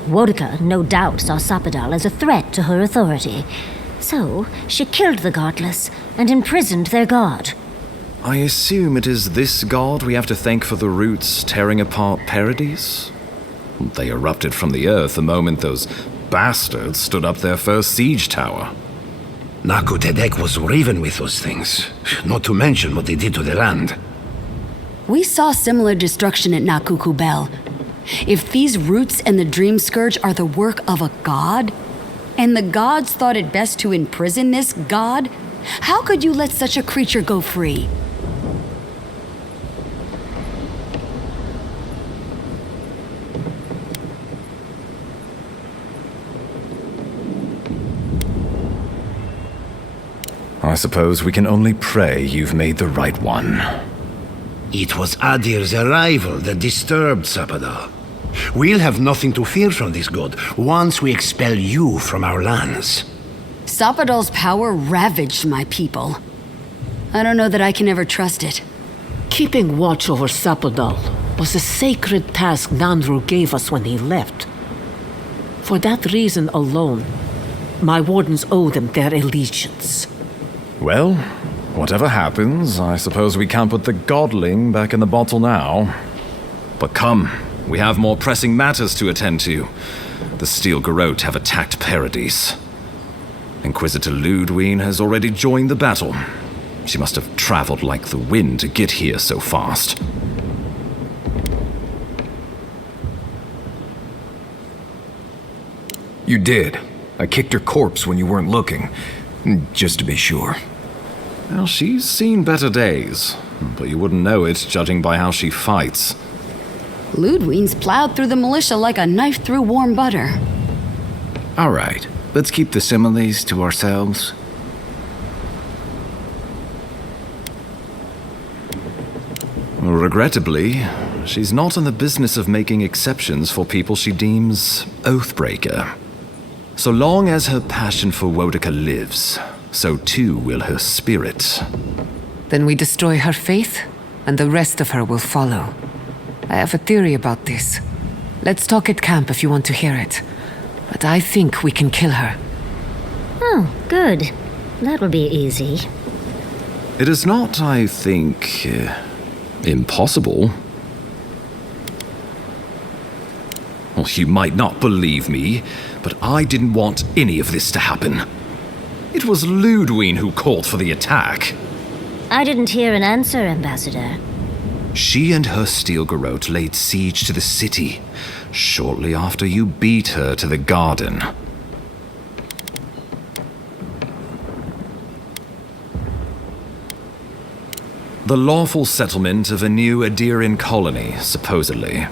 Wodika, no doubt, saw Sapadal as a threat to her authority. So, she killed the godless and imprisoned their god. I assume it is this god we have to thank for the roots tearing apart Paradise? They erupted from the earth the moment those bastards stood up their first siege tower. Nakutadek was riven with those things, not to mention what they did to the land. We saw similar destruction at Nakukubel. If these roots and the Dream Scourge are the work of a god, and the gods thought it best to imprison this god, how could you let such a creature go free? I suppose we can only pray you've made the right one. It was Adir's arrival that disturbed Sapadal. We'll have nothing to fear from this god once we expel you from our lands. Sapadal's power ravaged my people. I don't know that I can ever trust it. Keeping watch over Sapadal was a sacred task Nandru gave us when he left. For that reason alone, my wardens owe them their allegiance. Well, whatever happens, I suppose we can't put the godling back in the bottle now. But come, we have more pressing matters to attend to. The Steel Garrote have attacked Paradise. Inquisitor Ludwine has already joined the battle. She must have traveled like the wind to get here so fast. You did. I kicked her corpse when you weren't looking, just to be sure. Well, she's seen better days, but you wouldn't know it judging by how she fights. Ludwine's plowed through the militia like a knife through warm butter. All right, let's keep the similes to ourselves. Regrettably, she's not in the business of making exceptions for people she deems oathbreaker. So long as her passion for Wodika lives, so too will her spirit. Then we destroy her faith, and the rest of her will follow. I have a theory about this. Let's talk at camp if you want to hear it. But I think we can kill her. Oh, good. That will be easy. It is not, I think, impossible. Well, you might not believe me, but I didn't want any of this to happen. It was Ludwine who called for the attack. I didn't hear an answer, Ambassador. She and her Steel Garrote laid siege to the city shortly after you beat her to the garden. The lawful settlement of a new Adirian colony, supposedly.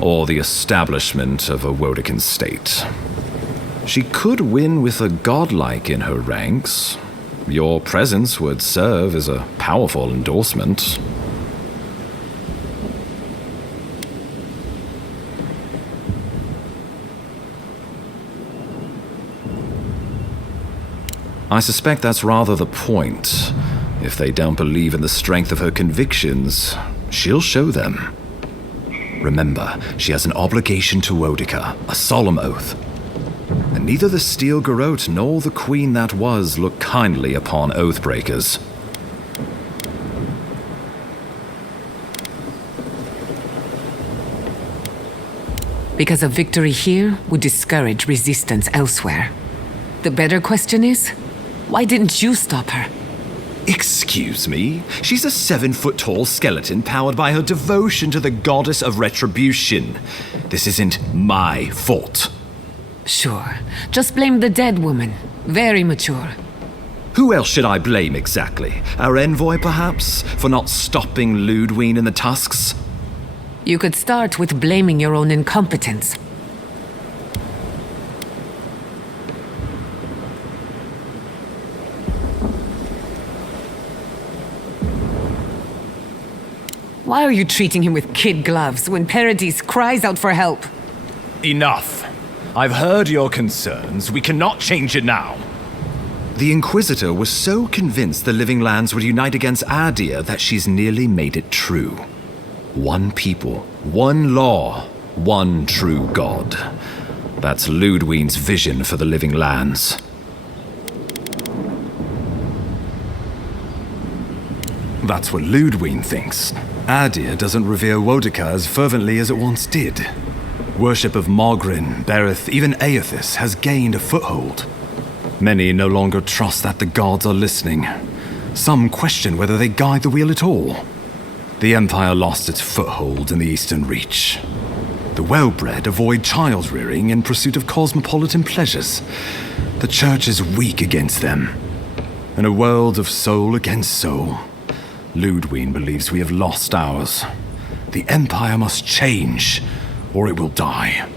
Or the establishment of a Wodican state. She could win with a godlike in her ranks. Your presence would serve as a powerful endorsement. I suspect that's rather the point. If they don't believe in the strength of her convictions, she'll show them. Remember, she has an obligation to Boudica, a solemn oath. And neither the Steel Garrote nor the Queen that was look kindly upon oath-breakers. Because a victory here would discourage resistance elsewhere. The better question is, why didn't you stop her? Excuse me? She's a 7-foot-tall skeleton powered by her devotion to the goddess of retribution. This isn't my fault. Sure. Just blame the dead woman. Very mature. Who else should I blame exactly? Our envoy, perhaps? For not stopping Ludwig in the tusks? You could start with blaming your own incompetence. Why are you treating him with kid gloves when Paradis cries out for help? Enough. I've heard your concerns. We cannot change it now. The Inquisitor was so convinced the Living Lands would unite against Adir that she's nearly made it true. One people, one law, one true God. That's Ludwig's vision for the Living Lands. That's what Ludwig thinks. Adir doesn't revere Boudica as fervently as it once did. Worship of Mogrin, Berith, even Aethys has gained a foothold. Many no longer trust that the gods are listening. Some question whether they guide the wheel at all. The Empire lost its foothold in the Eastern Reach. The well-bred avoid child-rearing in pursuit of cosmopolitan pleasures. The Church is weak against them. In a world of soul against soul, Ludwig believes we have lost ours. The Empire must change, or it will die.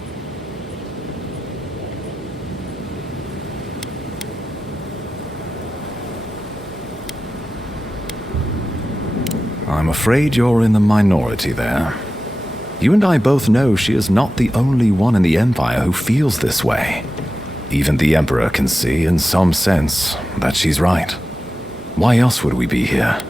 I'm afraid you're in the minority there. You and I both know she is not the only one in the Empire who feels this way. Even the Emperor can see, in some sense, that she's right. Why else would we be here?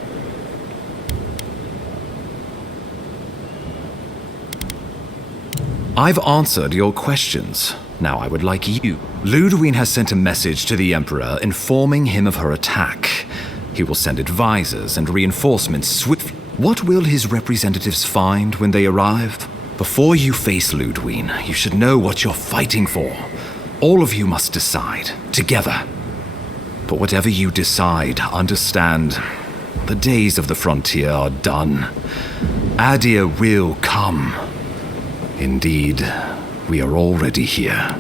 I've answered your questions. Now I would like you. Ludwig has sent a message to the Emperor informing him of her attack. He will send advisors and reinforcements swiftly. What will his representatives find when they arrive? Before you face Ludwig, you should know what you're fighting for. All of you must decide, together. But whatever you decide, understand, the days of the frontier are done. Adir will come. Indeed, we are already here.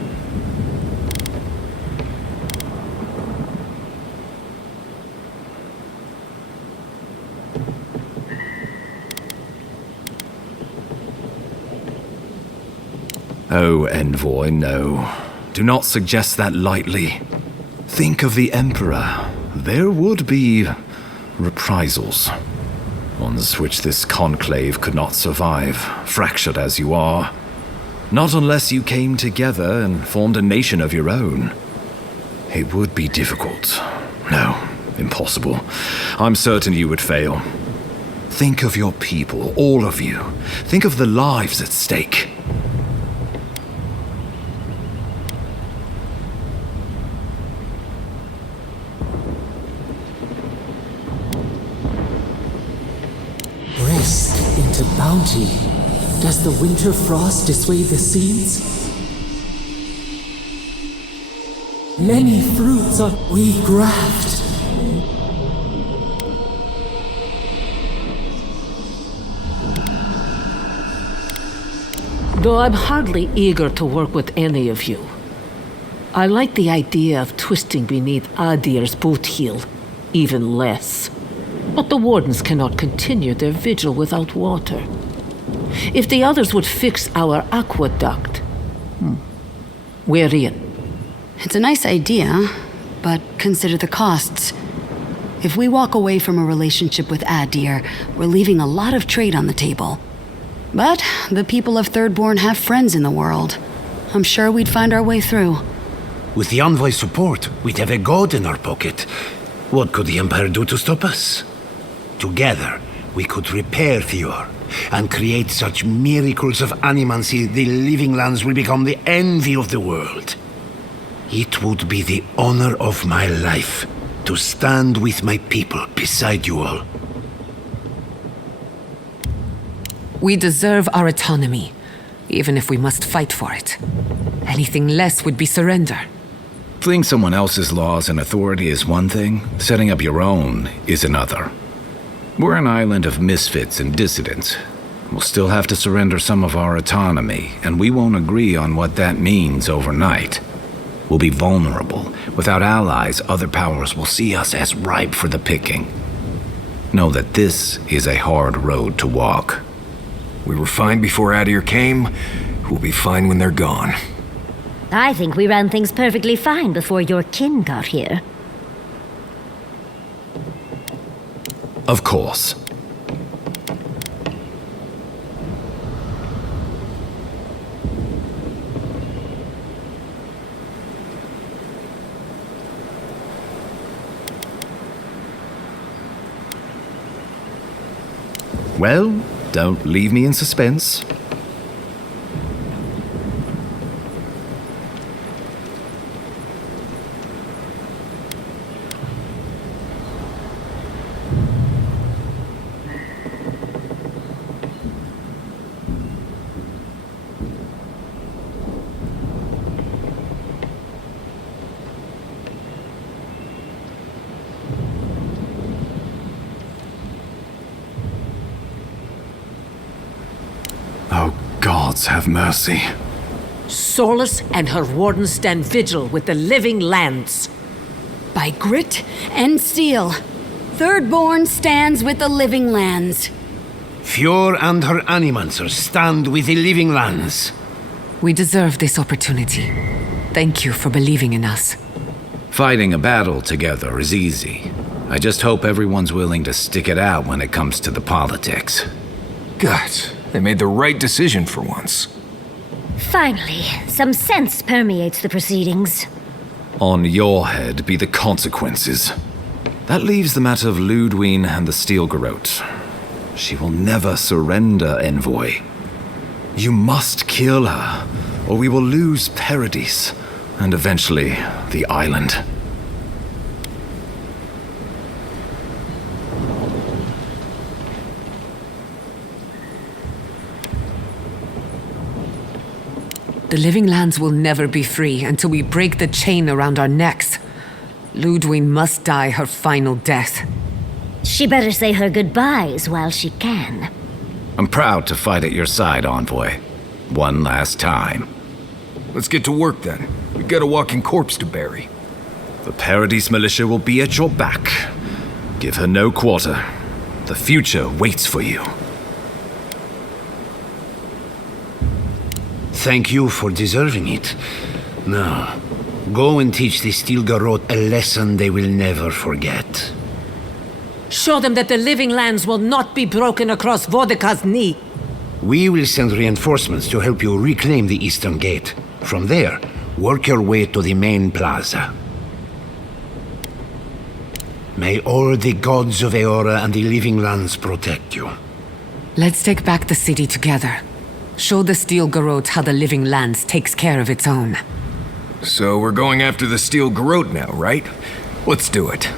Oh, Envoy, no. Do not suggest that lightly. Think of the Emperor. There would be reprisals. Ones which this conclave could not survive, fractured as you are. Not unless you came together and formed a nation of your own. It would be difficult. No, impossible. I'm certain you would fail. Think of your people, all of you. Think of the lives at stake. Rest into bounty. Does the winter frost dissuade the seeds? Many fruits are we graft. Though I'm hardly eager to work with any of you, I like the idea of twisting beneath Adir's boot heel even less. But the wardens cannot continue their vigil without water. If the others would fix our aqueduct, we're in. It's a nice idea, but consider the costs. If we walk away from a relationship with Adir, we're leaving a lot of trade on the table. But the people of Thirdborn have friends in the world. I'm sure we'd find our way through. With the Envoy's support, we'd have a god in our pocket. What could the Empire do to stop us? Together, we could repair Fior and create such miracles of animancy the living lands will become the envy of the world. It would be the honor of my life to stand with my people beside you all. We deserve our autonomy, even if we must fight for it. Anything less would be surrender. Fleeing someone else's laws and authority is one thing, setting up your own is another. We're an island of misfits and dissidents. We'll still have to surrender some of our autonomy, and we won't agree on what that means overnight. We'll be vulnerable. Without allies, other powers will see us as ripe for the picking. Know that this is a hard road to walk. We were fine before Adir came. We'll be fine when they're gone. I think we ran things perfectly fine before your kin got here. Of course. Well, don't leave me in suspense. Oh, gods have mercy. Solus and her wardens stand vigil with the living lands. By grit and steel, Thirdborn stands with the living lands. Fior and her animancers stand with the living lands. We deserve this opportunity. Thank you for believing in us. Fighting a battle together is easy. I just hope everyone's willing to stick it out when it comes to the politics. God, they made the right decision for once. Finally, some sense permeates the proceedings. On your head be the consequences. That leaves the matter of Ludwine and the Steel Garrote. She will never surrender, Envoy. You must kill her, or we will lose Paradis, and eventually the island. The living lands will never be free until we break the chain around our necks. Ludwine must die her final death. She better say her goodbyes while she can. I'm proud to fight at your side, Envoy. One last time. Let's get to work then. We've got a walking corpse to bury. The Paradis militia will be at your back. Give her no quarter. The future waits for you. Thank you for deserving it. Now, go and teach the Steel Garrote a lesson they will never forget. Show them that the living lands will not be broken across Vodka's knee. We will send reinforcements to help you reclaim the Eastern Gate. From there, work your way to the main plaza. May all the gods of Eora and the living lands protect you. Let's take back the city together. Show the Steel Garrote how the living lands takes care of its own. So we're going after the Steel Garrote now, right? Let's do it.